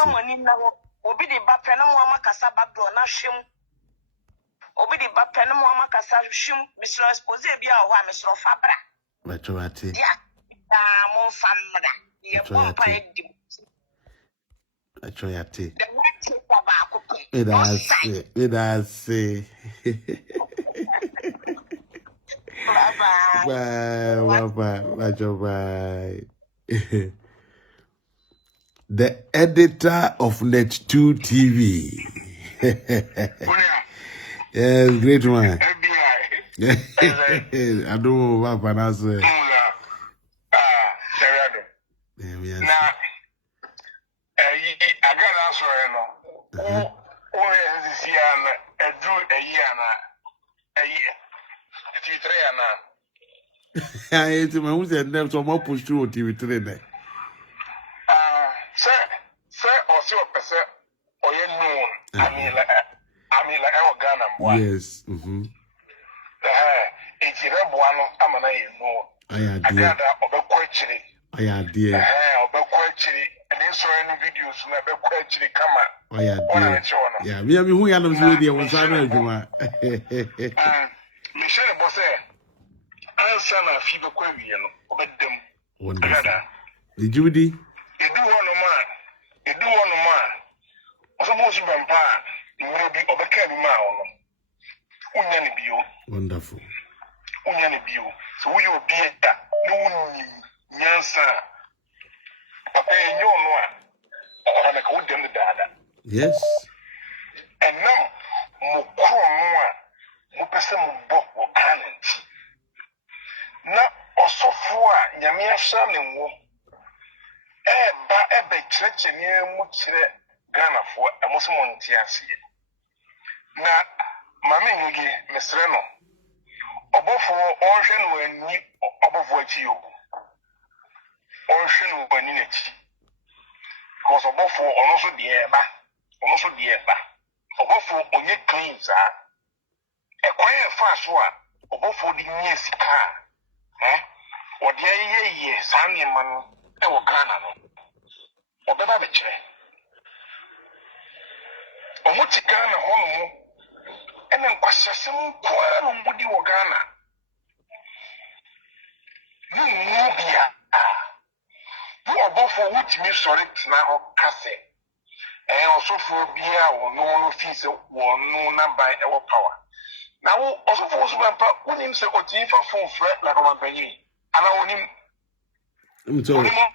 Money now. Obi di ba pɛ no mo amakasa backdoor na hwem. Obi di ba pɛ no mo amakasa hwem. Mr. Expose bi a ho a Mr. Fabra. Machorati. Ya. Da mo famra. Ye bompa edi. Machorati. The next baba akoko. It has Bye. The editor of Net2 TV. Yes, great man. I don't know what Manasseh. Yes. I got answer. This year, a I ate my own and them some more push through TV3. Sir, or so person, or you know, I mean, like our Ghana. Yes. It's a one, I'm an I know. I got a question. I dear. About question, and then so any videos, never question come out. Yeah, we have who are not radio was I know. Michelle Bosse, answer my fever query, obey them. Wonderful. The Judy? You do one man. Suppose you vampire, you will be overcoming my wonderful. So we will be that no Yansa. Papa, you know, and I could them the dada. Yes. And now, more person book or can't. Now, also for Yamia Shaman wo. Ba church near Mutre Ghana for a Muslim Tiasi. Now, Mammy, Miss Reno. Obofour Ocean when you Obofour you. Ocean when in it. Because Obofour also the air, Obofour on your claims are a quiet fast one. Obofour the nearest car. Or the ye, Sandy man, or Ghana. Or better the chair. Or what's a Ghana home? And then question some poor Moody or Ghana. Nubia. You are both for which me sorry now, Cassie. And also for beer or no fees or no number by our power. Now, also for one him say, or Tifa for fret like a penny. And I want him.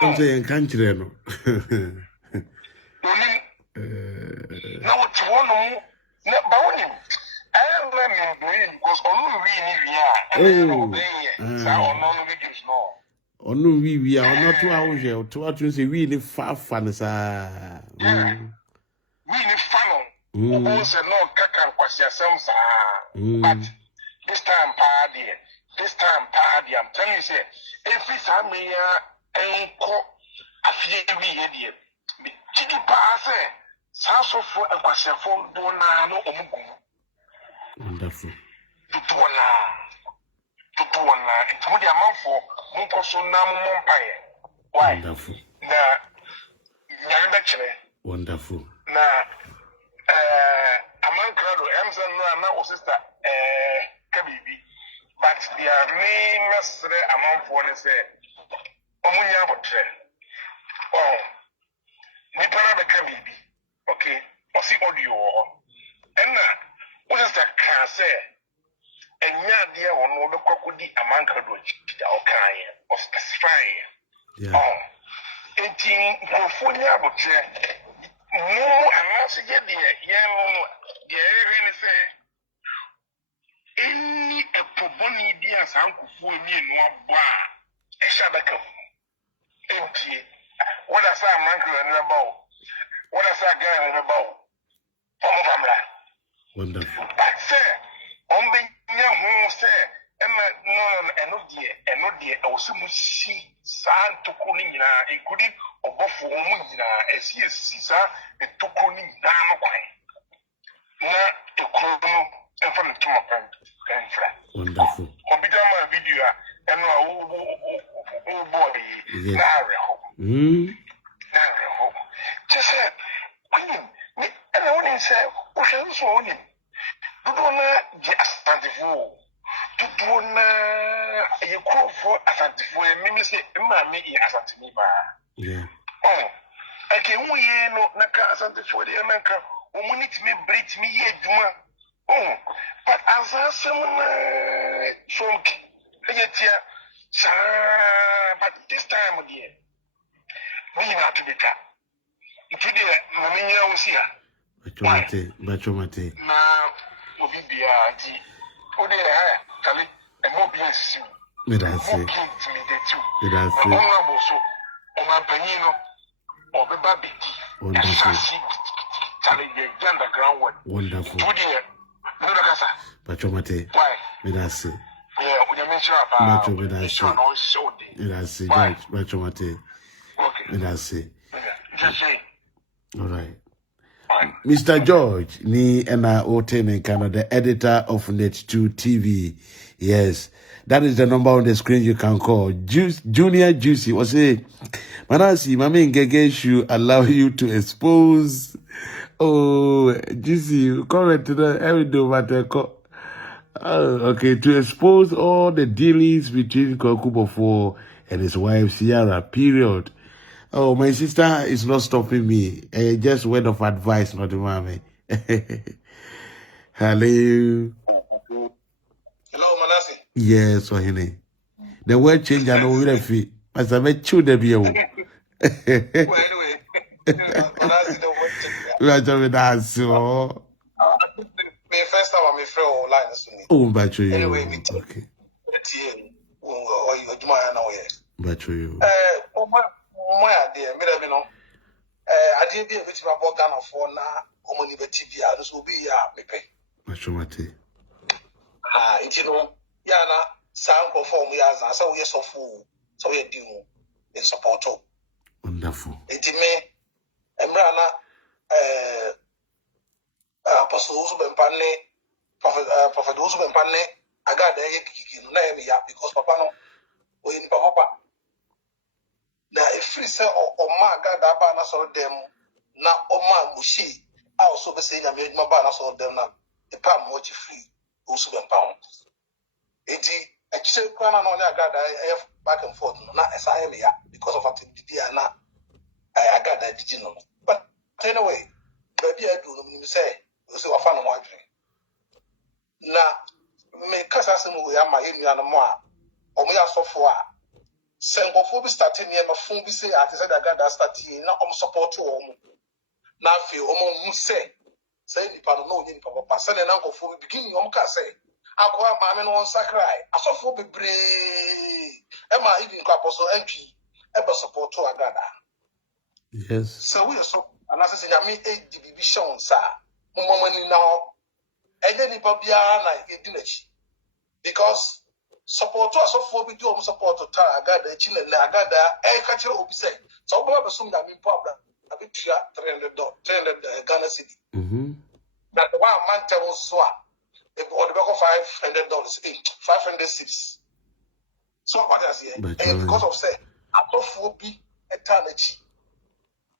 I'm saying, can't you know? Now, it's one more. But him. Because no, we are not 2 hours here. 2 hours, we need far fun. We need fun. Also, no Kankan question, but this time, party, I'm telling you, if it's a me, a few years, Chiki pass, Sasso for a question for Dona, wonderful. To one, it's what the amount for Munkoso Namumpire. Why? Wonderful. Wonderful. Now, among Crado, Amazon, now, sister, Kabibi, but the name is among for the say, Omunya Botre. Oh, Nipana the Kabibi, okay, or see audio, and now. What is that can say? And yeah, dear, or no, the crocodile among Crado, or specify. Oh, 18 California, but no, I'm not saying, really fair. Any a proboni dear uncle for me in one bar, a shabaka. Empty. What I saw, Manco and Rabau. What I saw, Guy and Rabau. Wonderful. But, sir, only young who say, no, dear, I was so much see, San to Kunina, including Obofour Nana, as he is Caesar, and to Kunina. Now, to Kuno, and from the Tomapan, and flat. Wonderful. Obidama video, and oh boy, Narrow. Just said, me wohwe so oni dodo na je asantifo dodo na ye krofo asantifo mimi se maami ye asantimi ba ake hu ye no na ka asantifo de na ka omuniti me break me ye djuma but asasem na sonki eyetia but this time dear we have to be cut today maminya usia Bachomate. na obi bia di ode ha kale e mo bi asisi Me da say. so o ma panyin no o be ba bidi Wonderful. Charlie the underground one. Wonderful. Today no da kasa. Bachomate. Why? Me da say. Yeah, we mention about Bacho me da say. Me da say. Bachomate. Okay. Me da say. Just say. All right. Mr. George, ni ena Oten in Canada, the editor of Net2 TV. Yes, that is the number on the screen you can call. Junior Juicy was say, Manasseh, Mami Ngege should allow you to expose. Oh, Juicy, correct that every day matter. Okay, to expose all the dealings between Obofour and his wife Ciara. Period. Oh, my sister is not stopping me. Just word of advice, not the mommy. Hello. Hello, Manasseh. Yes, Ohene. The word change, I know we feel. As I met you, the beer. Anyway, Manasseh, the word change. We are talking that so. Me first time I'm a friend online. Oh, but you. Anyway, okay. Or you do my know here. But you. My idea, maybe no. I did be a bit about Ghana for now. Omoni be TV, and so be me pay. Bachomate. It yana sound perform as I saw yes of fool, so we do in support. Wonderful. It me, Emrana, Apostle Usubempane, Prophet Usubempane, I got the name because Papa no, we in Papa. Now, if we say, oh, my God, that banner saw them, now, oh, my mushi, I also be saying, I made my banner saw them now, the palm watch free, also been pounds. It's a chill crown on I got I have back and forth, not as I am here, because of activity, and now I got that, you know. But anyway, baby, I do say, you see, I found one drink. Now, make us ask him, we are my Indian more, or we are so far. Sengofo starting here, my phone be say, I said, I got that starting now. Support to now. Feel mu say you no need papa. Send an uncle for beginning. Say, I go up, mammy, no sacri. I saw for be brave. Emma even apostle entry ever support to Agradaa. Yes. So we are so, and I say, I mean, 8 division, sir. Money now, and then Pabia like a because. Support to us for we do support to Agradaa, Chile, Agradaa, catcher will be saying. So we have assumed that we problem. A bit $300 Ghana City. That the 1 month was swap. If or the back of $500 each, 506. So what is here? And because of say, Obofour be a tarnish.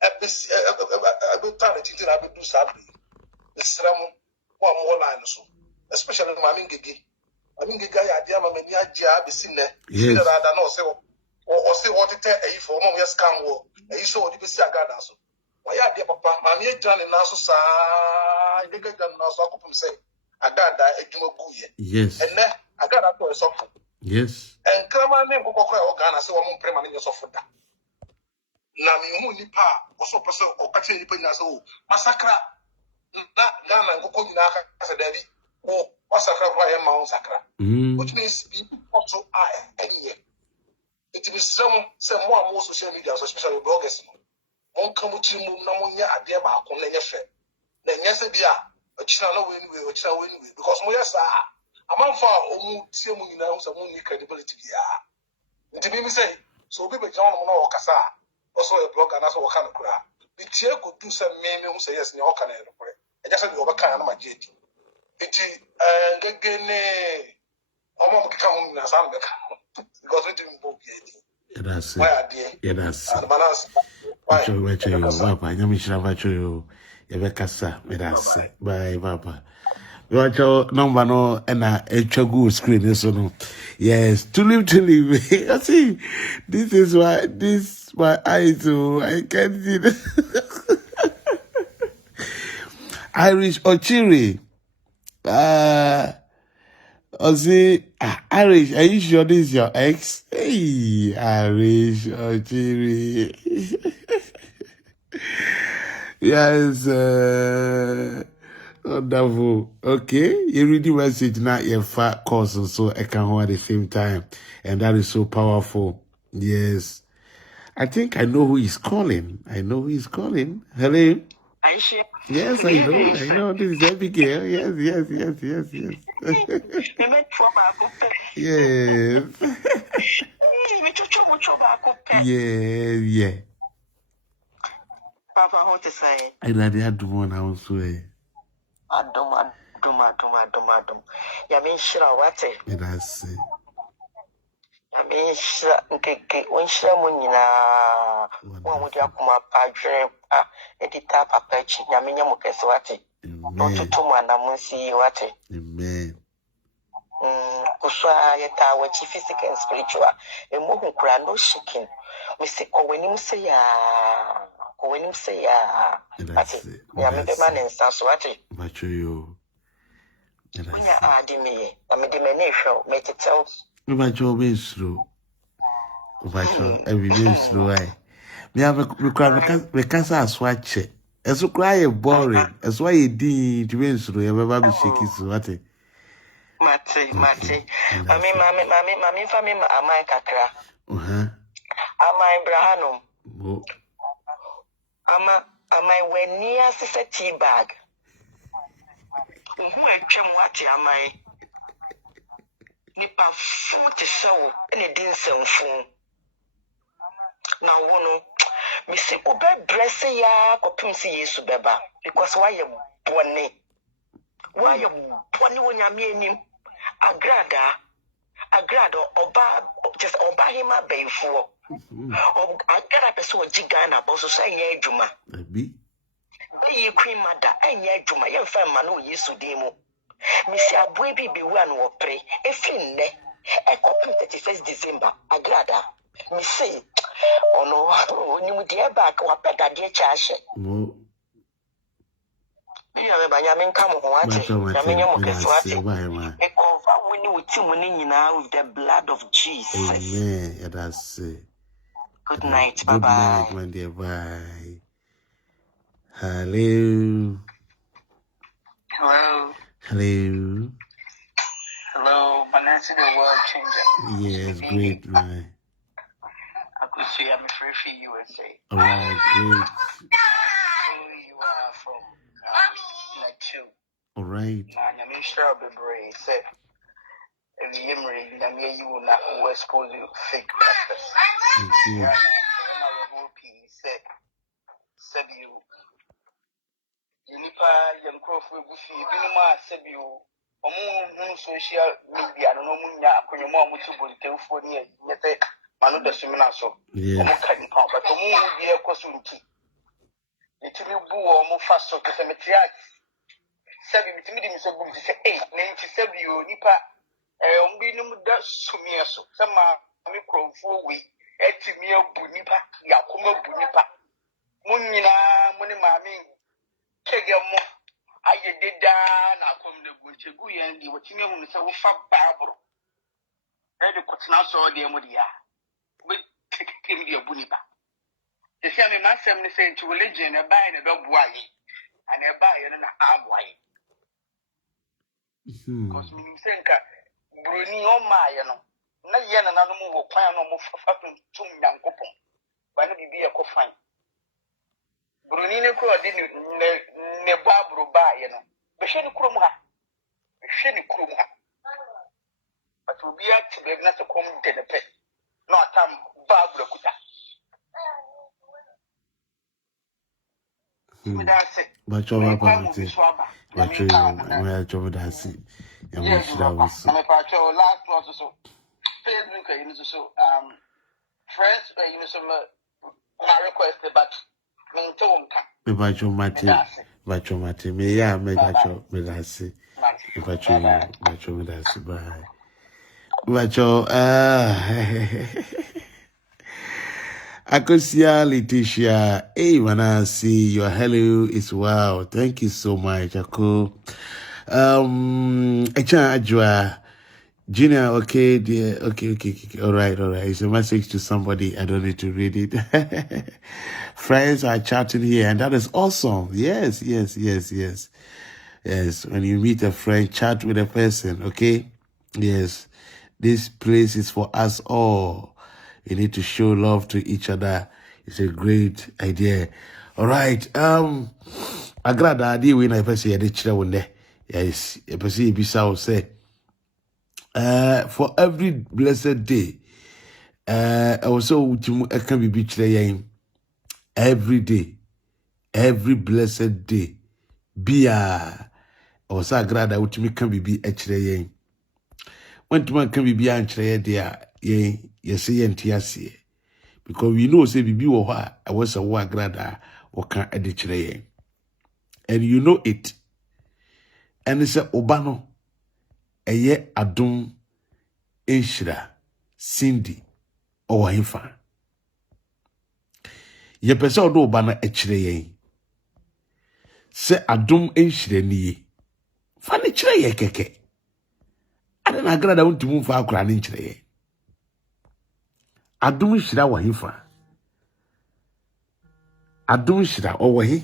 A bit tarnish I will do sadly. The Sram 1 more line or so, especially Mami Ngege. I mean, the guy at the Amamania Jab is in there. Yes, I don't know. Or say what it is for Mom, yes, come war. And you saw the Bissia Gardas. Why, dear Papa, Mammy John and Nassau, I think I can also say, I got that a Jumoguye. Yes, and then I got up to a something. Yes, and Grandma name Coco or Ghana, so I'm permanent of that. Nami Munipa, also person or Patrick Pinazo, Massacre, that Ghana and Coco Naka as a daddy. Oh, what's a crap Mount Sacra? Which means people also are any year. It is some more social media, especially bloggers. Won't come to move no one yet, dear Mark on any fair. Then, yes, be a channel win with, because we are among far or Tiamu knows a moon credibility. To me, say, so people John or Cassa, also a blogger, and that's what kind of crowd. The chair could do some men who say yes in your canal. I just said you overcome my JD. It again, I'm coming as I'm because we didn't book yet. That's it. Yeah, that's it. Yebekasa, medase. Bye, Papa. Watch your number no and a good screen so no. Yes, to live. I see. This is why my eyes so I can't see this. Irish Ochiri. Irish, are you sure this is your ex? Hey, Irish Ochiri. Yes, wonderful. Okay, you read the message now, your fat course so I can hold at the same time. And that is so powerful. Yes. I think I know who is calling. Hello? Yes, I know. This is Abigail. Yes. Yes. Yeah. Papa, how to say? I had to one house way. Adum. Yamin shira wate. And I say, Yamin shira when shira munina. One would yakuma padre, edita papachi, Yaminya Mukeswati. Not to Tumana Munsi wate. Amen. Kuswa yeta wachi physical and spiritual. A mohu kura no shaking. We say, oh, when you say, Ati, Yamide man and Saswati. But you. When adding me, I made the menation, make it tell. But you're always through. But every day through. Me have a cancer swatch. As you cry boring. As why you did to win through. You ever be shaky swati. Mate. Mammy, family, my kakra. Amai Brahanum. Am I near sister tea bag? Who am I? Nipa food to show and it didn't sound phone. Now, one, Miss Ube Bressa ya copimsi yesu beba, because why you born? Why you born when you're meaning? Agrada, just oba him a bay for. I get up a so gigana, also say, Juma. Be ye queen mother, and ye Juma, young fan man who used to demo. Missy Abuebi be one or pray, a fin, a copy 31st December, Agrada. Missy, oh no, you dear back or better, dear Chash. more. You have a Banyamin come on, when you would see winning now with the blood of Jesus. Amen. That's it. Good night. Good Bye-bye. night, my dear. Bye. Hello. Hello, Manasseh the world changer. Yes, great, man. I could say I'm free for USA. All right, great. So you are from like two. All right. I'm sure I'll be brave. Say, if you you will not expose you fake pastors. Thank you. Said you nipa young crowful buffy, Pinuma said you among social media, I don't know, Munya, Kunyama, Mutubu, Telephone, yet another seminar so. Yeah. But the moon would be a cosunti. The two boo or more fast so to cemetery. 70 minutes of good to say, 8, 97 you, Nipa, Umbinum does Sumiaso, some micro 4 week, Etimio Bunipa, Yakuma Bunipa, Munina, Munimami, Kegamo, I did down, I come to Gugu and the Watimum is a fat barber. Ready to now saw the Amodia. With Kimia Bunipa. The same man saying to religion, a buy a dog white, and a buy an arm white. Because we think Bruni or Mayano, not yet another move plan or move for two young couple. Why not be a coffin? Brunino didn't Nebabro buy, but she crumha. She crumha. But will be active not to come to the pet. Not time Barbara Kuta. But you're about it. But you're that's it. And we should have I'm a part of last class so. Facebook, so, friends, you know, some request, but Me bacho mate. Me ya me bacho me dasi. Me bacho me dasi. Bye. Bacho Akosia Letitia. Hey Manasseh, your hello is wow. Thank you so much, Ako. Echa Ajwa. Junior, okay, dear. Okay. All right. It's a message to somebody. I don't need to read it. Friends are chatting here, and that is awesome. Yes. Yes, when you meet a friend, chat with a person, okay? Yes. This place is for us all. You need to show love to each other. It's a great idea. All right. Agradaa, dear, when I say I did one day. Yes, a person be say. For every blessed day, also can be beach every day, every blessed day. Be also Agradaa which me can be actually when to man can be actually there, yes, because we know say be I was a Agradaa or can edit, and you know it, and it's a Obano. Eye adum enshira Cindy or himfa. Ye pese odo ba na ekire yen. Se adum enshira ni. Fa ne kire ye keke. Ada na Agradaa untimu fa akura ne nkire ye. Adum enshira wa himfa. Adum enshira o wa hi.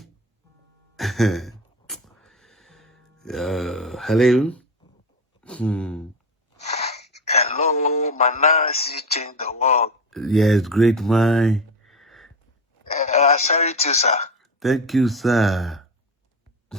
Hello. Hello, Manasseh, change the world. Yes, great man. Sorry to sir. Thank you, sir.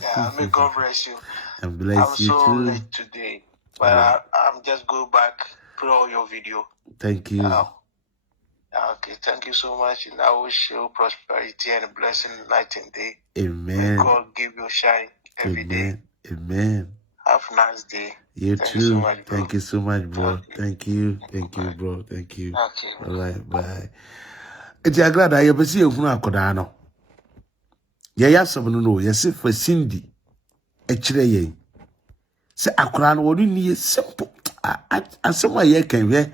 Yeah, may God bless you. And bless you I'm so too. late today, but I'm just go back, put all your video. Thank you. Okay, thank you so much, and I wish you prosperity and blessing night and day. Amen. May God give you shine every day. Amen. Have a nice day. You Thank too. you so much, bro. Thank you so much, bro. Okay. Thank you, bro. Thank you. Okay. All right, bye. It's Agradaa. You be see you from akoda no. Ya no. You see for Cindy. Echire ye. Say akoda no wodi ni simple. Asema ye kan we.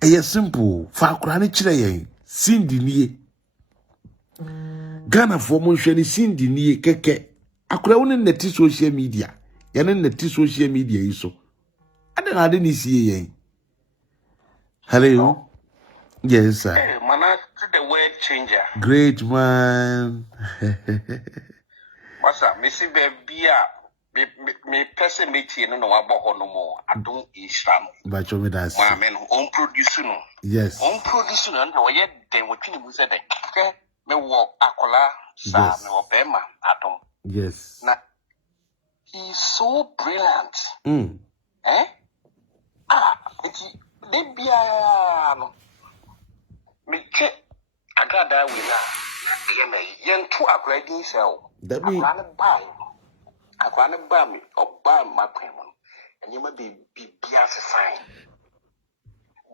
Eye simple. For akoda no chire ye. Cindy ni. Ghana for mo hwe ni Cindy ni keke. Akoda woni neti social media. Ya ne neti social media yi so. I didn't see ye. Hello. Yes, sir. Hey, Manasseh, the word changer. Great man. What's up? Missy baby, me person meeting no abo no more. I don't Islam. But you mean that? My man, on producing. Yes. On producing, and we then what you said. Me walk akola sa me obema Adam. Yes. Now he's so brilliant. Eh? It's Libya. Me check Agradaa with her. Yen two upgrading cell. That means I can't buy me or buy my payment. And you may be fine.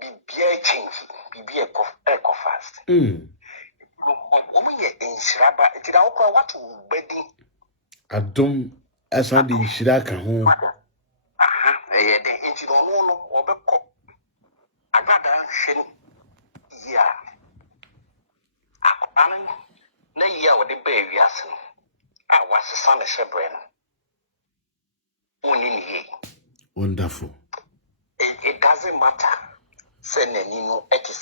Be changing. Be eco fast. Woman in Shraba, it's our what wedding. I don't as I did Shiraka home. Into the moon or the cock. I got that. Yeah. Na year with the baby, I was the son of Shebren. Only Wonderful. It doesn't matter. Send an email, 80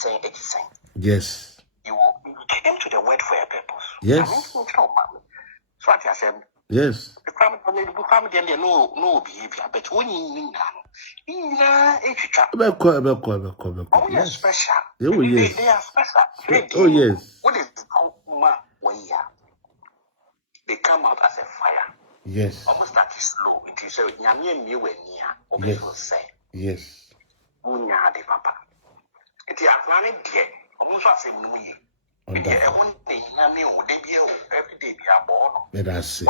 Yes. You came to the word for a purpose. Yes. So what I said. Yes. The family no behavior, but when you Oh, yes, special. Oh, yes. They are special. Oh, yes. What is the they come out as a fire. Yes. Almost like slow. It is a yes. Yes. Papa. It is a planet dear. Almost as a new year. Every day be a born. Let us see.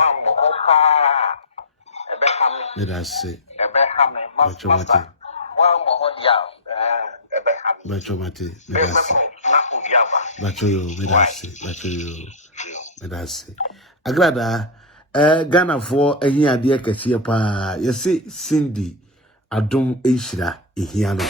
Let us see. Bachomate. Bachomate. Let us see. Bachoyo. Let us see. Bachoyo. That's it. Agradaa, Ghana for a here dear Cassia pa, you see Cindy, Adum Ishra, Ihiano.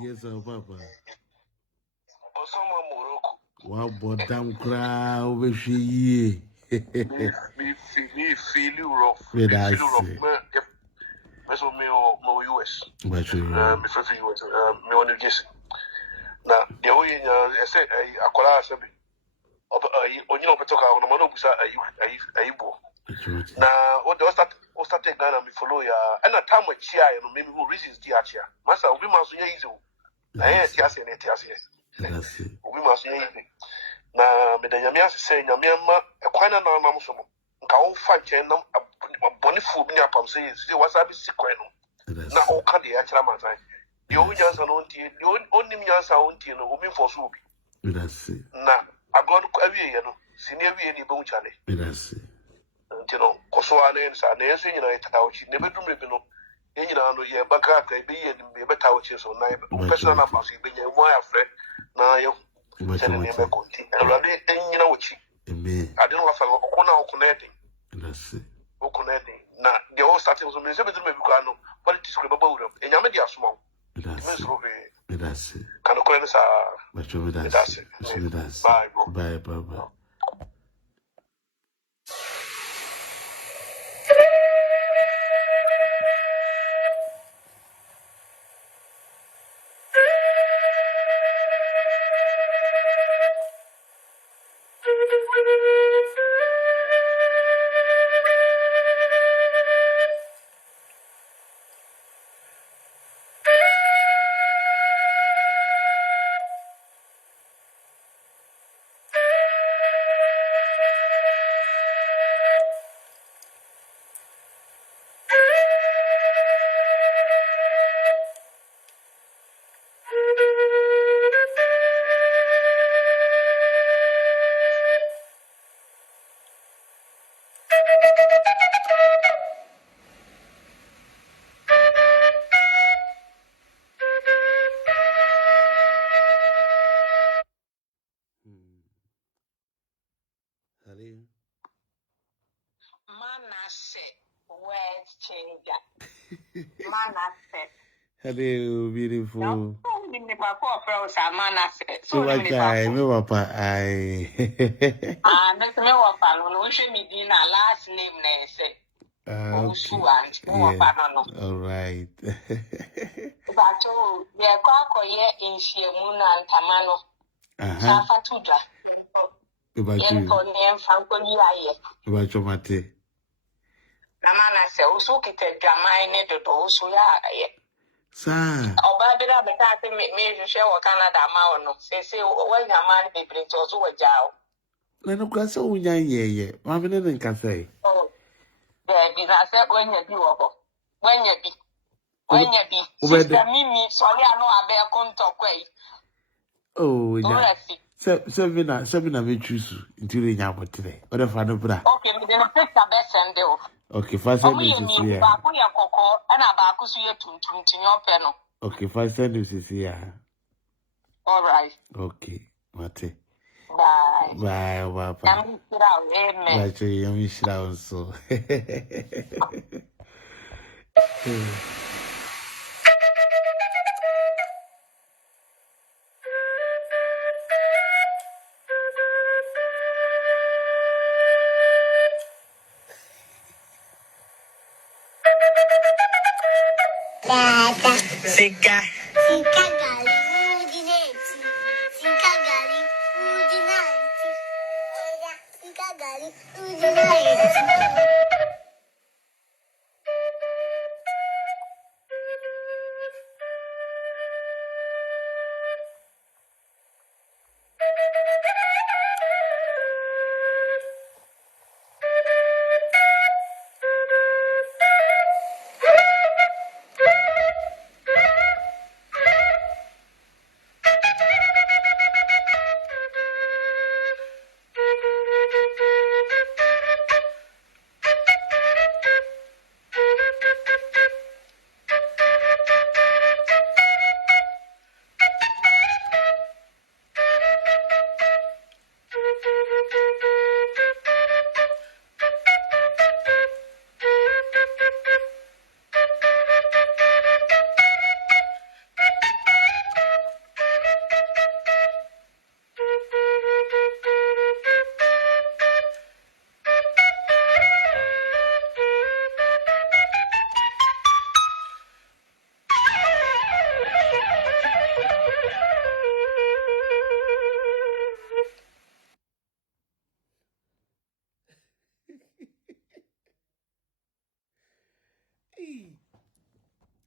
Yes, Papa. Wow, but damn crowd over she. Me feel you rough. With I say. That's what me US. But you me for US. Me on New Jersey. Now the only I say I call us a bit. On you talk on the man who say I now what the start take Ghana me follow ya and a time with chia and maybe who reasons the chia. Master will be my so easy. I ain't tias and tias here. We must use it. Now, Madame Yamias saying, Yamma, a quina no mamma, Cow fight chain, a bonny food in your palm says, what's I be secret. Now, all can the actual man. The only answer on tea, the only answer on tea, no woman for soup. That's it. Now, I'm going to every year, senior any bone challenge. That's it. You know, Kosoan and Nancy, she never do me. You know, you're back up, be in the better watches on night. Personal numbers, being a wire friend. Now you're telling me about it. And you know what? I don't know if I'm connecting. That's it. Connecting. Now, the all starting with me, but it is about them. And you're media small. That's it. Can you call us? But that's it. Bye, Bye. Manasseh, words changer. Manasseh. Hello, beautiful. No, the Papa Manasseh. So my guy, me papa, I. Next me papa, no, we should me dinner last name Okay. All right. But oh, we are quite in Shiamuna and Tamano. Safa Tudra. About your mate. Manasseh, also get a drama in also, yeah. Sir. Oh, but I be me share what Canada Mauno. Say, when your man be bring to us over jail. Let no class so yeah. Mamma didn't can say. Oh, yeah, did I say when you be over? When you be. Sister Mimi, sorry, I know I bear contact way. Oh, yeah. Seven me choose until the yam today. What if I know bra? Okay, we didn't pick the best and do. Okay, first I need to see. And about to see a tune to your panel. Okay, first send you see here. All right. Okay, Mate. Bye. Bye, Papa. Amen. Bye, I'm sure so. Sika.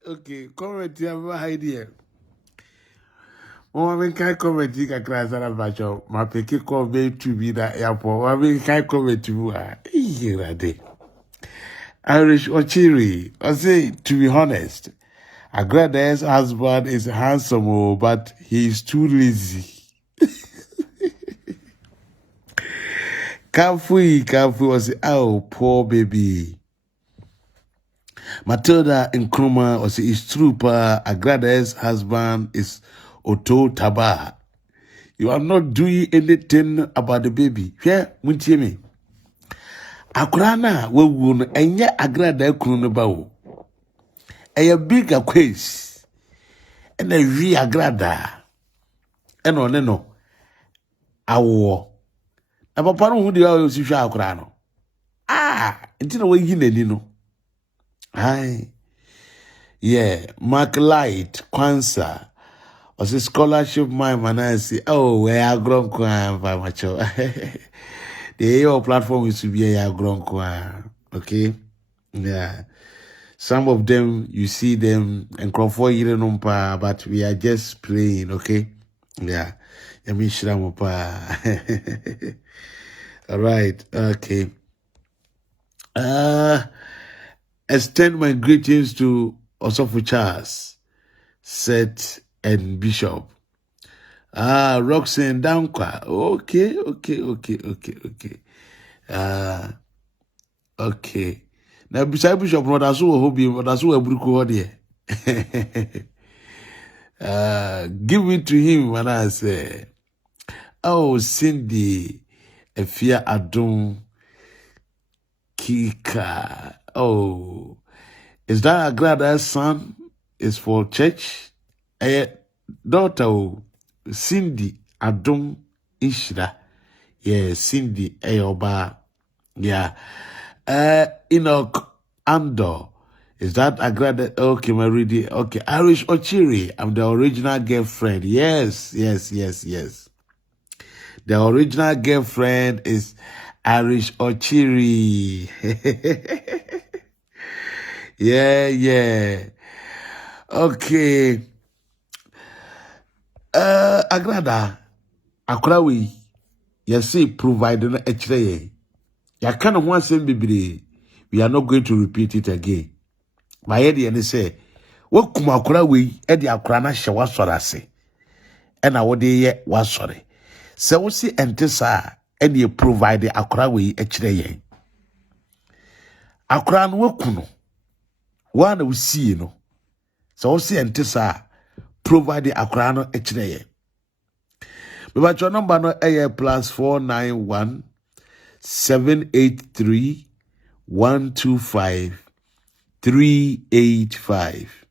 Okay, comment here, idea. I can't comment you can class and about your my picky call me to be that airport. I can't comment you. Here a day. Irish Ochiri. I say, to be honest, Agradaa's husband is handsome, but he is too lazy. Kafu was oh poor baby. Matilda Nkrumah was it's true pa Agradaa's husband is Otto Taba. You are not doing anything about the baby. Yeah, muntie me. Akurana we won enye Agradaa kunu no ba wo. A big quiz. And a we Agradaa. And on no. Awo. Na papa no hu de o si hwa akura no. Nti na we yi nani no. Hi. Yeah, Mark Light, Kwanzaa. Was a scholarship my Manasseh. Oh, where I grown kwa by macho. The AO platform is to be a grown kwa. Okay? Yeah. Some of them you see them and Crawford Yirenumpa, but we are just playing, okay? Yeah. Yamishramupa. All right, okay. Extend my greetings to Obofour Charles, Seth, and Bishop. Roxanne Dankwa. Okay. Okay. Now, beside Bishop, what I saw hobby, what I saw a bruku here. Give it to him when I say, oh, Cindy, Efia Adum Kika. Oh, is that Agradaa's son? Is for church? Daughter, Cindy Adum Ishra. Yeah, Cindy Ayoba. Yeah. Enoch Andor. Is that Agradaa? Okay, my reading. Okay, Irish Ochiri. I'm the original girlfriend. Yes. The original girlfriend is Irish Ochiri. Yeah. Okay. Agradaa. Akrawi. Yes, providing a tray. Ya kind of one same baby. We are not going to repeat it again. My idea and say, what kuma Akrawi, Eddie Akrana shawa sorase. And I would ye was sorry. So we see entesa and you provide the Akrawi a tray. Akran wokuno. One we see no. So we see entesa provide the akrano echineye. But your number no air +491 783 125 385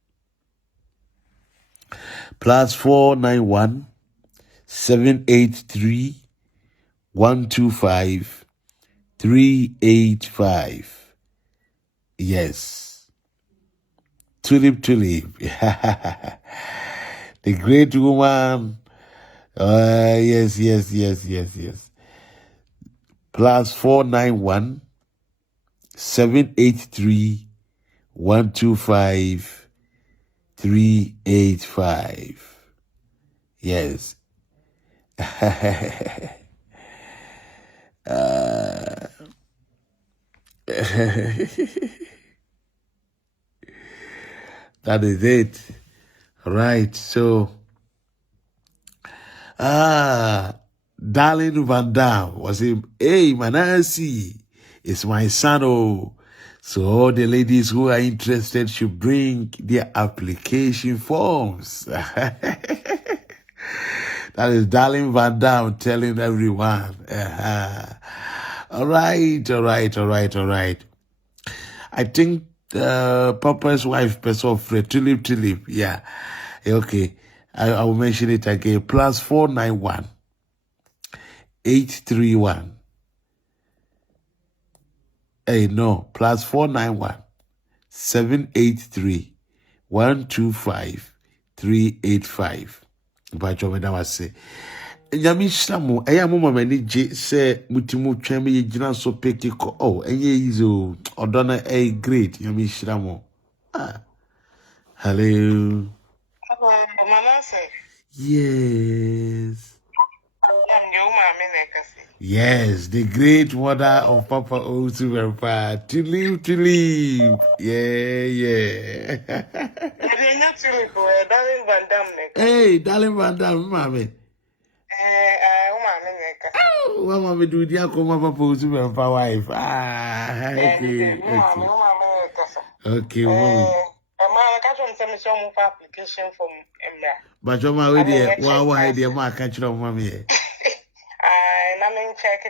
+491 783 125 385. Yes. Tulip. The great woman. Yes. +491 783 125 385. Yes. That is it. Right. So, Darling Van Dam was him. Hey, Manasseh, it's my son. Oh, so all the ladies who are interested should bring their application forms. That is Darling Van Dam telling everyone. All right. I think Papa's wife, person Fred Tulip. Yeah. Okay. I will mention it again. +491 831. Hey, no. +491 783 125 385. But you know what say. Yami Shamu, I am mama je say mutimu tweme ye gina so pekiko. Oh, enye izo odona a great Yami Shamu. Hello. Manasseh. Yes. Yes, the great mother of Papa Osuverpa. To live. Yeah. Hey, Darling Van Dam, mommy. What mommy do the Akoma Papa Osuverpa wife? Okay, mommy. Application from But your my idea, why idea, my catch on mommy. I'm check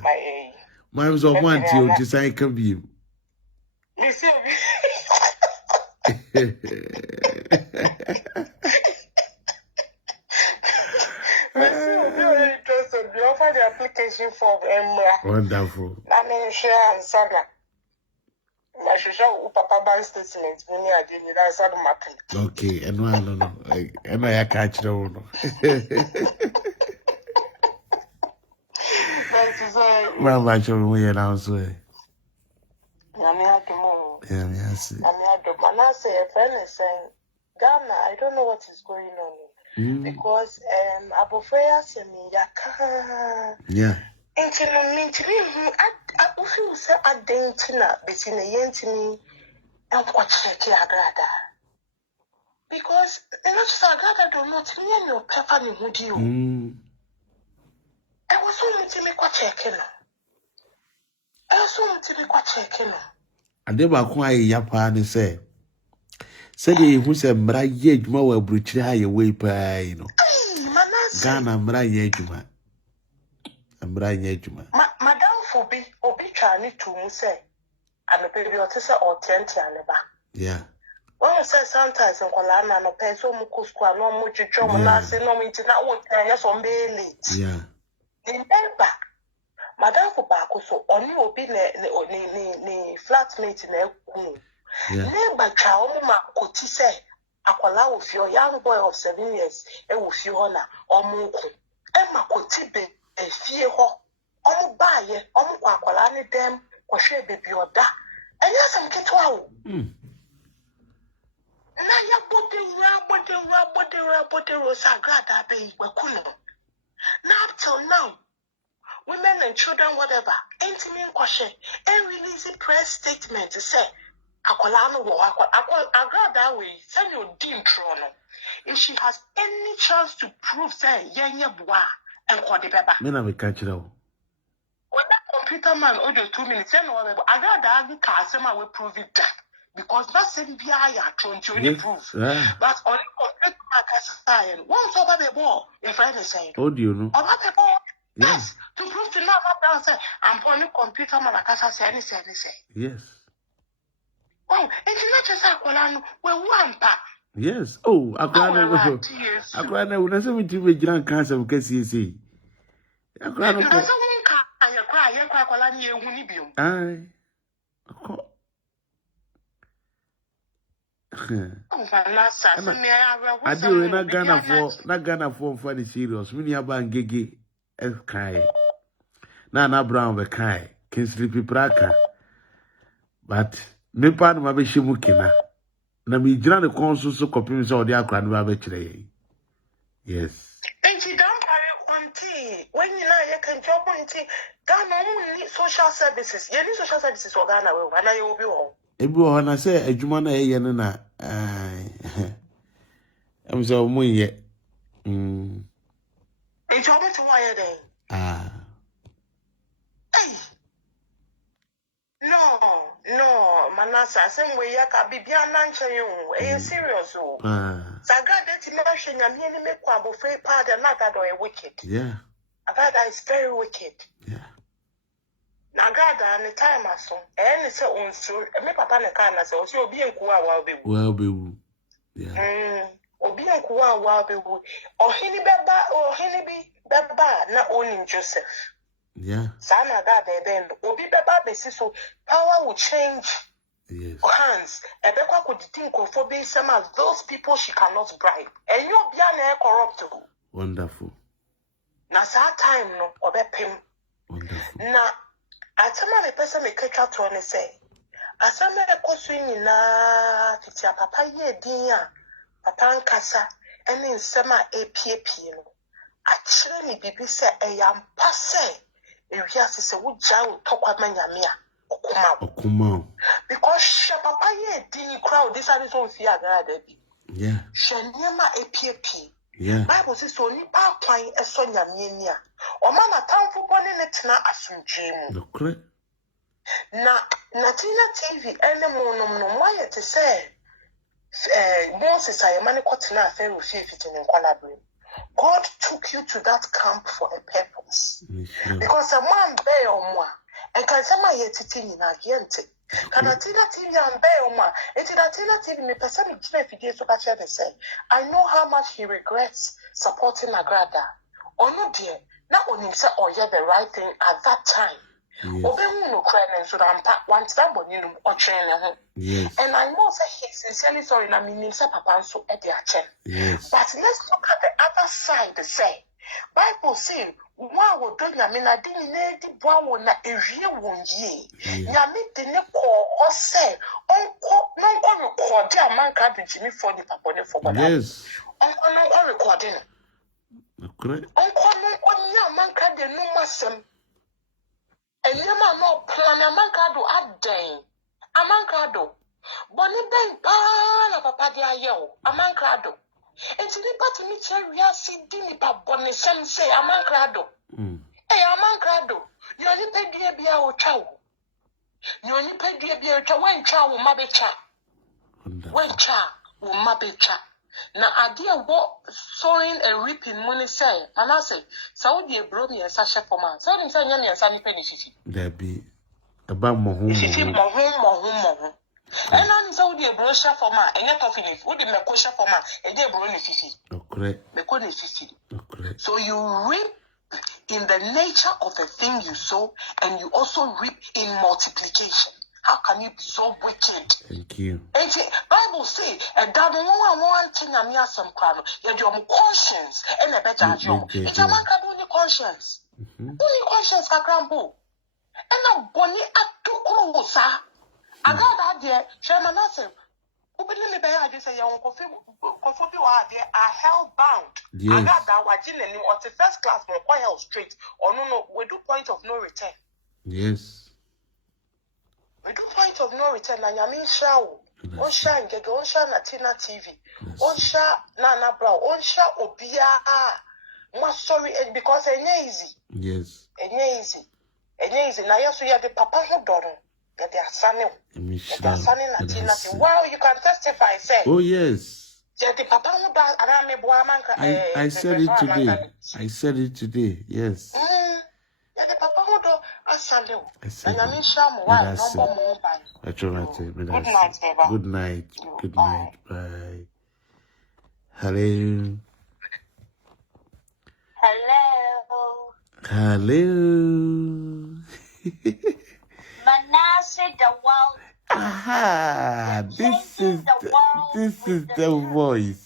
my Mom's on one till to sign can be. Offer the application form. Wonderful. I'm share and Sana. I should show Papa bank statement when I did it. I said, okay, and no. And I catch the one. Mama, show me an answer. Manasseh, a friend is saying, Ghana, I don't know what is going on. Because Obofour Nana yeah. I feel so identina between the Yentini and Twé Kankan. Because the Natchez Agradaa do not mean your pepper in Hudio. I was only to make what checking. And they were quite Japan say. Said he who said Mra Yejma were brutal high away pie, you know. Ghana Mra Yejma. Mra Yejma. Madame Fobi, Obi Chani to say, I'm a baby or 10 yeah. When you say sometimes in Kolana, no peso mukusqua, no much drum, Manasseh, no meeting out with Tanya from Bailey. Yeah. Remember, Madame Fobako, so only will be the flatmate in a cool. Neighbor Chaoma Koti say, Aquala with your young boy of 7 years, and with your honor, or Moko. Emma Kotibe, a fear ho, buy, Aqualani dem, or share baby or da, and yes, I'm get wow. Naya body Rosa Grada be Wakuno. Now up till now, women and children, whatever, ain't mean question, and releasing press statement to say, Akolano will Agradaa way, send your dean trono. If she has any chance to prove, say, Yanya Bois and Quadibaba. Men have a catch it out. When that computer man ordered 2 minutes, and whatever, Agradaa Kasema will prove it that. because that's same be I trying to only proof. Yeah. But only complete my once over the ball, your friend is saying, oh, do you know? over the ball. Yeah. Yes, to prove to now, say, I'm on the computer, Malacasa, say, yes. Oh, and you not just Aqualano, well, one pack. Yes. Oh, Agradaa, when I say we do grand cancer, we can see. Agradaa, you cry, you cry, aye. I do not Ghana for the serious. We near Bangigi, Kai. Nana Brown, the Kai, can sleep Praka. But me part of my Bishimukina. Na me jira the consul so copy so the Agradaa betray. Yes. And you don't carry on tea. When you know you can job on tea, Ghana only social services. You need social services for Ghana, and I will be all. When I say a Jumana Yanana, I'm so muy yet. It's over to wire then. No, Manasseh, same way you can be beyond answer you. Are serious? Sagrada to mention your nearly make Obofour Nana Agradaa wicked. Yeah. Agradaa is very wicked. Yeah. Agradaa and the time as soon. And it's own soul. And me papa ne can as also be in Kua well be. Yeah. Obi in Kua Wabi. Or Henny Beba, not owning Joseph. Yeah. Sana Agradaa then Obi Beba so power will change. Yes. Hands. Ebekwa could think of for being some of those people she cannot bribe. And you'll be an corruptible. Wonderful. Na sa time no obepem. Wonderful. Na atama me person me ketwa to ne say. Asama ekoso nyina titi papa ye din a papa nkasa ene nsem a epiepie no. Akire ni bibi se eyampa se ewiase se wo gya wo tokwa manyame a okuma. Because she papa ye din crowd this are so fear Agradaa bi. Yeah. She niema epiepie. Yeah. Bible says so ni pa kwan eso nyame ni a. O ma na tamfo bone ne tena asomdwe mu. Correct. Na Tina TV ene monom no moye te say Moses ayemane kotena afero fifiti ne nkwalabre. God took you to that camp for a purpose. Because a man bear omwa and can sama ye titi ni na gente. Kana Tina TV and bear omwa and Tina TV me person kire fidie so ka chere say I know how much he regrets supporting Agradaa. Ono die na onim say oye the right thing at that time. Obemu no cry and so that one time boni no o train Yes. And I know say he's sincerely sorry na meaning say papa so e dey achen. Yes. But let's look at the other side. Say Bible say wa wo do nyame na di ni na di boa wo na ewie won yi. Nyame de ne ko o say onko record amanka do jimi for the papa ne for God. Yes. Onko recording. Correct. Onko nya amanka de no masem. Enyama no plan amanka do aden. Amanka do. Boni ben pa na papa dia ye o. Amanka do. Enti ni pati mi cheri asi di ni pa boni sense amanka do. Amanka do. Ni oni pedie bia o twa wo. Ni oni pedie bia o twa wen twa wo mabecha. Wen twa wo mabecha. Na idea what sowing and reaping money say, and I say, Saudi bro me and Sasha for man. So I'm saying, Yami and Sammy Penny. There be about more. And I'm Saudi brochure for man, and yet of it, would be my question for man, and they're brony 50. Correct. The code is 50. Correct. So you reap in the nature of the thing you sow, and you also reap in multiplication. How can you be so wicked? Thank you. And the Bible say, and that one thing I'm here some crown, you're your conscience, and a better job. It's a man can only conscience. Only conscience can crumble. And a bonny at two clothes, I got that there, Manasseh. Open me by I just say, young coffee there are hell bound. Yes. I got that watching and or the first class, more quite straight, or no, we do point of no return. Yes. We do point of no return, and I mean, show. On shine, get on shine at Tina TV. On shine, Nana Brown. On shine, Obia. More sorry, because it's easy. Yes. It's easy. Now, yes, we have the papa who done. Yede asane. Yede asane na tina fi. Wow, you can testify, say. Oh yes. Yede papa mo ba arame bo amanka I said it today. I said it today. Yes. Yede papa mo do asane. I said Na sha mo wa no mo mo ba. Good night, baby. Good night. Good night. Bye. Hello. Hello. Manasseh the world. Aha, this is the voice.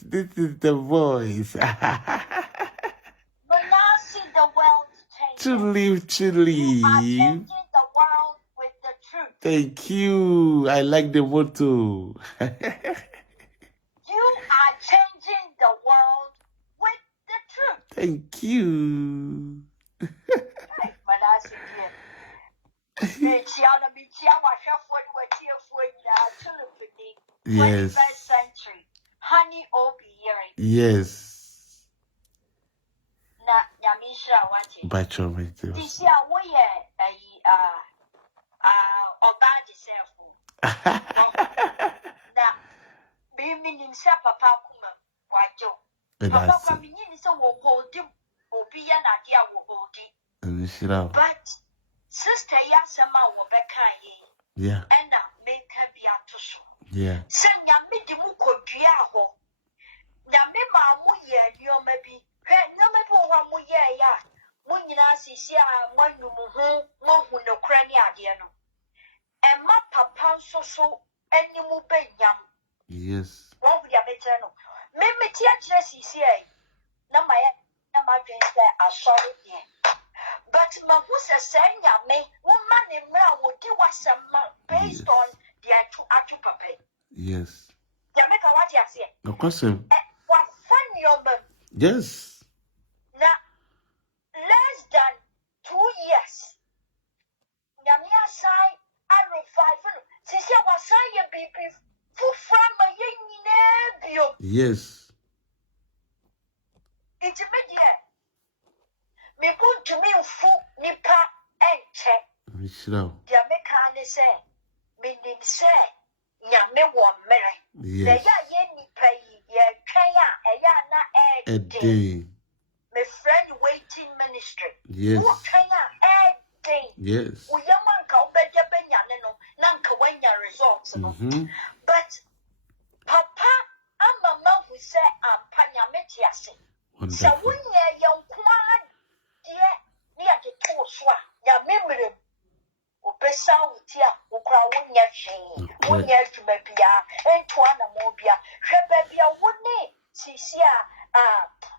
This is the voice. Manasseh the world changed. To live. You are changing the world with the truth. Thank you. I like the motto. You are changing the world with the truth. Thank you. Manasseh, yes. 21st century. Honey Obi hearing. Yes. Na Yamisha wati. Bacho me too. This year we Obadi self. Na Bimi nimsa papa kuma wajo. Papa kwa minyi so wo hold Obi ya na dia wo hold. But sister Yasama will be kind. Yeah. And make her be out to show. Yeah. Send ya midimu kodiaho. Yame mamu ye, you maybe. No matter what mu ye ya. Munina sisia, one you mohu no crania diano. And my papa so any mu benyam. Yes. What we are better no. Meme tia here. No my dreams there are sorry here. But Mahusa saying, me, woman in Mel would do us based on the atu papa. Yes. Jamaica, what you say? No question. What fun your mum? Yes. Now, less than 2 years. Yamia say, I revive. Sisia was saying, baby, full from a young. Yes. It's immediate. Me put to me full nipa and check. Michelle. The American say, meaning say, Yame one merry. Yes. The ya nipa ye kaya a day. My friend waiting ministry. Yes. Who kaya a day. Yes. We yaman ka obeja benyano nanka when your results. But Papa and Mama who say Panya Metiasi. So when you're young quad. Near the two swa, ya memory. Upesa utia, ukra wunya chin, wunya tumebia, and tuana mobia, Rebebia wouldn't see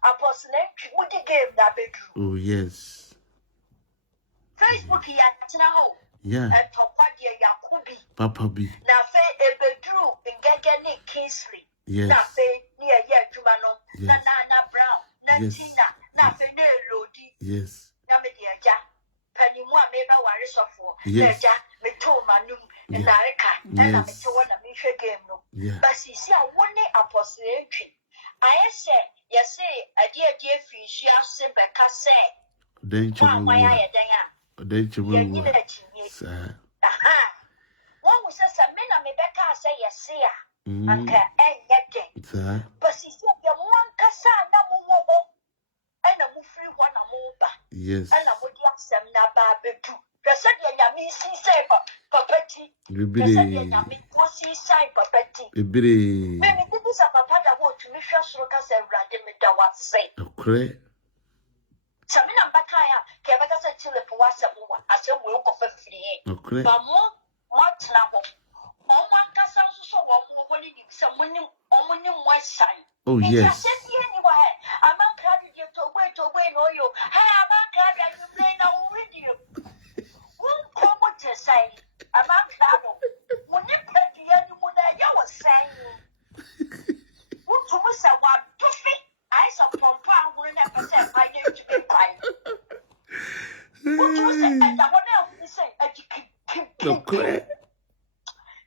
apostle would the game that bedroom. Oh, yes. Facebook now. Yeah. And Topadia Yakubi. Papa B. Now, Faye a bedroom in Gagani Kingsley. Yes. Now, Faye near Yajumano, Yes. Nana Brown, Nantina, Nafene Lodi. Yes. Yamidia, Penny one maybe worries of for. Yes. Me told Manum in Narika, and I'm to one of me game. Yeah. But see, I won the apostle entry. I say, yes, say, a dear fish, ya Sibeka say. Then you will. Then you will. Aha. One was a man, I may better say, yes, see, Uncle, and yet. But see, your one cassa, no more. And a free one a moba. Yes. And I would have some nababe too. The second Yami see Papeti. The second Yami pussy side Papeti. Maybe this is a papa that want to make sure Srokas and Radimida was say. Okay. Samina Bakaya, Kavaka said till the Puasa as a work of a free. Okay. But more, what now? On one cassa so one when someone on one side. Oh, yes. I'm not carrying you to wait no you. Hey, I'm not carrying you play now with you. Who come with your side? I'm not carrying. When you play the other one that you were saying. Who to miss a one to feet? I saw Pompa will never say I need to be fine. Who to say that one else is saying that you keep. Okay.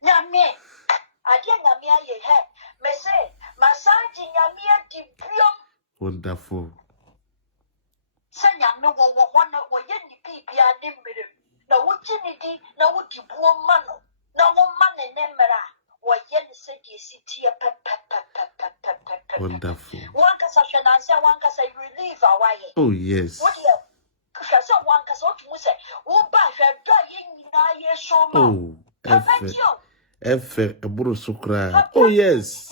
Yammy. I didn't know me. I had. Me say, massage Yammy di Pion. Wonderful. Sanya no one or yen the people are nimble. No, would you Chinidi, now would you poor man? Now one man and Nemera, or yen said you sit here, Wonderful. One case I shall answer, one case I relieve our way. Oh, yes. What you? One case what you say, oh, by her dying, I show Oh, F. Sukra. Oh, yes.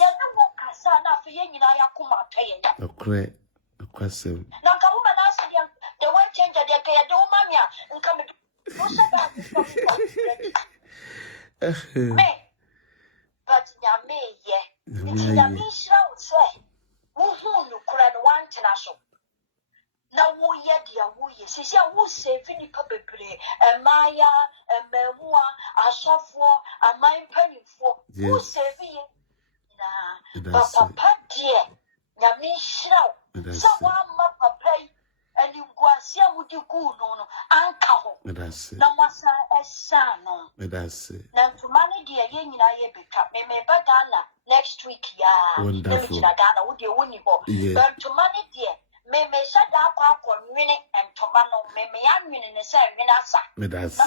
Okay. A question. Now, come on, ask him the way change the day, do mamma, and come to me. But Yame, ye, it's Yami shroud, say, who cried one tenacious. Now, who yet, dear, who yes, is your who say, Finny Puppy, and Maya, and Memua, a software, a mine penny for who say, nah, Papa, dear, Yami shroud. So one mappa pay, and you go see what you go no, uncle. That's it. No was a son. That's it. Now to money, dear, yen I become me bagana next week, ya. Wonderful. Ghana would you win you? But to money, dear, may shut up on winning and tomano, may I'm winning the same Manasseh.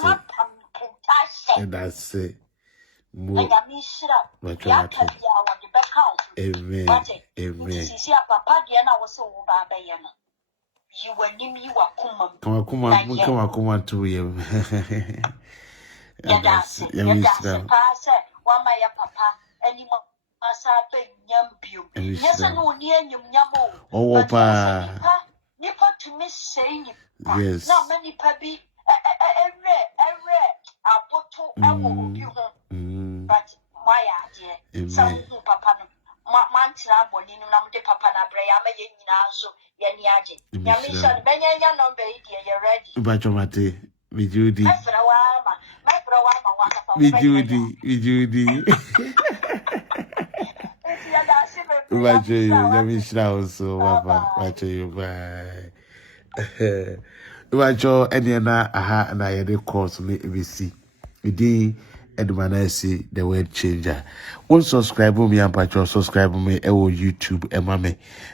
That's it. And I miss it up. Amen. Amen. Papa, dear, I was so barbarian. You were name you are come on to you. That's it. One my papa, any more. Yes, I know near you, Yamo. Oh, Papa. Nipper to miss saying it. Yes. Not many pubby, a bottle, but my idea. Some papa, Mantra, Bonino, Papa, Brayama, so Yanyaji. Yamisha, Benyan, no baby, you're ready. Bachamate, with Judy. My with Judy. Watch you, Yamisha, also, Papa. Watch you, bye. Watch your Ediana, aha, and I had a course me, ABC. And Manasseh, the word changer. One subscribe me and patch subscribe me YouTube and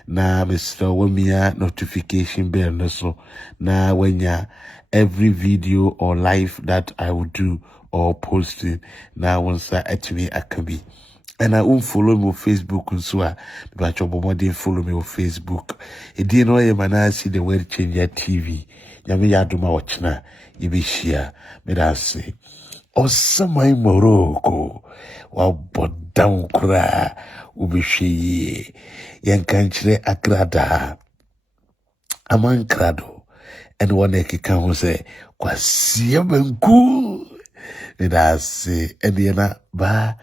na Mr. Wemia notification bell no so na when ya every video or live that I will do or posting na once at me I can be. And I won't follow me on Facebook and so but your didn't follow me on Facebook. It didn't know Manasseh the word changer TV. Yami Yaduma watch na you be share me that say. Osamai Morocco, wa bodam kura ubishiye yankanchire Agradaa amankrado and one ekika ho se kwasia banku me da se and yana ba